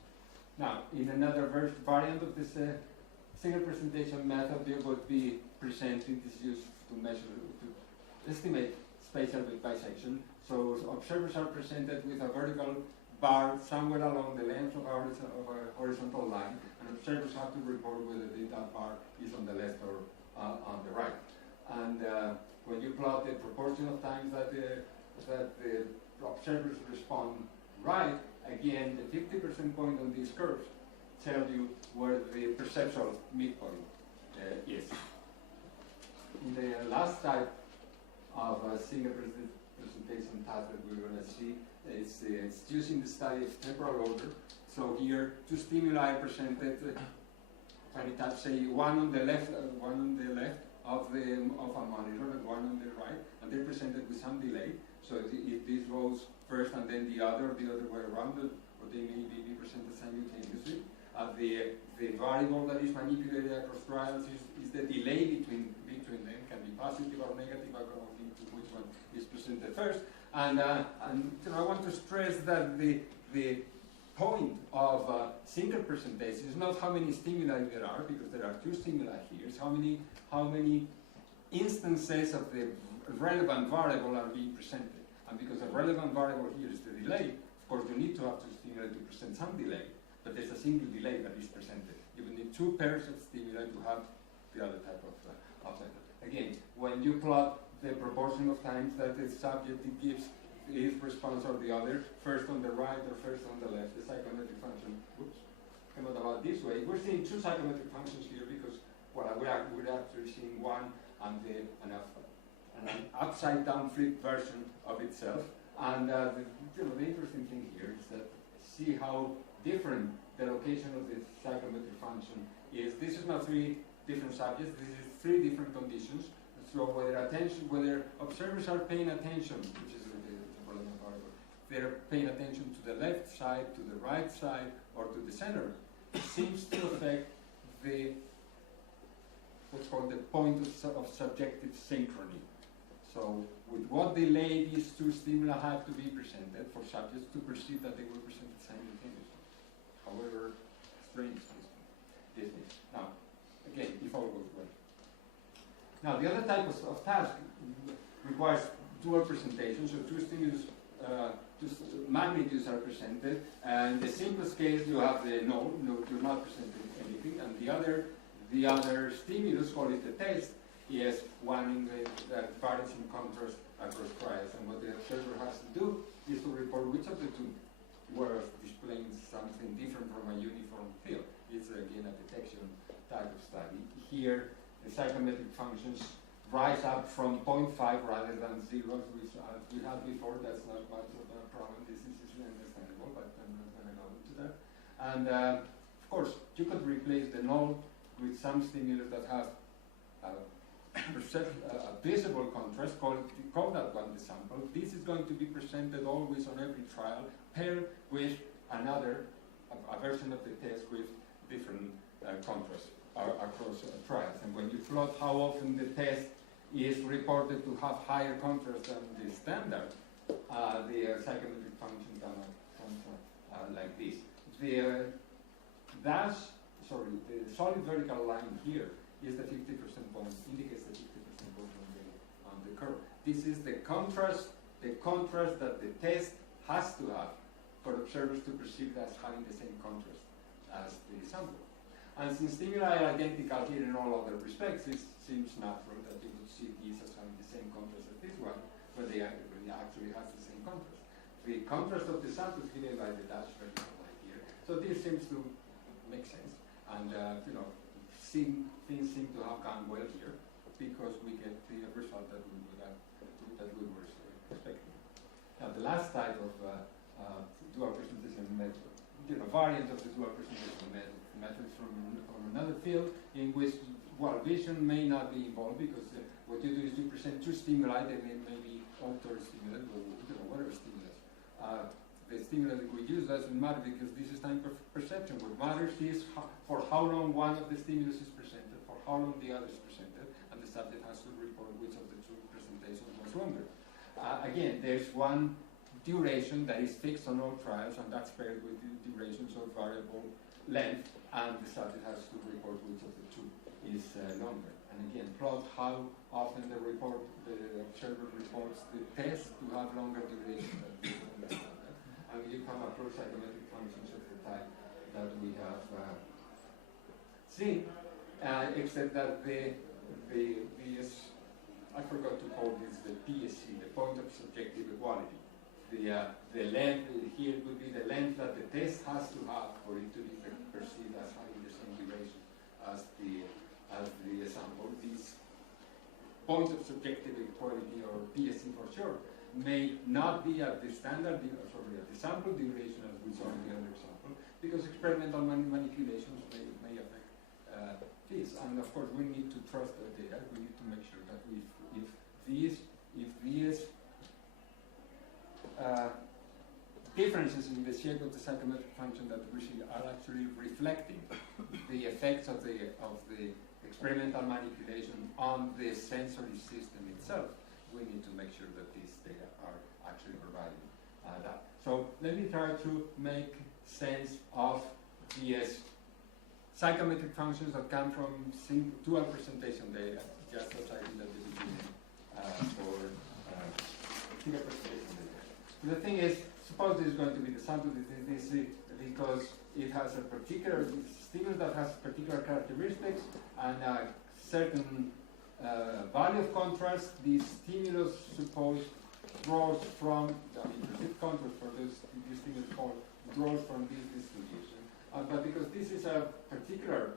Now, in another variant of this single presentation method, there would be presenting this used to estimate spatial bisection. So observers are presented with a vertical bar somewhere along the length of a horizontal line, and observers have to report whether that bar is on the left or on the right. And when you plot the proportion of times that the observers respond right, again, the 50% point on these curves tell you where the perceptual midpoint is. In the last type of a single presentation task that we're going to see, it's using the study of temporal order. So here, two stimuli presented tiny touch, say one on the left of a monitor and one on the right, and they're presented with some delay. So if this goes first and then the other way around, or they may be presented simultaneously. The variable that is manipulated across trials is the delay between them, can be positive or negative according to which one is presented first. And I want to stress that the point of single presentation is not how many stimuli there are, because there are two stimuli here. It's how many instances of the relevant variable are being presented. And because the relevant variable here is the delay, of course you need to have two stimuli to present some delay, but there's a single delay that is presented. You will need two pairs of stimuli to have the other type of method. Again, when you plot the proportion of times that the subject gives his response or the other, first on the right or first on the left, the psychometric function, come out about this way. We're seeing two psychometric functions here because, well, we're actually seeing one and an upside down flip version of itself. And the interesting thing here is that see how different the location of the psychometric function is. This is not three different subjects, this is three different conditions. So whether observers are paying attention, which is the relevant variable, they're paying attention to the left side, to the right side, or to the center, seems to affect what's called the point of subjective synchrony. So with what delay these two stimuli have to be presented for subjects to perceive that they were presented simultaneously. However strange this is. Now, again, if all goes well. Now, the other type of task requires dual presentation, so two stimulus, two magnitudes are presented, and in the simplest case you have the no, you're not presenting anything, and the other stimulus, call it the test, is one that varies in contrast across trials, and what the observer has to do is to report which of the two were displaying something different from a uniform field. It's again a detection type of study. Here, the psychometric functions rise up from 0.5 rather than 0, which we had before. That's not much of a problem. This is understandable, but I'm not going to go into that. And of course, you could replace the null with some stimulus that have a visible contrast, call that one the sample. This is going to be presented always on every trial, paired with another, a version of the test with different contrast across trials. And when you plot how often the test is reported to have higher contrast than the standard, the psychometric function comes like this. The solid vertical line here is the 50% point, indicates the 50% point on the curve. This is the contrast that the test has to have for observers to perceive as having the same contrast as the sample. And since stimuli are identical here in all other respects, it seems natural that you would see these as having the same contrast as this one, but they actually have the same contrast. The contrast of the sample is given by the dash vertical line here. So this seems to make sense. And things seem to have gone well here because we get the result that we were expecting. Now the last type of dual presentation method, variant of the dual presentation method from another field in which, well, vision may not be involved because what you do is you present two stimuli that may be altered stimulus or whatever stimulus. The stimulus that we use doesn't matter because this is time perception. What matters is for how long one of the stimulus is presented, for how long the other is presented, and the subject has to report which of the two presentations was longer. Again, there's one duration that is fixed on all trials, and that's paired with the durations of variable length, and the subject has to report which of the two is longer. And again, plot how often the observer reports the test to have longer duration than the other. And you come across psychometric functions of the type that we have seen, except that I forgot to call this the PSC, the point of subjective equality. The length here would be the length that the test has to have for it to be perceived as having the same duration as the sample. This point of subjective equality, or PSC for short, may not be at the standard, at the sample duration as we saw in the other example, because experimental manipulations may affect this. And of course, we need to trust the data. We need to make sure that if these differences in the shape of the psychometric function that we see are actually reflecting the effects of the experimental manipulation on the sensory system itself, we need to make sure that these data are actually providing that. So let me try to make sense of these psychometric functions that come from dual presentation data, just as I did at the beginning for single presentation data. So the thing is, suppose this is going to be the sample because it has a particular stimulus that has particular characteristics and a certain value of contrast. The stimulus, suppose, draws from, perceived contrast for this stimulus draws from this distribution. But because this has a particular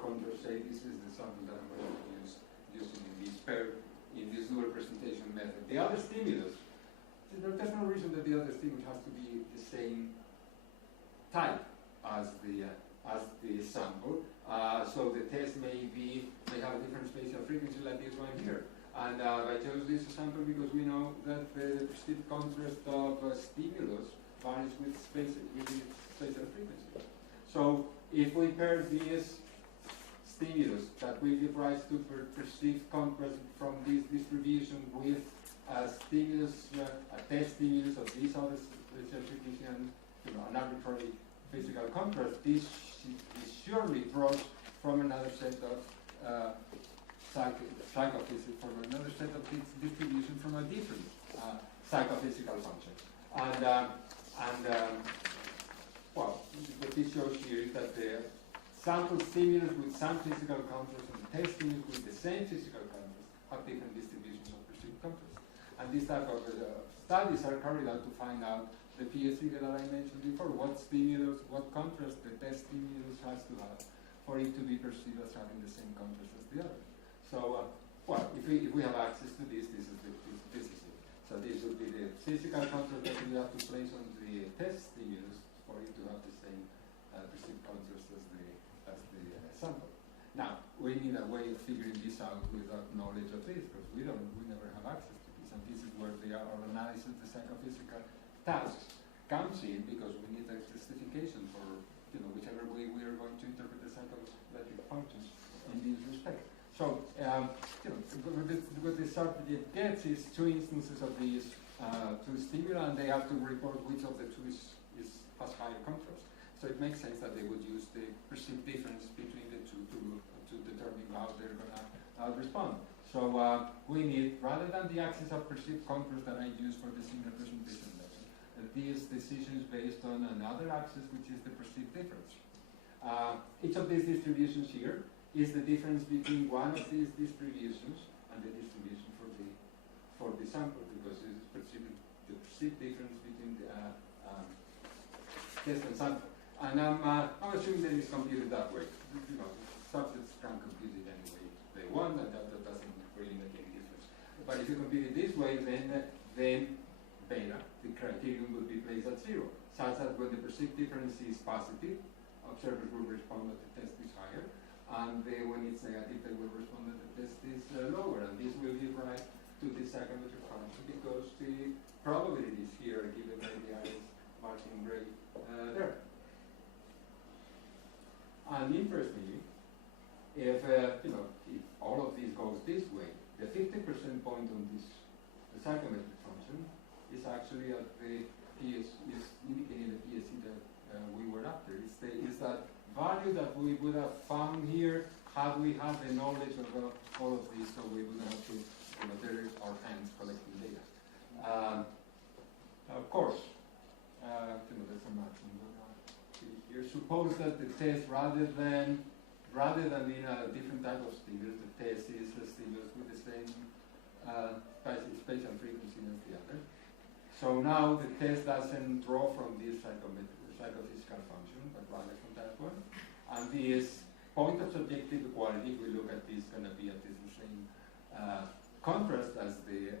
contrast, say this is the sample that I'm going to use using in this dual presentation method. The other stimulus, there's no reason that the other stimulus has to be the same type as the sample. So the test may have a different spatial frequency like this one here. And I chose this sample because we know that the perceived contrast of stimulus varies with spatial frequency. So if we pair these stimulus that will give rise to perceived contrast from this distribution with a stimulus, a test stimulus of this other spatial frequency and an arbitrary physical contrast, this surely draws from another set of psychophysics, from another set of distribution from a different psychophysical function. Well, what this shows here is that the sample stimulus with some physical contrast and the test stimulus with the same physical contrast have different distributions of perceived contrast. And this type of studies are carried out to find out the PSC that I mentioned before, what stimulus, what contrast the test stimulus has to have for it to be perceived as having the same contrast as the other. So, well, if we have access to this, this is it. So this would be the physical contrast that we have to place on the test stimulus for it to have the same perceived contrast as the sample. Now, we need a way of figuring this out without knowledge of this, because we never have access to this, and this is where our analysis of the psychophysical tasks comes in, because we need a justification for whichever way we are going to interpret the psychometric functions in this respect. So what the subject gets is two instances of these two stimuli, and they have to report which of the two has higher contrast. So it makes sense that they would use the perceived difference between the two to determine how they're going to respond. So we need, rather than the axis of perceived contrast that I use for the single presentation method, these decisions based on another axis, which is the perceived difference. Each of these distributions here is the difference between one of these distributions and the distribution for the sample, because it is the perceived difference between the test and sample. And I'm assuming that it's computed that way. Subjects can compute it any way they want, and that doesn't really make any difference. But if you compute it this way, then beta, the criterion, will be placed at 0, such that when the perceived difference is positive, observers will respond that the test is higher, and when it's negative, they will respond that the test is lower, and this will give rise to the psychometric function because the probabilities here are given by the iris marked in gray there. And interestingly, if all of this goes this way, the 50% point on the psychometric function is actually at the PS, is indicating the PSC that we were after. It's that value that we would have found here had we had the knowledge of all of this, so we wouldn't have to dirty our hands collecting data. Of course, there's a maximum here. Suppose that the test, rather than being a different type of stimulus, the test is a stimulus with the same spatial frequency as the other. So now the test doesn't draw from this psychophysical function, but rather from that one. And this point of subjective equality, if we look at this, going to be at the same contrast as the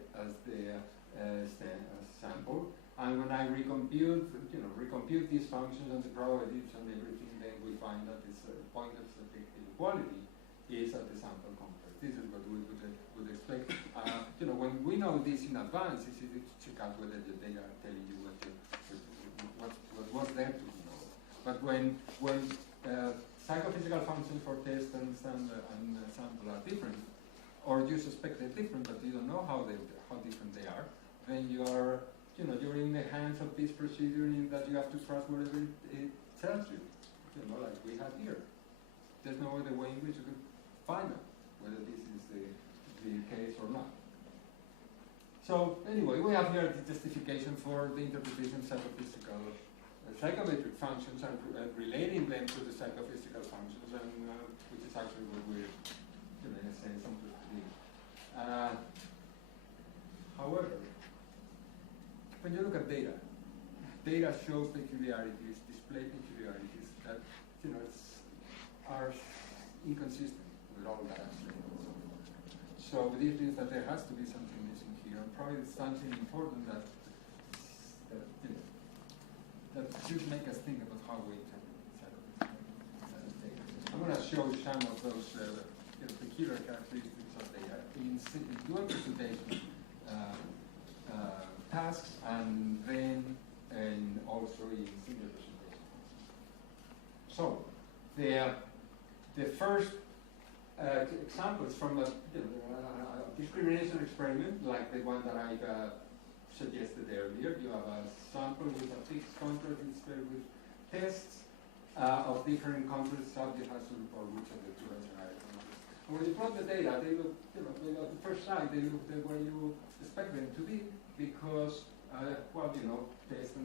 sample. And when I recompute these functions and the probabilities and everything, then we find that this point of subjective equality is at the sample complex. This is what we would expect. When we know this in advance, it's easy to check out whether the data are telling you what was there to know. But when psychophysical functions for test and sample are different, or you suspect they're different, but you don't know how different they are, then you're in the hands of this procedure in that you have to trust whatever it tells you. Like we have here. There's no other way in which you can find out whether this is the case or not. So anyway, we have here the justification for the interpretation of psychophysical psychometric functions and relating them to the psychophysical functions, and which is actually what we're, in a sense, interested in. However, when you look at data shows peculiarities, display peculiarities that are inconsistent with all that I'm saying. So this means that there has to be something missing here, and probably it's something important that should make us think about how we interpret data. I'm going to show some of those peculiar characteristics of data in dual presentation tasks, and then also in single presentation. So the first examples from a discrimination experiment, like the one that I suggested earlier. You have a sample with a fixed contrast displayed with tests of different contrast. Subject has to report which of the two are. And when you plot the data, they look, at the first sight, they look the way you expect them to be, because, test and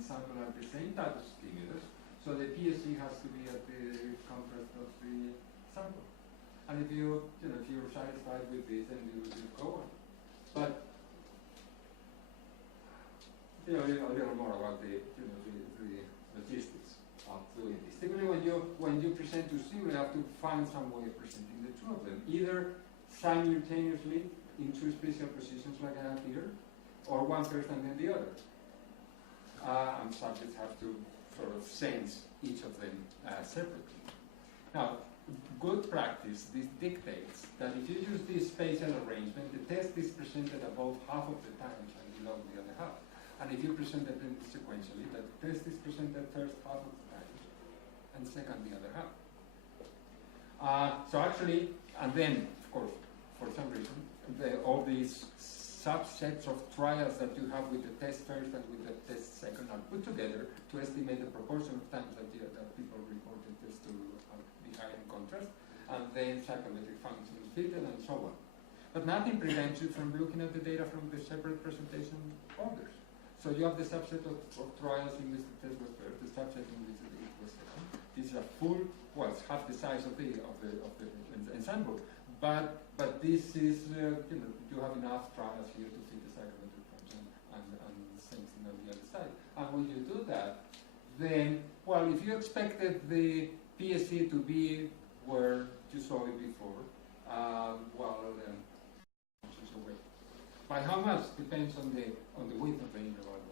sample are the same type of stimulus, so the PSC has to be at the contrast of the sample. And if you're satisfied with this, then you go on. But a little more about the logistics of doing this. Typically, when you present to students, you have to find some way of presenting the two of them, either simultaneously in two spatial positions like I have here, or one first and then the other. And subjects have to sort of sense each of them separately. Now, good practice dictates that if you use this spatial arrangement, the test is presented above half of the times and below the other half. And if you present them sequentially, the test is presented first half of the time and second the other half. So actually, and then, of course, for some reason, all these subsets of trials that you have with the test first and with the test second are put together to estimate the proportion of times that people report the test to be high in contrast, and then psychometric functions fitted and so on. But nothing prevents you from looking at the data from the separate presentation orders. So you have the subset of trials in which the test was first, the subset in which it was second. This is a full, well, it's half the size of the ensemble. But this is, you have enough trials here to fit the psychometric function and the same thing on the other side. And when you do that, then, well, if you expected the PSC to be where you saw it before, by how much depends on the width of the interval of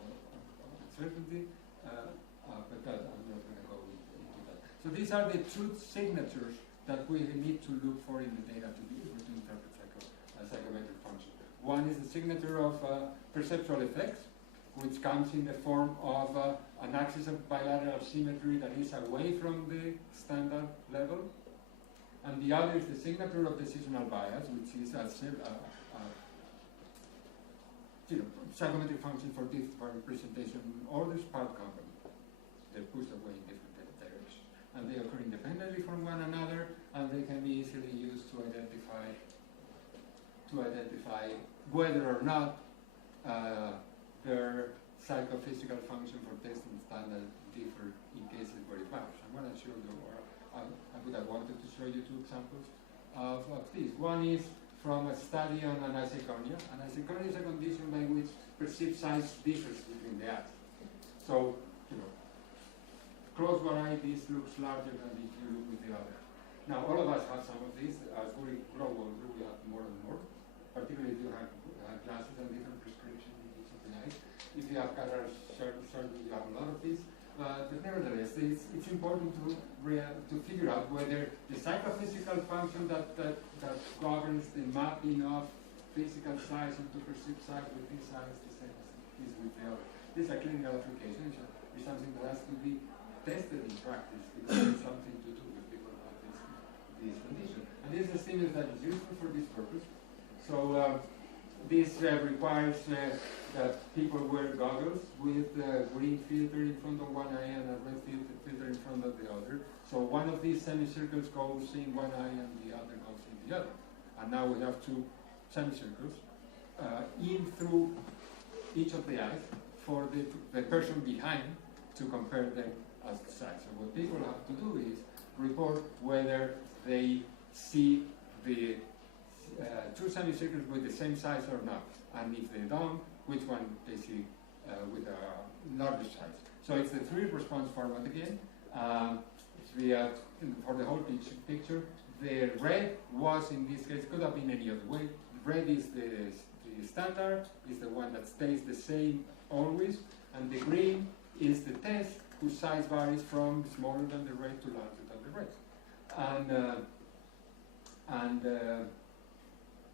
uncertainty, but that I'm not going to go into that. So these are the two signatures that we need to look for in the data to be able to interpret psychometric function. One is the signature of perceptual effects, which comes in the form of an axis of bilateral symmetry that is away from the standard level, and the other is the signature of decisional bias, which is a psychometric function for different presentation orders per company. They're pushed away in different directions. And they occur independently from one another, and they can be easily used to identify whether or not their psychophysical function for testing standard differ in cases where it matters. I'm going to show you, or I would have wanted to show you two examples of this. One is from a study on anisoconia. Anisoconia is a condition by which perceived size differs between the atoms. So, close one eye, this looks larger than if you look with the other. Now, all of us have some of these. As we grow older, we have more and more, particularly if you have glasses and different prescriptions in each of the eyes. If you have categories, certainly you have a lot of these. But nevertheless, it's important to figure out whether the psychophysical function that governs the mapping of physical size onto perceived size with this size the same as is with the other. This is a clinical application. It's something that has to be tested in practice because it's something to do with people who have this condition. And this is a stimulus that is useful for this purpose. So this requires that people wear goggles with a green filter in front of one eye and a red filter in front of the other. So one of these semicircles goes in one eye and the other goes in the other. And now we have two semicircles in through each of the eyes for the person behind to compare them as the size. So what people have to do is report whether they see the two semicircles with the same size or not. And if they don't, which one they see with a larger size. So it's the 3 response format again. For the whole picture, the red was in this case, could have been any other way. The red is the standard, is the one that stays the same always, and the green is the test whose size varies from smaller than the red to larger than the red. And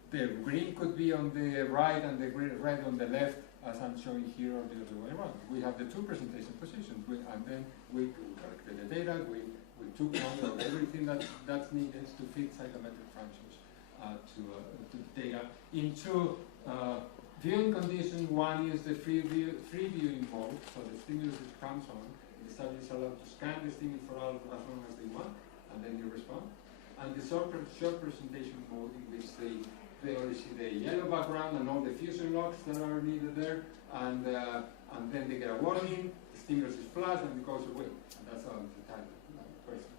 the green could be on the right and the red on the left, as I'm showing here, or the other way around. We have the 2 presentation positions, and then we collected the data, we took note of everything that's needed to fit psychometric functions to the data into viewing conditions. One is the free viewing mode, so the stimulus comes on, the subject is allowed to scan the stimulus for as long as they want, and then you respond. And the short presentation mode, in which they only see the yellow background and all the fusion locks that are needed there, and then they get a warning, the stimulus is flashed, and it goes away. And that's all the time question.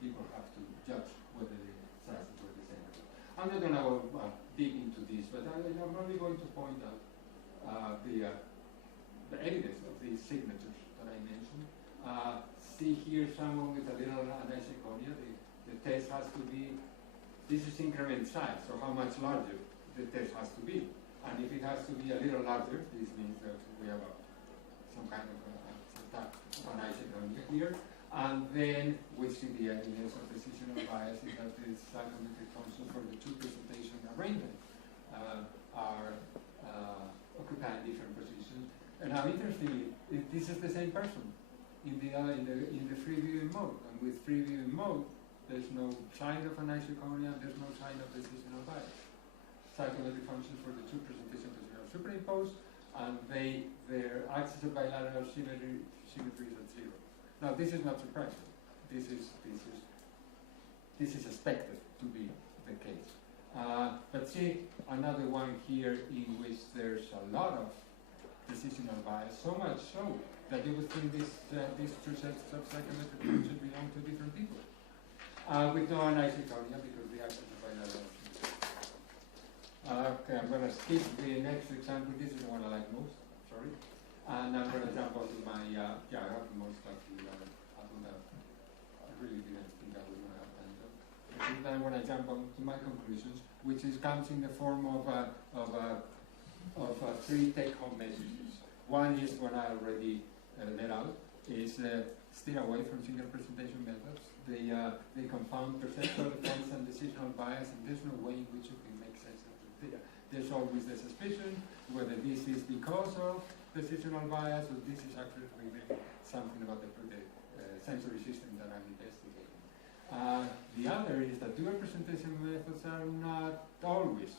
People have to judge whether the sizes were the same. I'm not going to go deep into this, but I'm only going to point out the evidence of these signatures that I mentioned. See here someone with a little anisoconia. The test has to be, this is increment size, so how much larger the test has to be. And if it has to be a little larger, this means that we have some kind of anisoconia here. And then we see the evidence of decisional bias is that the psychometric functions for the 2 presentation arrangement are occupying different positions. And now, interestingly, this is the same person in the free viewing mode. And with free viewing mode, there's no sign of anisoconia, there's no sign of decisional bias. Psychometric functions for the 2 presentation positions are superimposed, and their axis of bilateral symmetry is at 0. Now, this is not surprising. This is expected to be the case. But see another one here in which there's a lot of decisional bias, so much so that you would think these 2 sets of psychometric functions belong to different people. With no anisoconia because the axis of bilateral symmetry. Okay, I'm going to skip the next example. This is the one I like most. Sorry. And I'm going to jump onto my, I have more stuff to I really didn't think I was going to have time to. But then when I jump on to my conclusions, which comes in the form of 3 take-home messages. One is one I already laid out, is steer away from single presentation methods. They confound perceptual effects and decisional bias, and there's no way in which you can make sense of the data. There's always the suspicion whether this is because of decisional bias or this is actually something about the sensory system that I'm investigating. The other is that dual presentation methods are not always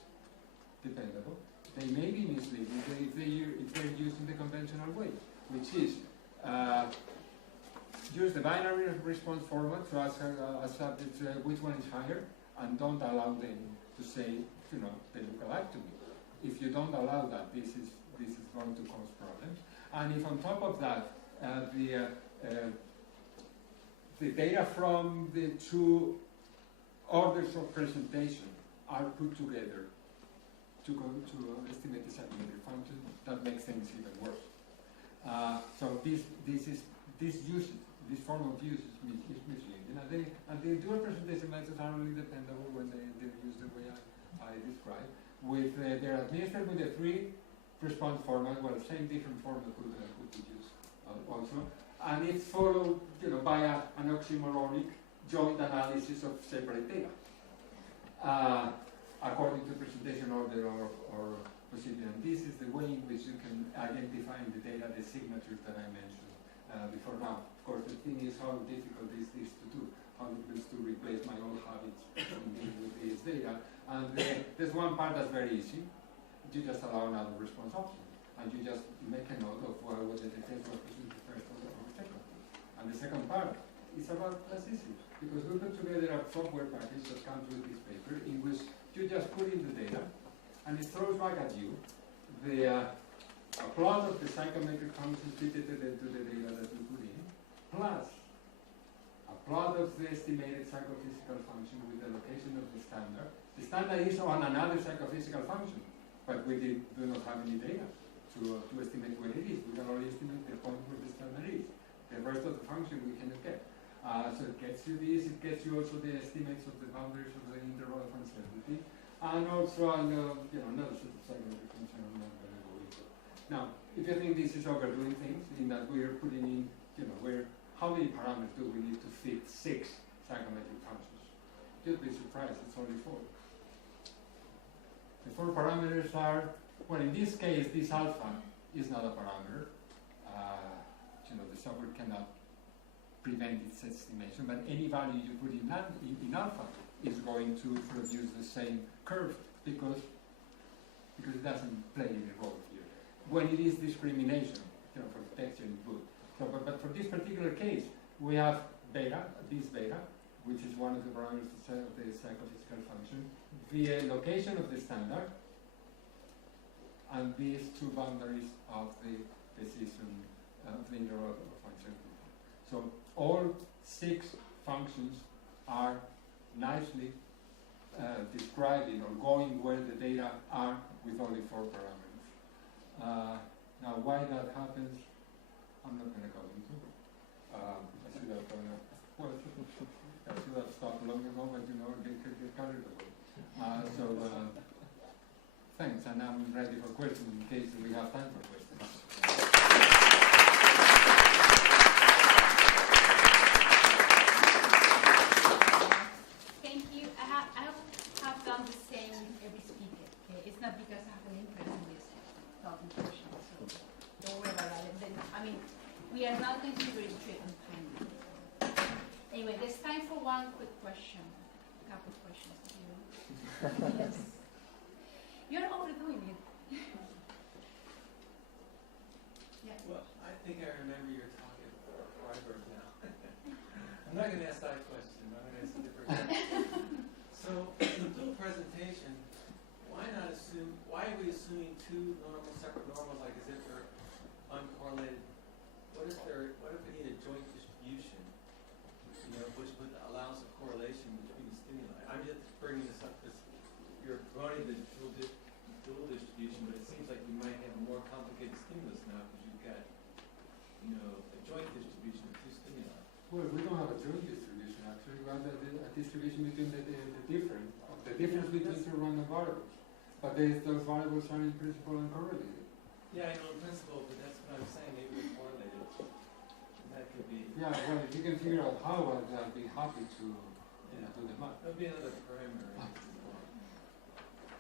dependable. They may be misleading if they're used in the conventional way, which is use the binary response format to ask subjects which one is higher, and don't allow them to say, they look alike to me. If you don't allow that, this is going to cause problems. And if on top of that, the data from the 2 orders of presentation are put together to estimate the psychometric function, that makes things even worse. So this form of use is misleading. And the dual presentation methods are only dependable when they're used the way I described. They're administered with the 3 response format, well, same different format could be used also. And it's followed, by an oxymoronic joint analysis of separate data, according to presentation order or procedure. And this is the way in which you can identify in the data the signatures that I mentioned before now. Of course, the thing is how difficult is this to do, how it is to replace my old habits in dealing with this data. And there's one part that's very easy. You just allow another response option, and you just make a note of whether the test was presented first or second. And the second part is about plasticity, because we put together a software package that comes with this paper in which you just put in the data, and it throws back at you a plot of the psychometric functions fitted into the data that you put in, plus a plot of the estimated psychophysical function with the location of the standard. The standard is on another psychophysical function, but we do not have any data to estimate where it is. We can only estimate the point where the standard is. The rest of the function we cannot get. So it gets you this, it gets you also the estimates of the boundaries of the interval of uncertainty, and also another set of psychometric functions I'm not going to go into. Now, if you think this is overdoing things, in that we're putting in, how many parameters do we need to fit 6 psychometric functions? You'd be surprised, it's only 4. The 4 parameters are, well, in this case, this alpha is not a parameter. The software cannot prevent its estimation, but any value you put in alpha is going to produce the same curve because it doesn't play any role here. When it is discrimination, for texture input. So, but for this particular case, we have beta, this beta, which is one of the parameters of the psychophysical function, the location of the standard, and these 2 boundaries of the decision of the interval of uncertainty. So all 6 functions are nicely describing or going where the data are with only 4 parameters. Now, why that happens, I'm not going to go into. I should have stopped long ago, but get carried away. Thanks, and I'm ready for questions in case we have time for questions. Thank you. I have done the same with every speaker. Okay? It's not because I have an interest in this talking portion, so don't worry about that. We are not going to be very strict on time. Anyway, there's time for one quick question. A couple of questions. Yes. You're overdoing it. Yeah. Well, I think I remember you're talking about Freiburg now. I'm not going to ask that question. I'm going to ask a different question. So, in the dual presentation, why are we assuming 2 separate normals, like as if they're uncorrelated? What if we need a joint distribution, which allows a correlation between the stimuli? I'm just bringing this up because you're running the dual distribution, but it seems like you might have a more complicated stimulus now because you've got, a joint distribution of 2 stimuli. Well, we don't have a joint distribution actually. We have a distribution between the difference between 2 random variables. But those variables are in principle uncorrelated. Yeah, I know in principle, but that's what I'm saying. Maybe we're correlated. That could be. Yeah, well, if you can figure out how, I'd be happy to do the math. That'd be another parameter.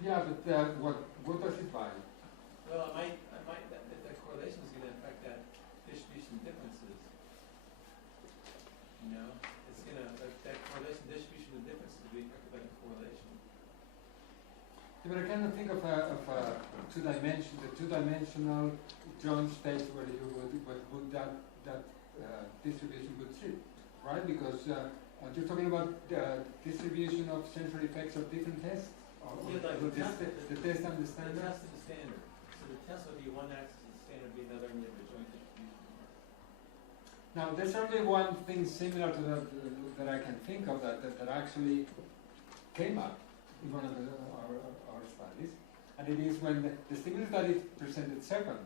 Yeah, but what does it value? Well, that correlation is going to affect that distribution differences. It's going to that correlation distribution of differences will be affected by the correlation. Yeah, but I cannot think of a two-dimensional joint space where you would that distribution would sit, right? Because you're talking about distribution of sensory effects of different tests. Yeah, like the test and the standard. The test and the standard. So the test would be one axis, and the standard would be another, and you have a joint distribution. Now, there's only one thing similar to that I can think of that actually came up in one of our studies, and it is when the stimulus that is presented second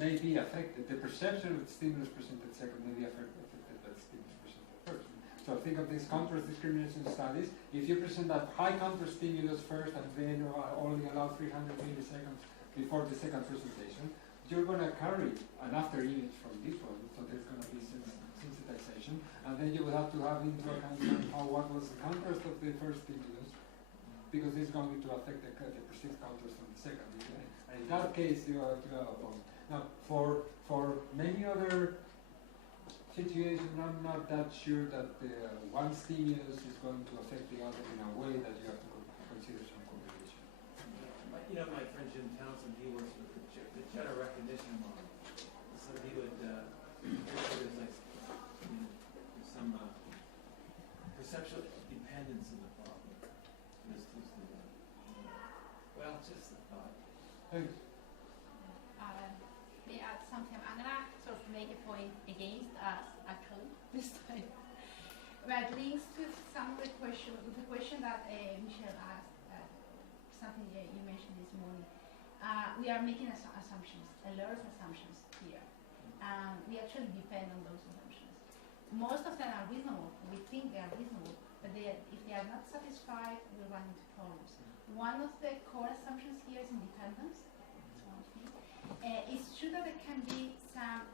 may be affected. The perception of the stimulus presented second may be affected by the stimulus presented first. So think of these contrast discrimination studies. If you present that high contrast stimulus first and then only allow 300 milliseconds before the second presentation, you're going to carry an after image from this one, so there's going to be sensitization, and then you will have to have into account what was the contrast of the first stimulus, because it's going to affect the perceived contrast from the second. And in that case, you have a point. Now, for many other situations, I'm not that sure that one stimulus is going to affect the other in a way that you have to consider some correlation. You know, my friend Jim Townsend, he works with the general recognition model. So he would, there's like some perceptual dependence in the problem. Well, just a thought. Thanks. May I add something? I'm going to sort of make a point against us, actually, this time. But links to some of the question that Michelle asked, something you mentioned this morning. We are making assumptions, a lot of assumptions here. We actually depend on those assumptions. Most of them are reasonable. We think they are reasonable, but if they are not satisfied, we run into problems. One of the core assumptions here is independence. It's true that there can be some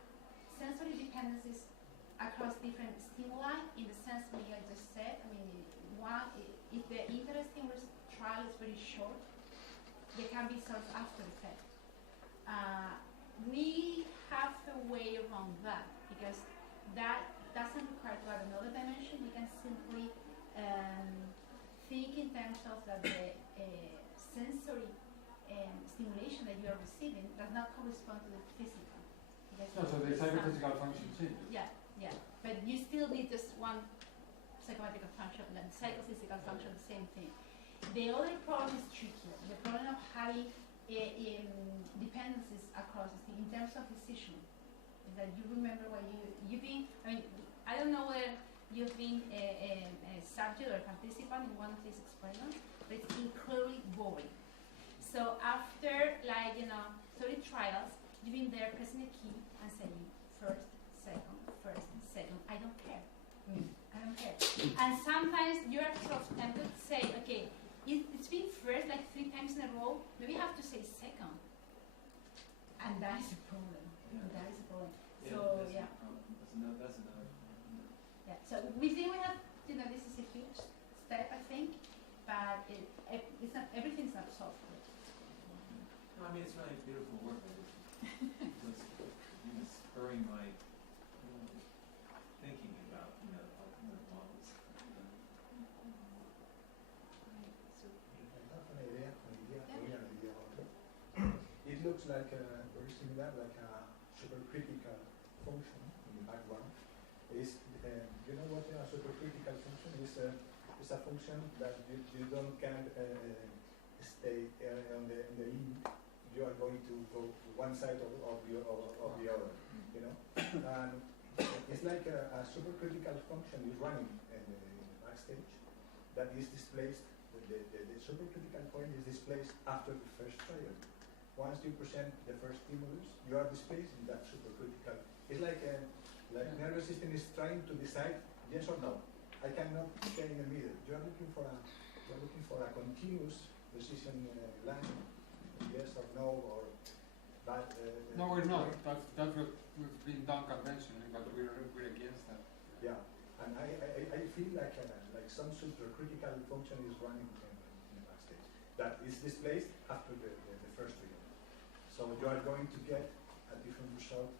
sensory dependencies across different stimuli in the sense Miguel just said. I mean, if the interest in trial is very short, there can be sort of after effect. We have a way around that because that doesn't require to add another dimension. You can simply think in terms of that the sensory stimulation that you are receiving does not correspond to the physical. So the psychophysical function changes. Yeah, but you still need just one psychophysical function and psychophysical function, the same thing. The other problem is trickier. The problem of having dependencies across in terms of decision is that you remember what you've been. I mean, I don't know whether you've been a subject or a participant in one of these experiments, but it's incredibly boring. So after 30 trials, you've been there pressing a key and saying first, second, I don't care. I don't care. And sometimes you're sort of tempted to say, okay, it's been first like 3 times in a row, maybe you have to say second. And that is a problem. That is a problem. Yeah, So that's another. Yeah. So we think we have, this is a huge step, I think, but it's not, everything's not solved. No, I mean, it's really beautiful work. It's spurring my thinking about alternate models. It looks like very similar, like a supercritical function in the background. Is you know what a supercritical function is? It's a function that you don't can't stay on the limit. You are going to go to one side of the other, you know. And it's like a supercritical function is running in the backstage that is displaced. The supercritical point is displaced after the first trial. Once you present the first stimulus, you are displaced in that supercritical. It's like nervous system is trying to decide yes or no. I cannot stay in the middle. You are looking for a continuous decision line. Yes or no, or but no, we're not. That's what's been done conventionally, but we're against that. Yeah, and I feel like some supercritical function is running in the backstage that is displaced after the first reading. So you are going to get a different result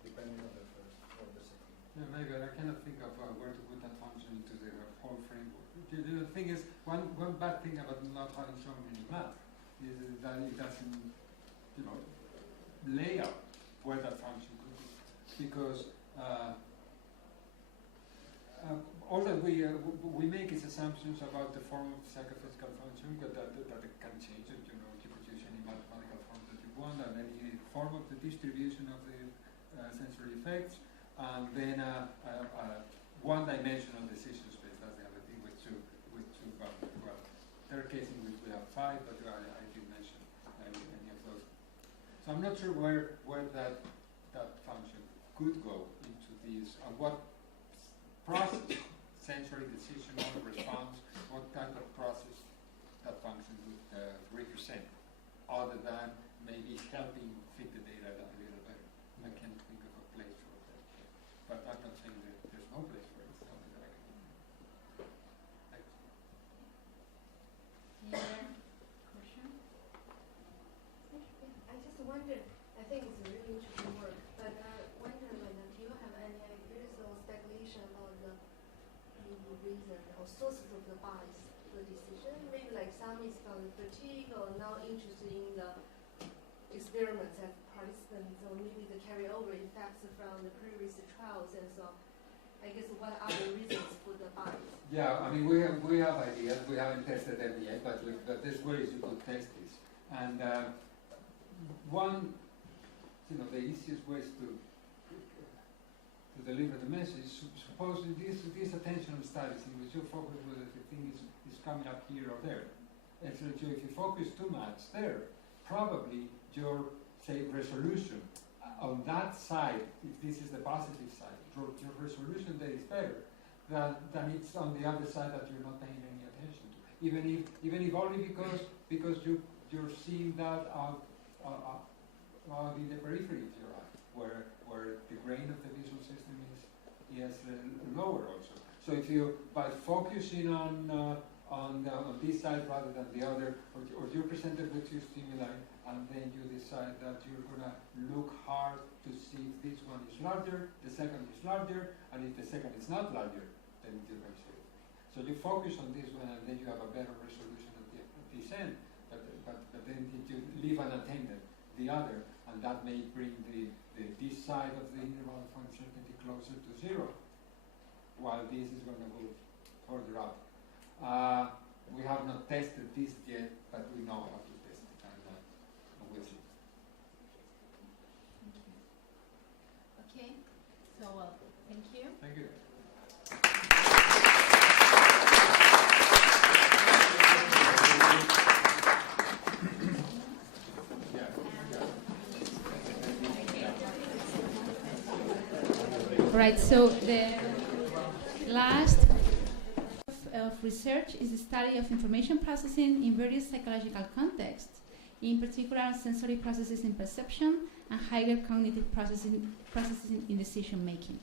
depending on the first or the second. Yeah, maybe I cannot think of where to put that function into the whole framework. The thing is, one bad thing about not having so many math is that it doesn't, lay out where that function could be, because all that we make is assumptions about the form of psychophysical function, but that it can change. You could use any mathematical form that you want, and any form of the distribution of the sensory effects, and then one-dimensional decision space. That's the other thing with two boundaries. Well, there are cases in which we have 5, but I didn't mention any of those. So I'm not sure where that function could go into these, what process, sensory decision response, what type of process that function would represent, other than helping fit the data a little better. I can't think of a place for that. But I'm not saying that there's no place for it. It's something that I can do. Thanks. Any other question? I just wondered, I think it's really interesting work, but I wonder, like, do you have any ideas or speculation about the reason or sources of the bias, the decision? Maybe like some is from fatigue or not interested in the experiments as participants, or maybe the carryover effects from the previous trials and so on. I guess what are the reasons for the bias? Yeah, I mean, we have ideas. We haven't tested them yet, but there's ways you could test this. And one, the easiest ways to deliver the message, suppose in these attentional studies in which you focus whether the thing is coming up here or there. And so if you focus too much there, probably your, say, resolution on that side, if this is the positive side, your resolution there is better than it's on the other side that you're not paying any attention to. Even if only because you're seeing that out in the periphery of your eye, where the grain of the visual system is lower also. So if you, by focusing on this side rather than the other, or you're presented with two stimuli, and then you decide that you're going to look hard to see if this one is larger, the second is larger, and if the second is not larger, then you're going to see it. So you focus on this one, and then you have a better resolution at this end, but then you leave unattended the other, and that may bring this side of the interval of uncertainty closer to 0, while this is going to go further up. We have not tested this yet, but we know how to test it, and we'll see. Okay, so thank you. Thank you. Right, so the last of research is the study of information processing in various psychological contexts, in particular sensory processes in perception and higher cognitive processing in decision making.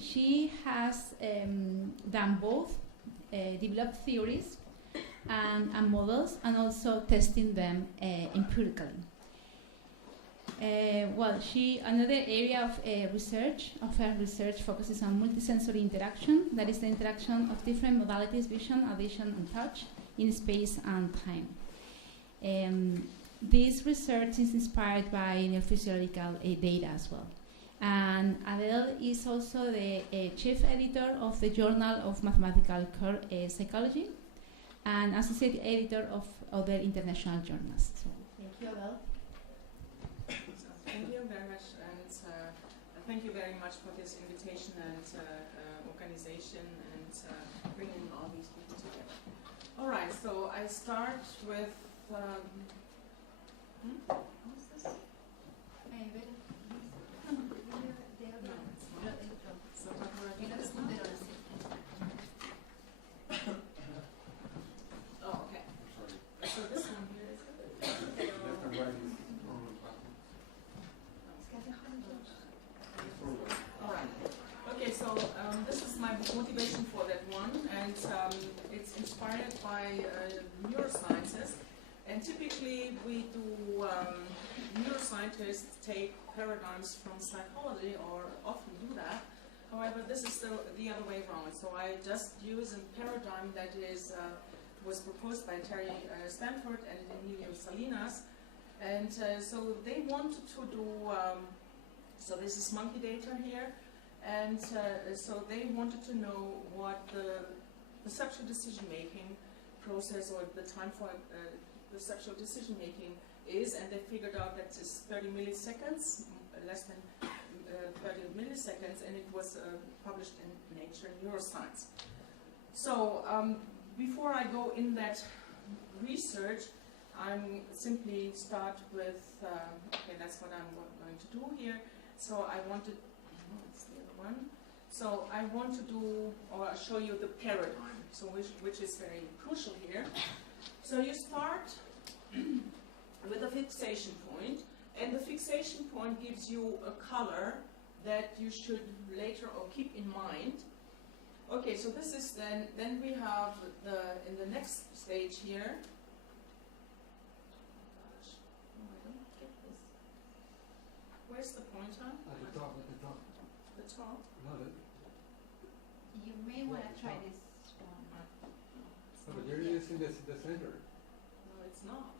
She has done both, developed theories and models, and also testing them empirically. Another area of her research focuses on multisensory interaction, that is the interaction of different modalities, vision, audition, and touch, in space and time. This research is inspired by neurophysiological data as well. And Adele is also the chief editor of the Journal of Mathematical Psychology and associate editor of other international journals. So, thank you, Adele. Thank you very much, and thank you very much for this invitation and organization and bringing all these people together. All right, so I start with. What's this? Oh, okay. So this one here is good. All right. Okay, so this is my motivation for that one, and it's inspired by neurosciences. And typically, we do neuroscientists take paradigms from psychology, or often do that. However, this is the other way around. So I just use a paradigm that was proposed by Terry Stanford and Emilio Salinas. And so they wanted to do, so this is monkey data here, and so they wanted to know what the perceptual decision-making process, or the time for perceptual decision-making is, and they figured out that it's 30 milliseconds, less than 30 milliseconds, and it was published in Nature Neuroscience. So before I go in that research, I'm simply start with, okay, that's what I'm going to do here. So I wanted, it's the other one. So I want to do, or show you the paradigm, so which is very crucial here. So you start with a fixation point, and the fixation point gives you a color that you should later or keep in mind. Okay, so this is then we have in the next stage here. Gosh, no, I don't get this. Where's the pointer? At the top, at the top. The top? No, You may want to try this one. but you're using the center. No, it's not.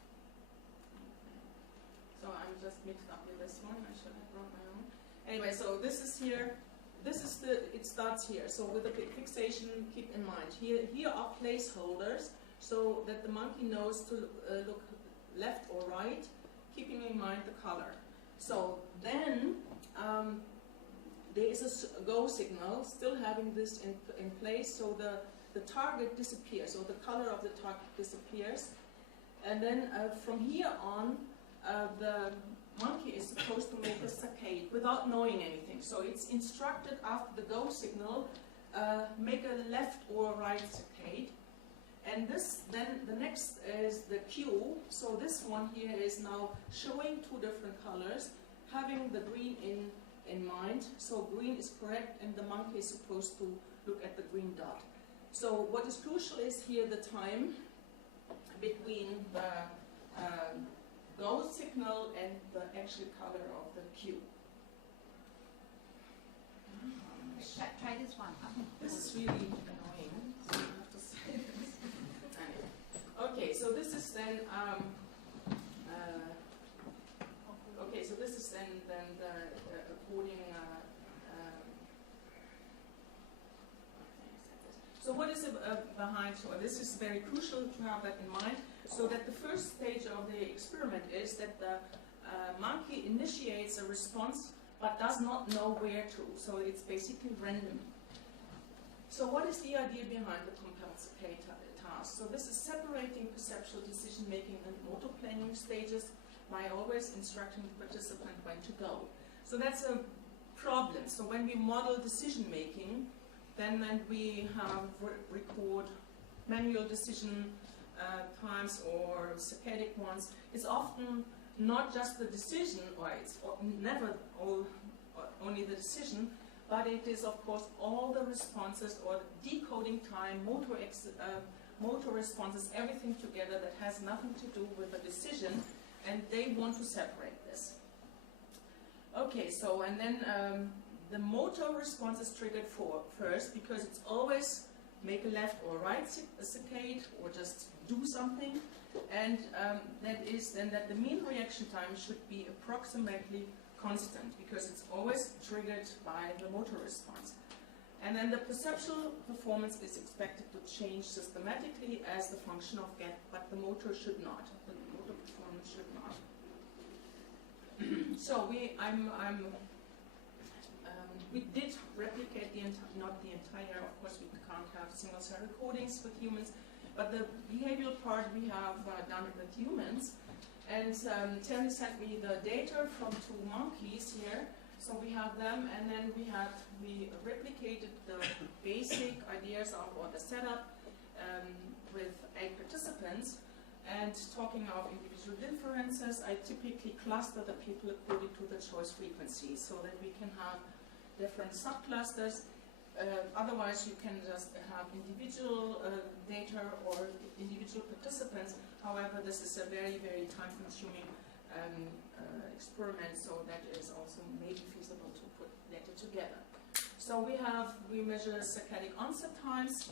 So I'm just mixed up with this one. I should have brought my own. Anyway, so this is here. This is it starts here. So with the fixation, keep in mind, here are placeholders so that the monkey knows to look left or right, keeping in mind the color. So then there is a go signal, still having this in place, so the target disappears, or the color of the target disappears. And then from here on, the monkey is supposed to make a saccade without knowing anything. So it's instructed after the go signal, make a left or right saccade. And this, then the next is the cue. So this one here is now showing two different colors, having the green in mind. So green is correct, and the monkey is supposed to look at the green dot. So what is crucial is here the time between the go signal and the actual color of the cue. Try this one. This is really annoying, so I have to say this. Anyway. Okay, so this is then okay, so this is then the according. So what is behind? So this is very crucial to have that in mind. So that the first stage of the experiment is that the monkey initiates a response but does not know where to. So it's basically random. So what is the idea behind the compelled saccade task? So this is separating perceptual decision making and motor planning stages by always instructing the participant when to go. So that's a problem. So when we model decision making, then we have record manual decision times or saccadic ones. It's often not just the decision, or it's never only the decision, but it is of course all the responses or decoding time, motor responses, everything together that has nothing to do with the decision, and they want to separate this. Okay, so and then the motor response is triggered first because it's always make a left or right saccade or just do something, and that is then that the mean reaction time should be approximately constant because it's always triggered by the motor response. And then the perceptual performance is expected to change systematically as the function of get, but the motor should not. The motor performance should not. So we did replicate not the entire, of course we can't have single cell recordings with humans, but the behavioral part we have done with humans. And Terry sent me the data from two monkeys here. So we have them, and then we replicated the basic ideas of or the setup with 8 participants. And talking of individual differences, I typically cluster the people according to the choice frequency so that we can have different subclusters. Otherwise, you can just have individual data or individual participants. However, this is a very, very time-consuming experiment, so that is also maybe feasible to put data together. So we measure saccadic onset times,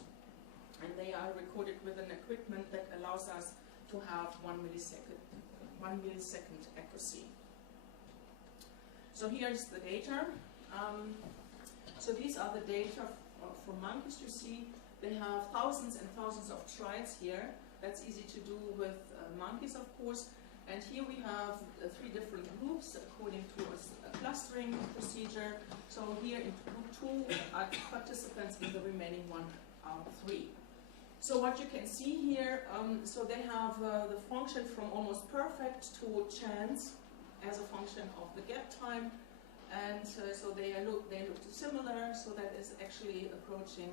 and they are recorded with an equipment that allows us to have 1 millisecond accuracy. So here's the data. So these are the data for monkeys. You see, they have thousands and thousands of trials here. That's easy to do with monkeys, of course. And here we have 3 different groups according to a clustering procedure. So here in group 2 are participants, in the remaining one are 3. So what you can see here, so they have the function from almost perfect to chance as a function of the gap time. And so they look similar, so that is actually approaching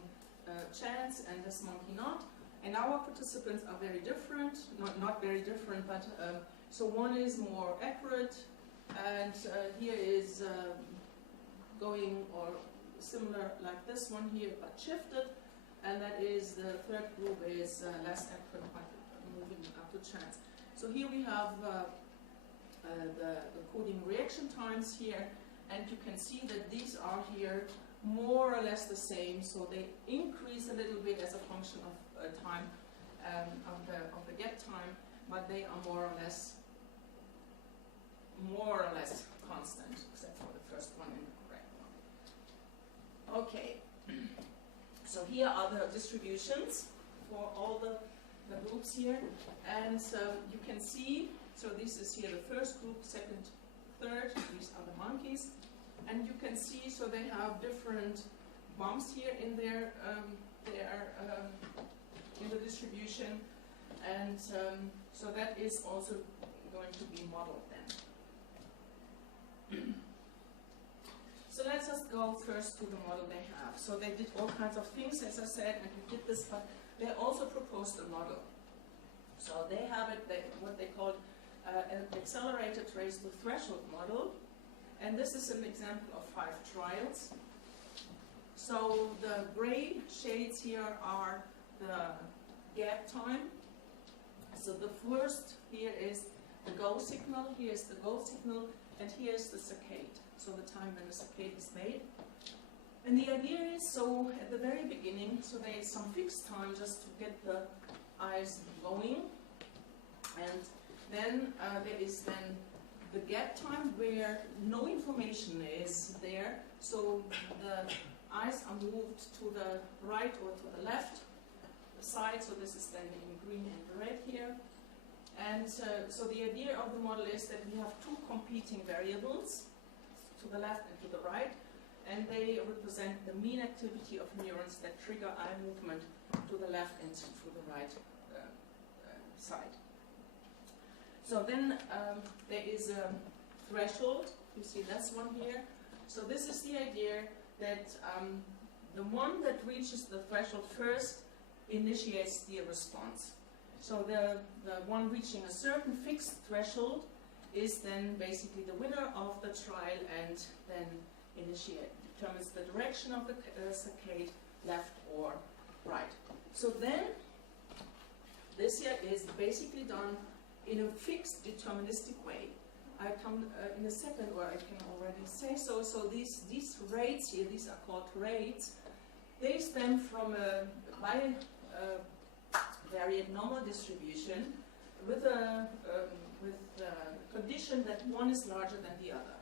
chance, and this monkey not. And our participants are very different, not very different, but So one is more accurate, and here is going or similar like this one here, but shifted, and that is the third group is less accurate, but moving up to chance. So here we have the coding reaction times here, and you can see that these are here more or less the same, so they increase a little bit as a function of time of the get time, but they are more or less constant, except for the first one and the correct one. Okay, so here are the distributions for all the groups here, and you can see, so this is here the first group, second, third, these are the monkeys, and you can see, so they have different bumps here in their in the distribution, and so that is also going to be modeled then. So let's just go first to the model they have. So they did all kinds of things, as I said, and we did this, but they also proposed a model. So they have what they called an accelerated race to threshold model, and this is an example of 5 trials. So the gray shades here are the gap time. So the first here is the go signal, here is the go signal, and here is the saccade, so the time when the saccade is made. And the idea is, so at the very beginning, so there is some fixed time just to get the eyes going, and then there is then the gap time where no information is there, so the eyes are moved to the right or to the left side, so this is then in green and red here. And so the idea of the model is that we have 2 competing variables, to the left and to the right, and they represent the mean activity of neurons that trigger eye movement to the left and to the right side. So then there is a threshold, you see this one here. So this is the idea that the one that reaches the threshold first initiates the response. So the one reaching a certain fixed threshold is then basically the winner of the trial, and then determines the direction of the saccade, left or right. So then this here is basically done in a fixed deterministic way. I come in a second, or I can already say so. So these rates here, these are called rates. They stem from a bivariate normal distribution with a condition that one is larger than the other.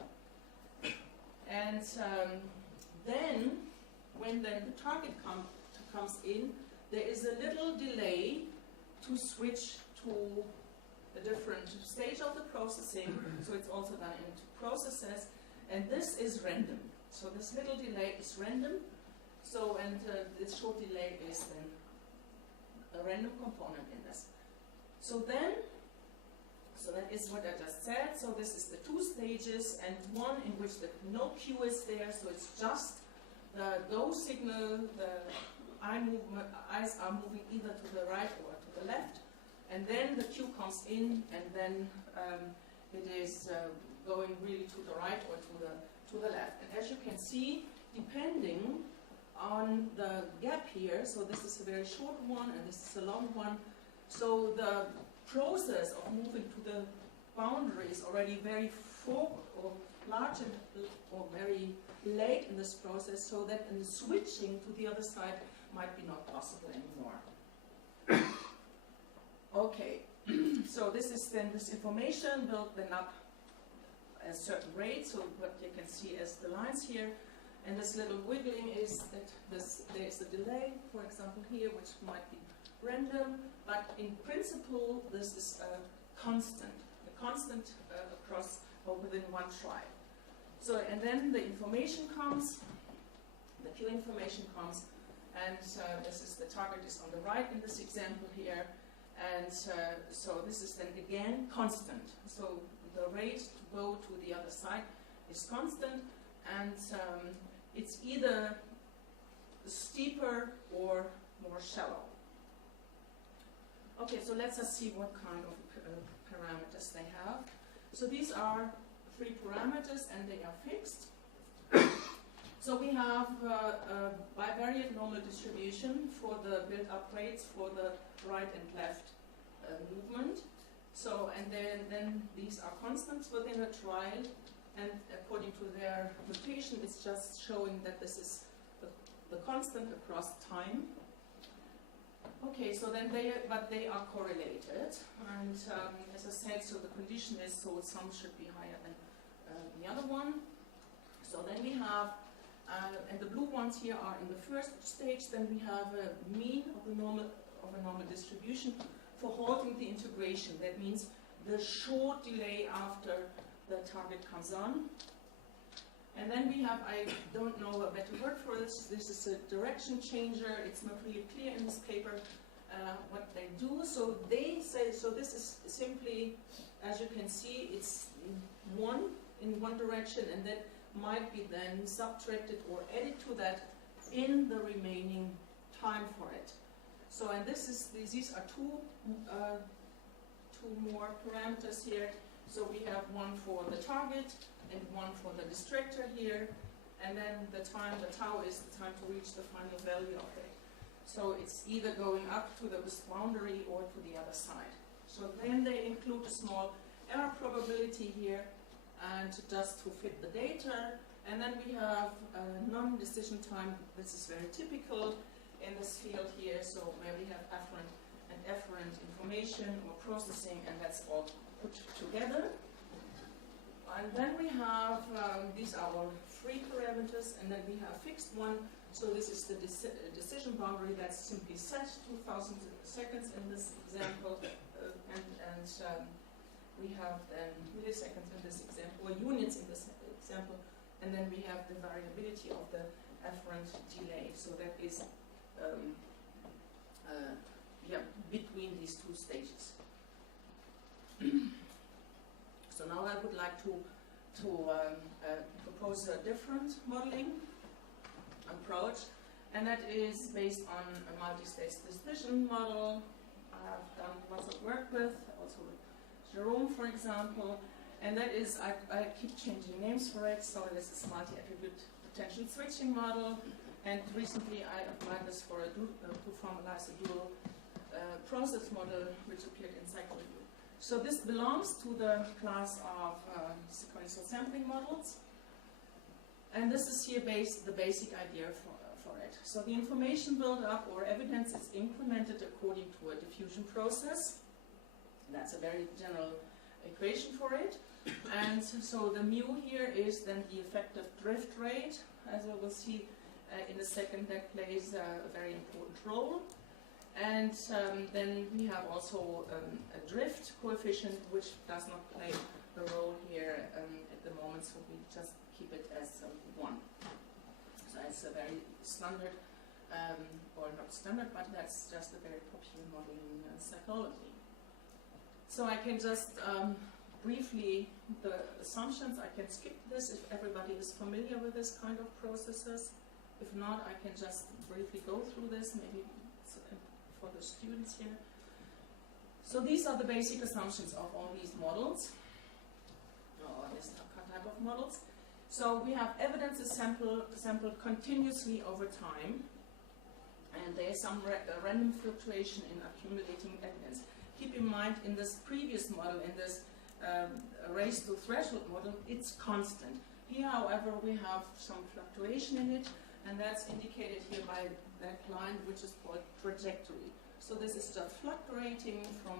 And then, when the target comes in, there is a little delay to switch to a different stage of the processing, so it's also done into processes, and this is random. So this little delay is random, so, and this short delay is then a random component in this. So then, so that is what I just said, so this is the 2 stages, and one in which no cue is there, so it's just the go signal, the eyes are moving either to the right or to the left, and then the cue comes in, and then it is going really to the right or to the left. And as you can see, depending on the gap here, so this is a very short one and this is a long one, so the process of moving to the boundary is already very forward or large or very late in this process, so that in switching to the other side might be not possible anymore. Okay, so this is then this information built then up at a certain rate, so what you can see as the lines here, and this little wiggling is that there is a delay, for example here, which might be random, but in principle this is a constant across or within one trial. So, and then the information comes, the cue information comes, and this is the target is on the right in this example here, and so this is then again constant. So the rate to go to the other side is constant, and it's either steeper or more shallow. Okay, so let's just see what kind of parameters they have. So these are 3 parameters and they are fixed. So we have a bivariate normal distribution for the build-up rates for the right and left movement. So, and then these are constants within a trial, and according to their notation, it's just showing that this is the constant across time. Okay, so then but they are correlated, and as I said, so the condition is so some should be higher than the other one. So then we have, and the blue ones here are in the first stage. Then we have a mean of a normal distribution for halting the integration. That means the short delay after the target comes on. And then we have, I don't know a better word for this, this is a direction changer. It's not really clear in this paper what they do. So they say, so this is simply, as you can see, it's in one direction, and that might be then subtracted or added to that in the remaining time for it. So, and this is, these are two more parameters here. So we have one for the target and one for the distractor here, and then the time, the tau is the time to reach the final value of it. So it's either going up to the boundary or to the other side. So then they include a small error probability here, and just to fit the data. And then we have non-decision time. This is very typical in this field here. So where we have afferent and efferent information or processing, and that's all put together. And then we have, these are all free parameters, and then we have fixed one. So this is the decision boundary that's simply set, 2000 seconds in this example, and we have then milliseconds in this example, or units in this example, and then we have the variability of the afferent delay. So that is between these two stages. So now I would like to propose a different modeling approach, and that is based on a multi-stage decision model. I've done lots of work with, also with Jerome, for example, and that is, I keep changing names for it, so this is multi-attribute potential switching model, and recently I applied this for to formalize a dual process model, which appeared in PsychReview. So this belongs to the class of sequential sampling models, and this is here the basic idea for it. So the information build-up or evidence is incremented according to a diffusion process. That's a very general equation for it. And so the mu here is then the effective drift rate. As we will see in a second, that plays a very important role. And then we have also a drift coefficient, which does not play a role here at the moment, so we just keep it as 1. So it's a very standard, or not standard, but that's just a very popular model in psychology. So I can just briefly, the assumptions, I can skip this if everybody is familiar with this kind of processes. If not, I can just briefly go through this, maybe for the students here. So these are the basic assumptions of all these models, or this type of models. So we have evidence is sampled continuously over time, and there is some random fluctuation in accumulating evidence. Keep in mind, in this previous model, in this race to threshold model, it's constant. Here, however, we have some fluctuation in it, and that's indicated here by that line, which is called trajectory. So this is just fluctuating from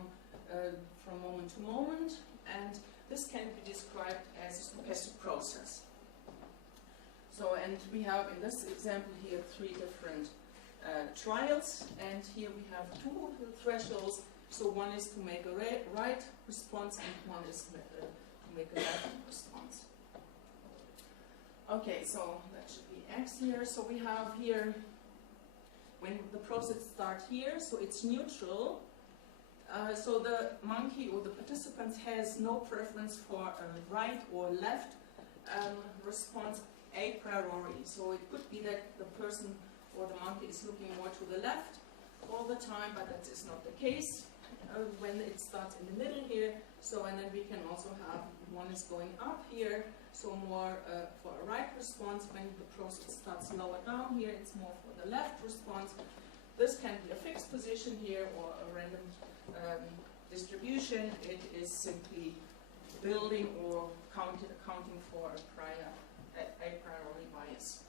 moment to moment, and this can be described as a stochastic process. So, and we have in this example here 3 different trials, and here we have 2 thresholds. So one is to make a right response, and one is to make a left response. Okay, so that should be X here. So we have here, when the process starts here, so it's neutral. So the monkey or the participant has no preference for a right or left response a priori. So it could be that the person or the monkey is looking more to the left all the time, but that is not the case. when it starts in the middle here. So, and then we can also have one is going up here, so more for a right response. When the process starts lower down here, it's more for the left response. This can be a fixed position here or a random distribution. It is simply building or accounting for a priori bias.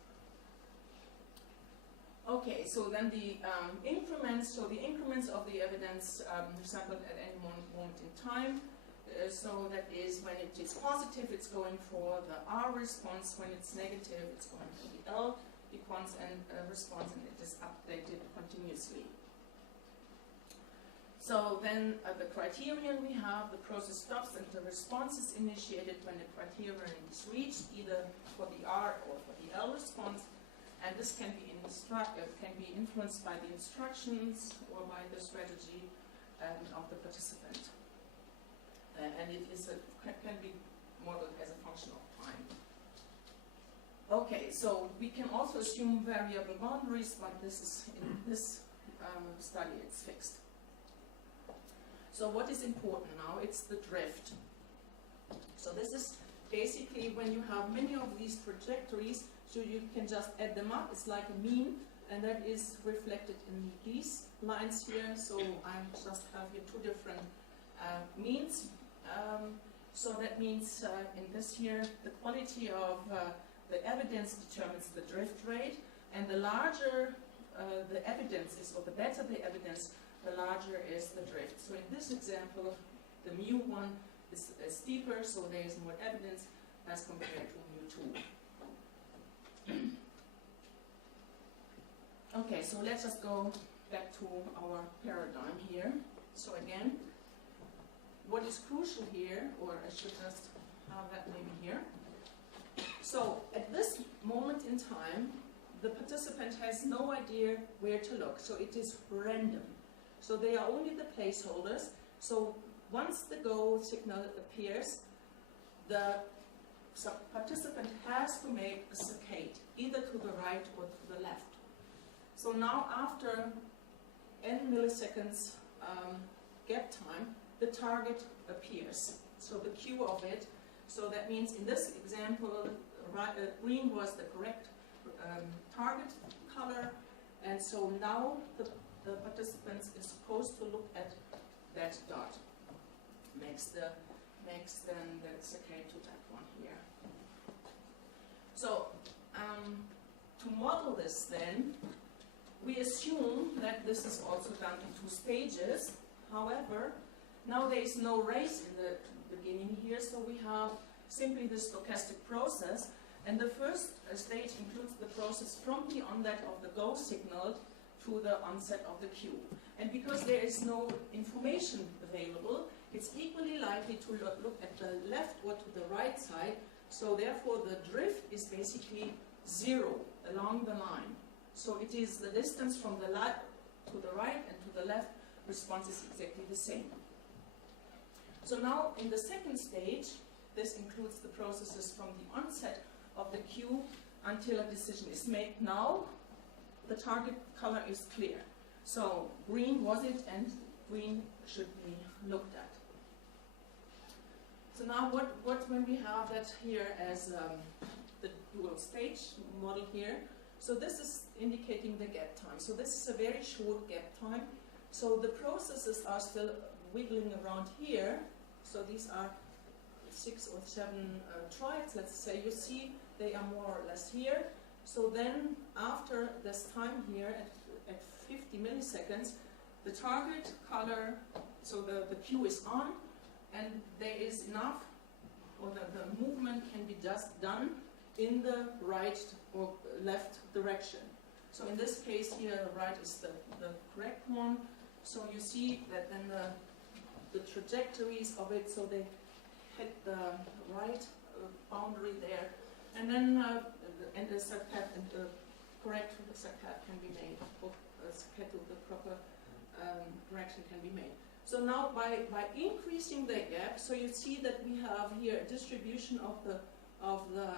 Okay, so then the increments. So the increments of the evidence sampled at any moment in time. So that is when it is positive, it's going for the R response. When it's negative, it's going for the L response, and it is updated continuously. So then the criterion we have, the process stops and the response is initiated when the criterion is reached, either for the R or for the L response. And this can be influenced by the instructions or by the strategy of the participant. And it is can be modeled as a function of time. Okay, so we can also assume variable boundaries, but this is in this study it's fixed. So what is important now? It's the drift. So this is basically when you have many of these trajectories, so you can just add them up. It's like a mean, and that is reflected in these lines here. So I just have here two different means. So that means in this here, the quality of the evidence determines the drift rate, and the larger the evidence is, or the better the evidence, the larger is the drift. So in this example, the mu1 is steeper, so there is more evidence as compared to mu2. Okay, so let's just go back to our paradigm here. So again, what is crucial here, or I should just have that maybe here. So at this moment in time, the participant has no idea where to look. So it is random. So they are only the placeholders. So once the go signal appears, the participant has to make a saccade, either to the right or to the left. So now after n milliseconds gap time, the target appears. So the Q of it, so that means in this example, green was the correct target color, and so now the participant is supposed to look at that dot. Makes then the saccade to that one here. So to model this then, we assume that this is also done in 2 stages. However, now there is no race in the beginning here, so we have simply the stochastic process, and the first stage includes the process from the onset of the go signal to the onset of the cue. And because there is no information available, it's equally likely to look at the left or to the right side, so therefore the drift is basically 0 along the line. So it is the distance from the left to the right and to the left response is exactly the same. So now in the second stage, this includes the processes from the onset of the cue until a decision is made. Now the target color is clear. So green was it, and green should be looked at. So now what when we have that here as the dual stage model here, so this is indicating the gap time. So this is a very short gap time. So the processes are still wiggling around here. So these are 6 or 7 triads, let's say. You see they are more or less here. So then after this time here at 50 milliseconds, the target color, so the cue is on, and there is enough, or the movement can be just done in the right or left direction. So in this case here, the right is the correct one. So you see that then the trajectories of it, so they hit the right boundary there, and then and the saccade and the correct saccade can be made, or saccade to the proper direction can be made. So now by increasing the gap, so you see that we have here a distribution of the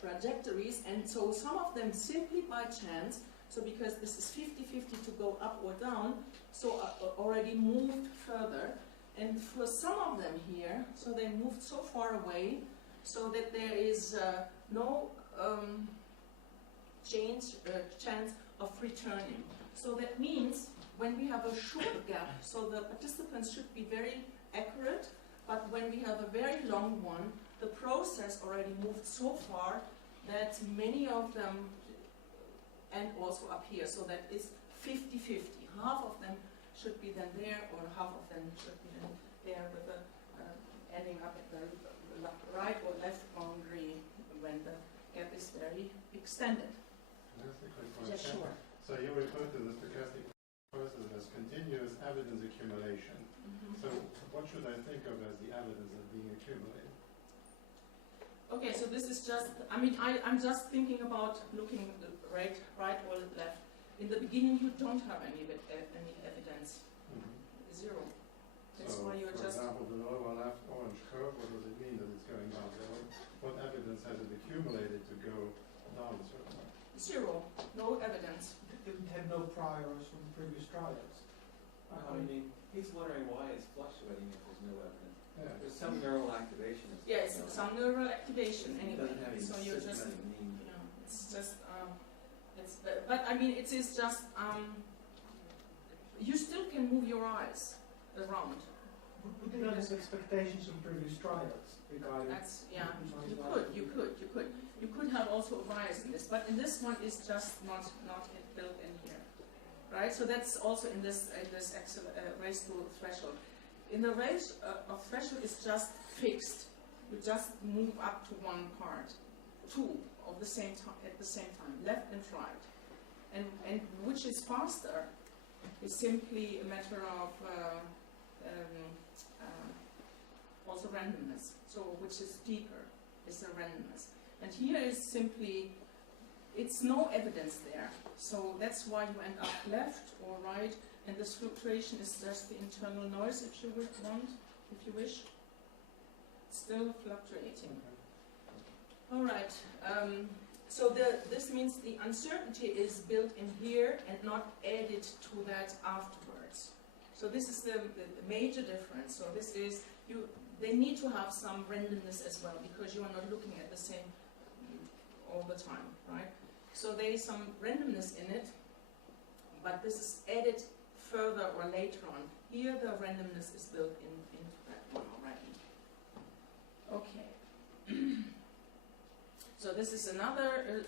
trajectories, and so some of them simply by chance. So because this is 50-50 to go up or down, so already moved further. And for some of them here, so they moved so far away, so that there is no chance of returning. So that means when we have a short gap, so the participants should be very accurate, but when we have a very long one, the process already moved so far that many of them, and also up here, so that is 50-50. Half of them should be then there, or half of them should be then there, with the ending up at the right or left boundary when the gap is very extended. That's a quick one. Yeah, sure. So you refer to the stochastic process as continuous evidence accumulation. So what should I think of as the evidence that's being accumulated? Okay, so this is just, I mean, I'm just thinking about looking right or left. In the beginning, you don't have any evidence. Zero. That's So, why you're for just... example, the lower left orange curve, what does it mean that it's going down? So what evidence has it accumulated to go down a certain way? Zero. No evidence. It didn't have no priors from previous trials. I mean, he's wondering why it's fluctuating if there's no evidence. Yeah. There's some neural activation. Yes, some neural activation It anyway. doesn't have any So you're just, systematic meaning. you know, it's just, but I mean, it is just, you still can move your eyes around. Would they have expectations from previous trials regarding? That's, yeah, you could have also a bias in this, but in this one is just not built in here, right? So that's also in this race to threshold. In the race of threshold is just fixed. You just move up to one part, two of the same time at the same time, left and right, and which is faster is simply a matter of also randomness. So which is deeper is the randomness, and here is simply it's no evidence there. So that's why you end up left or right. And this fluctuation is just the internal noise, if you wish. Still fluctuating. All right. So this means the uncertainty is built in here and not added to that afterwards. So this is the major difference. So this is they need to have some randomness as well, because you are not looking at the same all the time, right? So there is some randomness in it, but this is added further or later on. Here the randomness is built into that one already. Okay. So this is another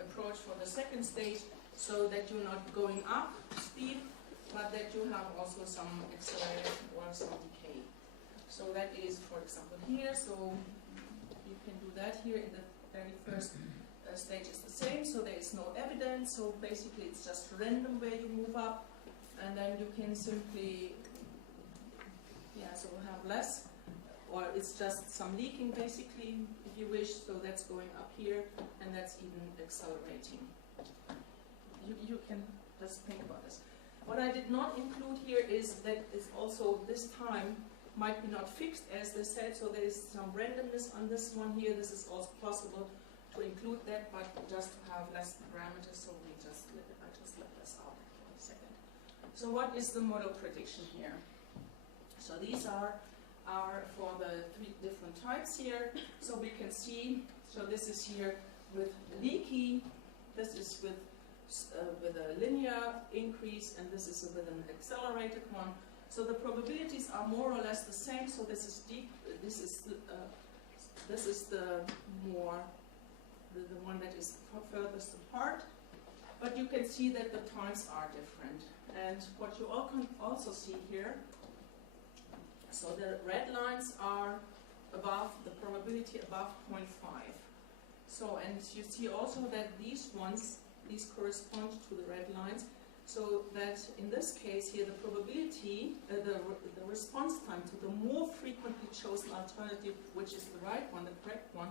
approach for the second stage, so that you're not going up speed, but that you have also some acceleration or some decay. So that is, for example, here. So you can do that here in the very first stage is the same, so there is no evidence, so basically it's just random where you move up, and then you can simply, so have less, or it's just some leaking basically, if you wish, so that's going up here, and that's even accelerating. You can just think about this. What I did not include here is that it's also this time might be not fixed, as they said, so there is some randomness on this one here. This is also possible to include that, but just to have less parameters, so I just let this out for a second. So what is the model prediction here? So these are for the three different types here. So we can see, so this is here with leaky, this is with a linear increase, and this is with an accelerated one. So the probabilities are more or less the same. So this is deep. This is the more the one that is furthest apart, but you can see that the times are different. And what you all can also see here, so the red lines are above the probability above 0.5. So, and you see also that these correspond to the red lines, so that in this case here the probability, the response time to the more frequently chosen alternative, which is the right one, the correct one,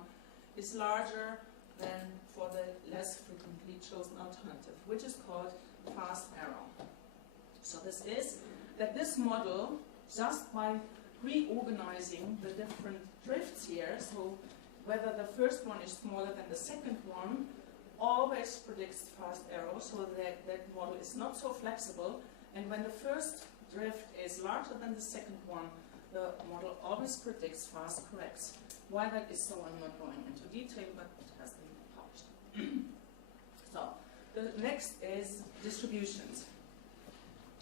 is larger than for the less frequently chosen alternative, which is called fast error. So this is that this model, just by reorganizing the different drifts here, so whether the first one is smaller than the second one, always predicts fast error, so that model is not so flexible. And when the first drift is larger than the second one, the model always predicts fast corrects. Why that is so, I'm not going into detail, but it has been published. So, the next is distributions.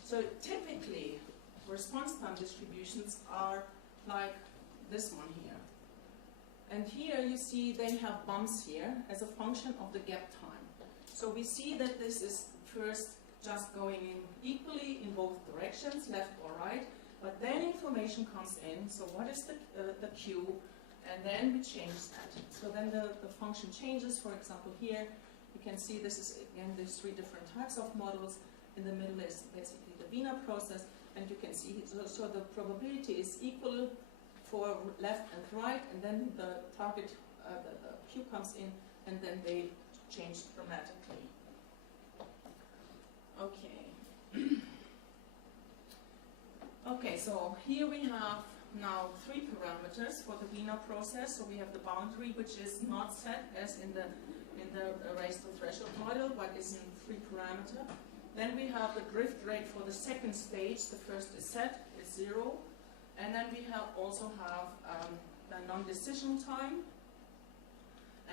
So typically, response time distributions are like this one here. And here you see they have bumps here as a function of the gap time. So we see that this is first just going in equally in both directions, left or right, but then information comes in. So what is the Q? And then we change that. So then the function changes. For example, here you can see this is, again, there's 3 different types of models. In the middle is basically the Wiener process, and you can see, so the probability is equal for left and right, and then the target, the Q comes in, and then they change dramatically. Okay. Okay, so here we have now 3 parameters for the Wiener process. So we have the boundary, which is not set as in the raised to threshold model, but is in 3 parameter. Then we have the drift rate for the second stage. The first is set, it's 0. And then we also have the non-decision time.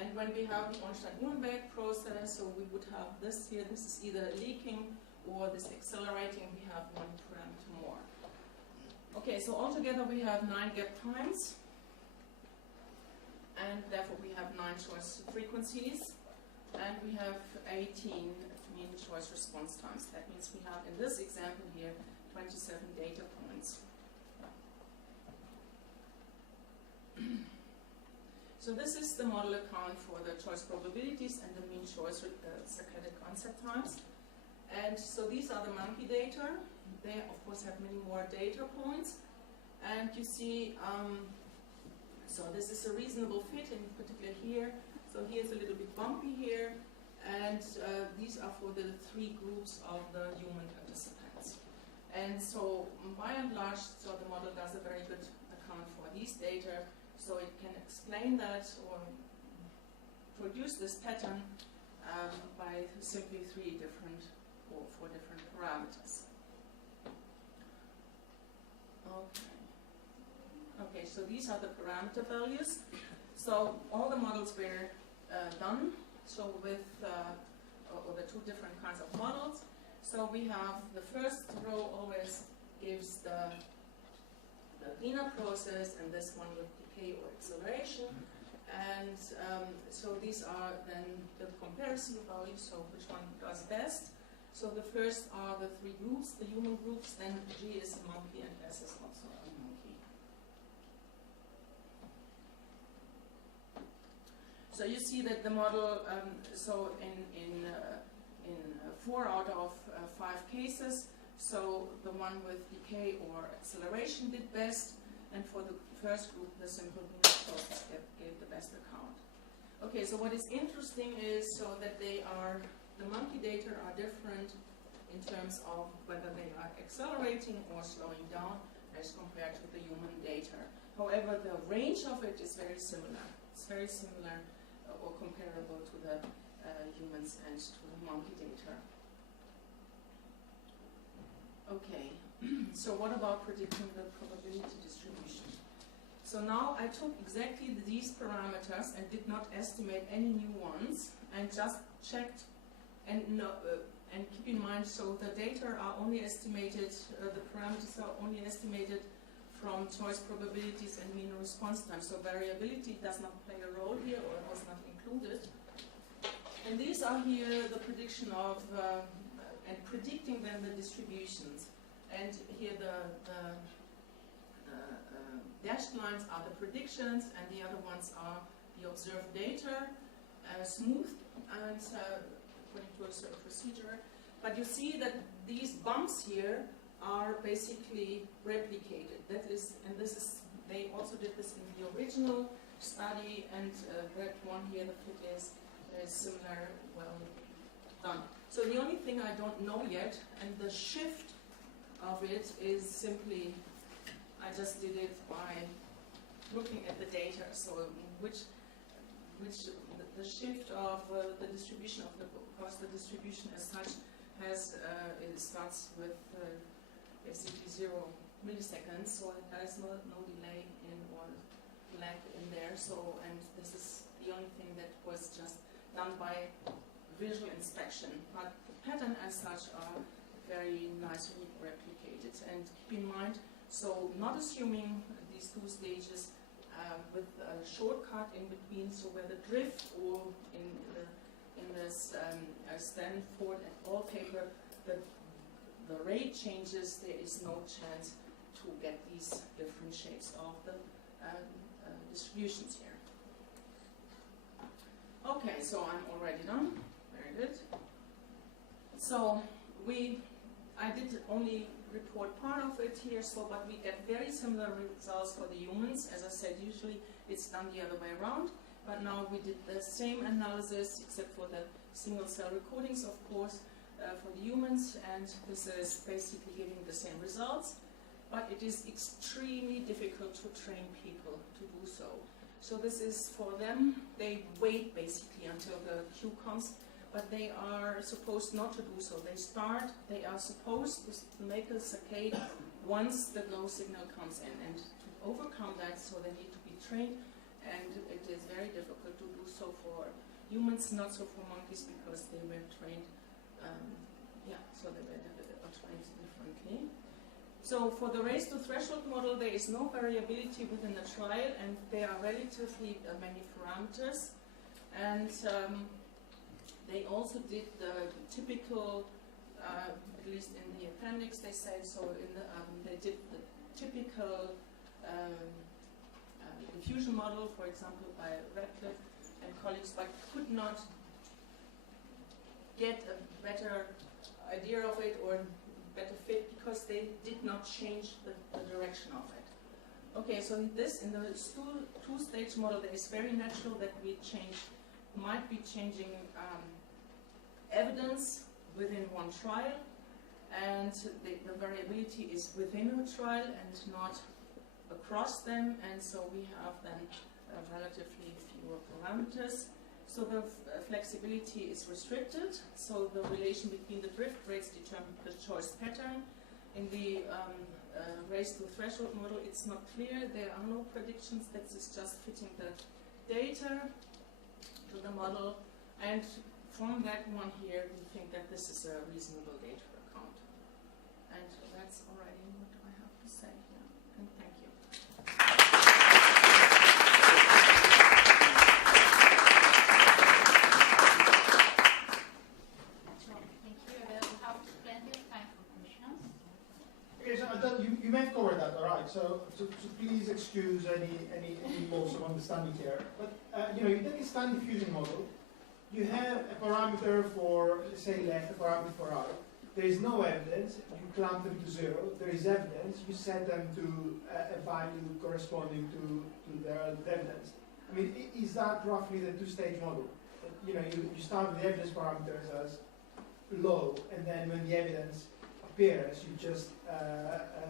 And when we have the Ornstein-Uhlenbeck process, so we would have this here, this is either leaking or this accelerating, we have 1 parameter more. Okay, so altogether we have 9 gap times, and therefore we have 9 choice frequencies, and we have 18 mean choice response times. That means we have, in this example here, 27 data points. So this is the model account for the choice probabilities and the mean choice circadian onset times. And so these are the monkey data. They, of course, have many more data points. And you see, so this is a reasonable fit, in particular here. So here's a little bit bumpy here. And these are for the 3 groups of the human participants. And so, by and large, so the model does a very good account for these data. So it can explain that or produce this pattern by simply 3 different or 4 different parameters. Okay. Okay, so these are the parameter values. So all the models were done. So with or the 2 different kinds of models. So we have the first row always gives the Wiener process, and this one with decay or acceleration. And so these are then the comparison values, so which one does best. So the first are the 3 groups, the human groups, then G is a monkey and S is also a monkey. So you see that the model, so in 4 out of 5 cases, so the one with decay or acceleration did best, and for the first group, the simple Wiener process gave the best account. Okay, so what is interesting is so that the monkey data are different in terms of whether they are accelerating or slowing down as compared to the human data. However, the range of it is very similar. It's very similar or comparable to the humans and to the monkey data. Okay, so what about predicting the probability distribution? So now I took exactly these parameters and did not estimate any new ones and just checked and keep in mind, so the data are only estimated, the parameters are only estimated from choice probabilities and mean response time. So variability does not play a role here or was not included. And these are here the prediction of and predicting then the distributions. And here the dashed lines are the predictions, and the other ones are the observed data, smooth and according to a certain procedure. But you see that these bumps here are basically replicated. That is, and this is, they also did this in the original study, and that one here, the fit is similar, well done. So the only thing I don't know yet, and the shift of it is simply, I just did it by looking at the data. So which the shift of the distribution of the, because the distribution as such has, it starts with basically 0 milliseconds, so there is no delay in or lag in there. So, and this is the only thing that was just done by visual inspection, but the pattern as such are very nicely replicated. And keep in mind, so not assuming these 2 stages with a shortcut in between, so where the drift or in this Stanford et al. Paper, the rate changes, there is no chance to get these different shapes of the distributions here. Okay, so I'm already done. Very good. So I did only report part of it here, so but we get very similar results for the humans. As I said, usually it's done the other way around, but now we did the same analysis except for the single cell recordings, of course, for the humans, and this is basically giving the same results, but it is extremely difficult to train people to do so. So this is for them, they wait basically until the cue comes, but they are supposed not to do so. They are supposed to make a saccade once the glow signal comes in, and to overcome that, so they need to be trained, and it is very difficult to do so for humans, not so for monkeys, because they were trained, so they were trained differently. So for the race to threshold model, there is no variability within the trial, and there are relatively many parameters, and they also did the typical, at least in the appendix they say, so in the, they did the typical diffusion model, for example, by Radcliffe and colleagues, but could not get a better idea of it or better fit because they did not change the direction of it. Okay, so in the two-stage model, it is very natural that we might be changing evidence within one trial, and the variability is within a trial and not across them, and so we have then relatively fewer parameters. So the flexibility is restricted, so the relation between the drift rates determine the choice pattern. In the race to threshold model, it's not clear, there are no predictions, that is just fitting the data to the model, and from that one here, we think that this is a reasonable data account. And that's already what I have to say here, and thank you. You may have covered that, all right. So please excuse any loss of understanding here. But you take a standard diffusion model. You have a parameter for, say, left, a parameter for right. There is no evidence. You clamp them to 0. There is evidence. You set them to a value corresponding to their evidence. I mean, is that roughly the two-stage model? You start with the evidence parameters as low, and then when the evidence appears, you just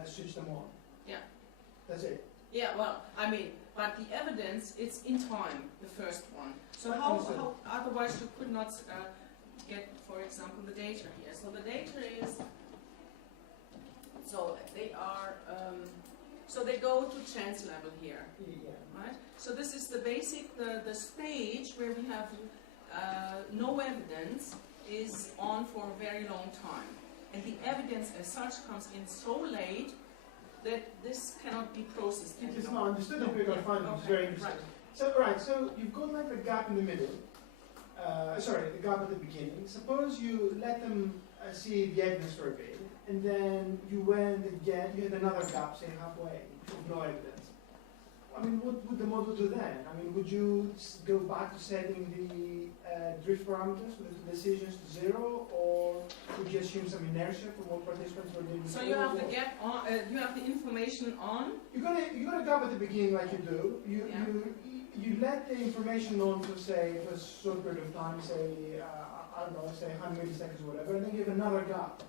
switch them on. Yeah. That's it. Yeah, well, I mean, but the evidence, it's in time, the first one. So how otherwise you could not get, for example, the data here. So the data is, so they are, so they go to chance level here, right? So this is the basic, the stage where we have no evidence is on for a very long time. And the evidence as such comes in so late that this cannot be processed anymore. It is not understood if we're going to find it. It's very interesting. Right. So you've got like the gap in the middle, the gap at the beginning. Suppose you let them see the evidence for a bit, and then you went again, you had another gap, say halfway, with no evidence. I mean, what would the model do then? I mean, would you go back to setting the drift parameters with the decisions to 0, or would you assume some inertia from what participants were doing? So you have the gap on, you have the information on. You got a gap at the beginning, like you do. You let the information on for say for a short period of time, say I don't know, say 100 milliseconds or whatever, and then you have another gap.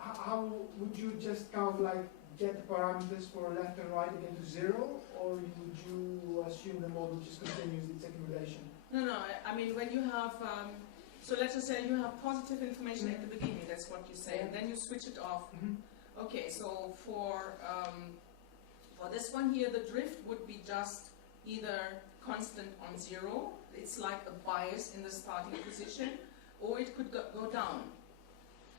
How would you just kind of like get the parameters for left and right again to 0, or would you assume the model just continues its accumulation No, I mean when you have, so let's just say you have positive information at the beginning, that's what you say, and then you switch it off. Okay, so for this one here, the drift would be just either constant on 0, it's like a bias in the starting position, or it could go down.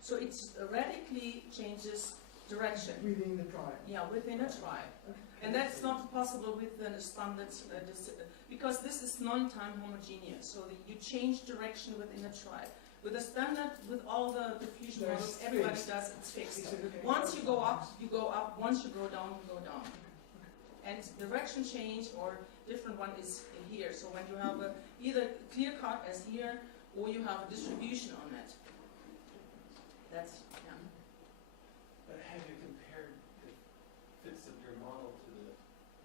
So it radically changes direction. Within the tribe. Yeah, within a tribe. And that's not possible with the standard, because this is non-time homogeneous, so you change direction within a tribe. With a standard, with all the diffusion models, everybody does, it's fixed. Once you go up, you go up. Once you go down, you go down. And direction change or different one is here. So when you have either clear cut as here, or you have a distribution on it. That's, yeah. But have you compared the fits of your model to the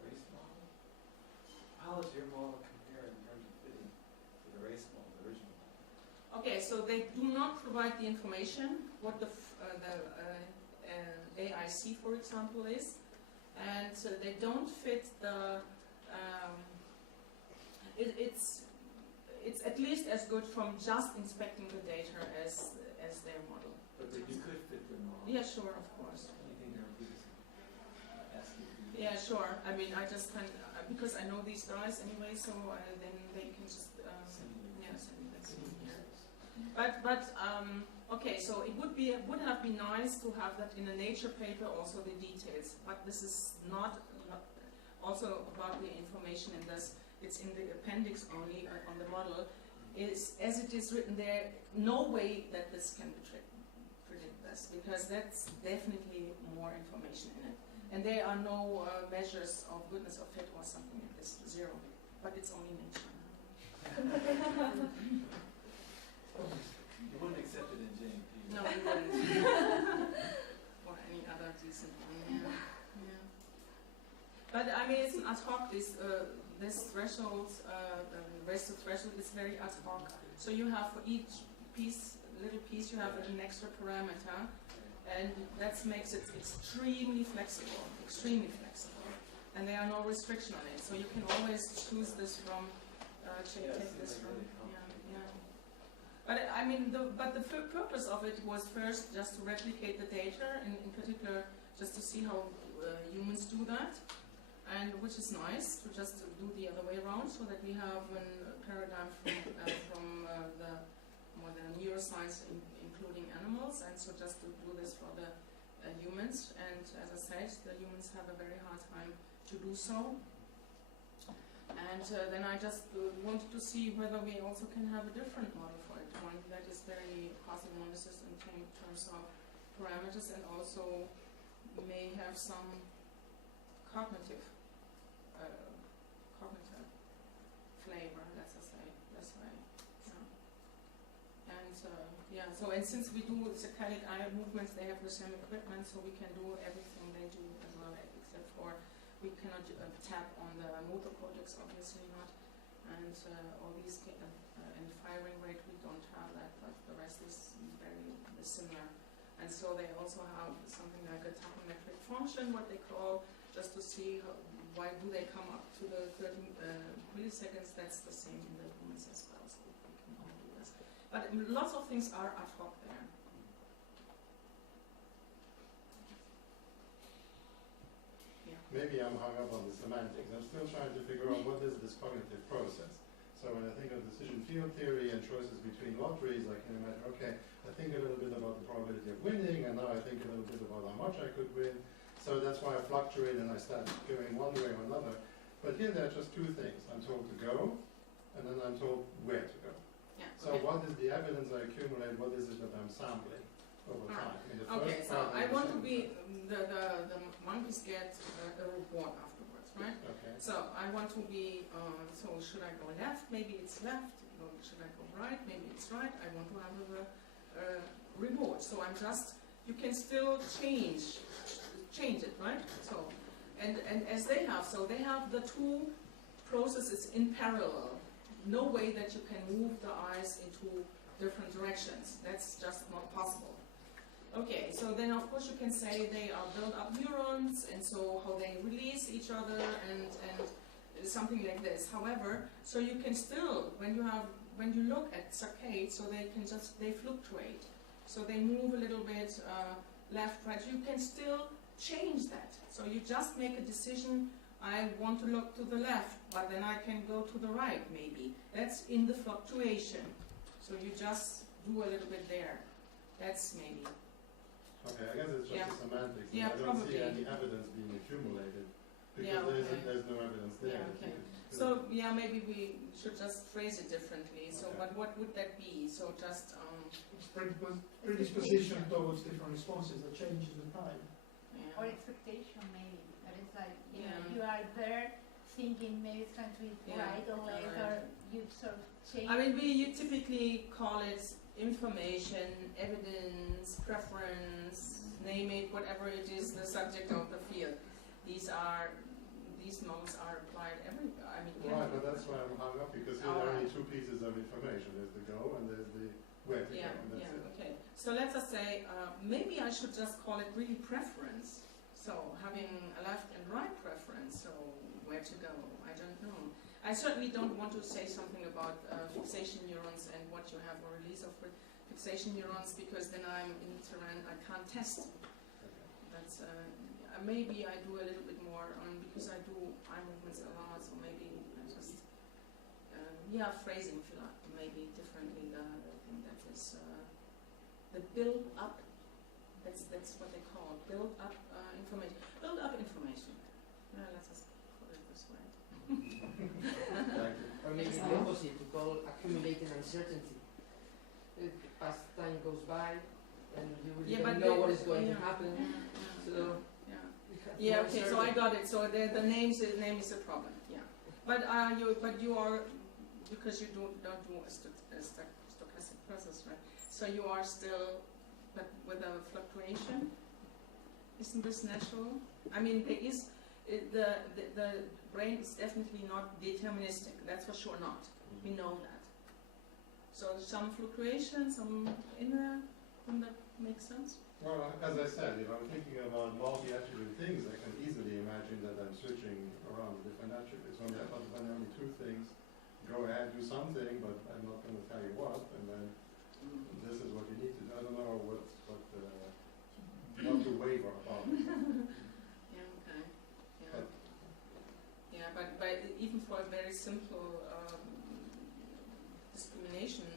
race model? How does your model compare in terms of fitting to the race model, the original model? Okay, so they do not provide the information, what the AIC, for example, is. And they don't fit the, it's at least as good from just inspecting the data as their model. But you could fit the model. Yeah, sure, of course. Anything there would be ask you to do. Yeah, sure. I mean, I just can, because I know these guys anyway, so then they can just, send me that here. But okay, so it would have been nice to have that in a Nature paper, also the details. But this is not also about the information in this. It's in the appendix only on the model. Is as it is written there, no way that this can predict this, because that's definitely more information in it. And there are no measures of goodness or fit or something like this, 0. But it's only Nature. You wouldn't accept it in JMP. No, we wouldn't. Or any other decent one, yeah. But I mean, it's an ad hoc. This threshold, the rest of threshold is very ad hoc. So you have for each little piece, you have an extra parameter, and that makes it extremely flexible, and there are no restriction on it. So you can always choose this from, take this from, yeah. But I mean, the purpose of it was first just to replicate the data, and in particular, just to see how humans do that. And which is nice to just do the other way around, so that we have a paradigm from the modern neuroscience, including animals, and so just to do this for the humans. And as I said, the humans have a very hard time to do so. And then I just wanted to see whether we also can have a different model for it, one that is very parsimonious in terms of parameters, and also may have some cognitive flavor, let's just say this way. And so and since we do saccadic eye movements, they have the same equipment, so we can do everything they do as well, except for we cannot tap on the motor cortex, obviously not, and all these and firing rate we don't have that, but the rest is very similar. And so they also have something like a tachometric function, what they call, just to see why do they come up to the 30 milliseconds. That's the same in the humans as well, so we can all do this. But lots of things are ad hoc there. Yeah. Maybe I'm hung up on the semantics. I'm still trying to figure out what is this cognitive process. So when I think of decision field theory and choices between lotteries, I can imagine, okay, I think a little bit about the probability of winning, and now I think a little bit about how much I could win. So that's why I fluctuate and I start going one way or another. But here there are just two things. I'm told to go, and then I'm told where to go. Yeah, so what is the evidence I accumulate? What is it that I'm sampling over time? Okay, so I want to be, the monkeys get a reward afterwards, right? Okay. So I want to be, so should I go left? Maybe it's left. Should I go right? Maybe it's right. I want to have a reward. So I'm just, you can still change it, right? So, and as they have, so they have the two processes in parallel. No way that you can move the eyes into different directions. That's just not possible. Okay, so then of course you can say they are built up neurons, and so how they release each other, and something like this. However, so you can still, when you look at saccades, so they fluctuate. So they move a little bit left, right. You can still change that. So you just make a decision, I want to look to the left, but then I can go to the right maybe. That's in the fluctuation. So you just do a little bit there. That's maybe. Okay, I guess it's just a semantics. Yeah, I don't probably. see any evidence being accumulated because Yeah, okay. there's no evidence there. Yeah, okay. So yeah, maybe we should just phrase it differently. So, Okay. but what would that be? So just It's predisposition towards different responses that changes in time. yeah. Or expectation, maybe. That is like, you know, Yeah. you are there thinking maybe it's going to be Yeah. right or left, Alright. or you sort of change. I mean, you typically call it information, evidence, preference, name it, whatever it is, the subject of the field. These models are applied everywhere. I mean, Right, but that's why I'm hung up because here there are only two pieces of information. There's the go and there's the where to yeah, go, and that's yeah, it. okay. So let's just say, maybe I should just call it really preference. So having a left and right preference, so where to go, I don't know. I certainly don't want to say something about fixation neurons and what you have a release of fixation neurons because then I'm in terrain I can't test. That's maybe I do a little bit more because I do eye movements a lot, so maybe I just phrasing maybe differently. I think that is the build up. That's what they call it. Build up information. Build up information. Let's just put it this way. Or maybe the opposite, to call accumulating uncertainty. As time goes by, and you really don't know what is going to happen. So okay. So I got it. So the name is a problem. Yeah, but you are, because you don't do a stochastic process, right? So you are still, but with a fluctuation. Isn't this natural? I mean, there is the brain is definitely not deterministic. That's for sure not. We know that. So some fluctuation, some inner. Wouldn't that make sense? Well, as I said, if I'm thinking about multi-attribute things, I can easily imagine that I'm switching around the different attributes. When there are only two things, go ahead, do something, but I'm not going to tell you what, and then this is what you need to do. I don't know what not to waver about. Yeah, okay. Yeah. But even for a very simple discrimination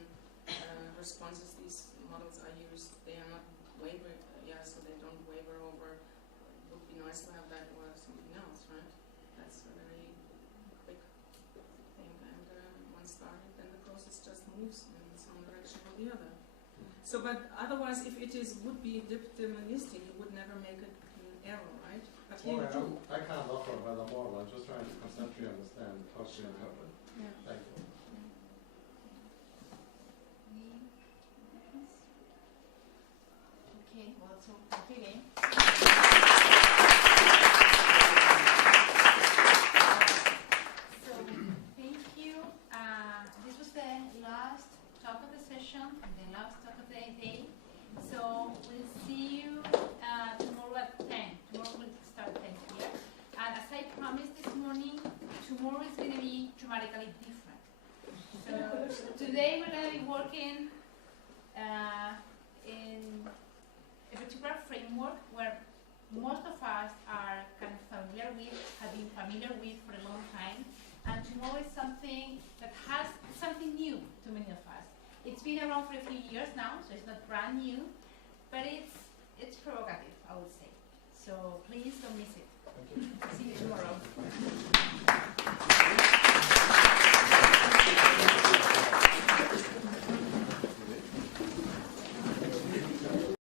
responses, these models are used. They are not waver. So they don't waver over. It would be nice to have that or something else, right? That's a very quick thing, and once started, then the process just moves in some direction or the other. So, but otherwise, if it would be deterministic, you would never make an error, right? But here you do. I can't offer a better model. I'm just trying to conceptually understand how to interpret. Yeah. Thank you. Okay, well, so okay. So thank you. This was the last talk of the session and the last talk of the day. So we'll see you tomorrow at 10. Tomorrow we'll start 10 here. And as I promised this morning, tomorrow is going to be dramatically different. So today we're going to be working in a particular framework where most of us are kind of familiar with, have been familiar with for a long time. And tomorrow is something that has something new to many of us. It's been around for a few years now, so it's not brand new, but it's provocative, I would say. So please don't miss it. See you tomorrow.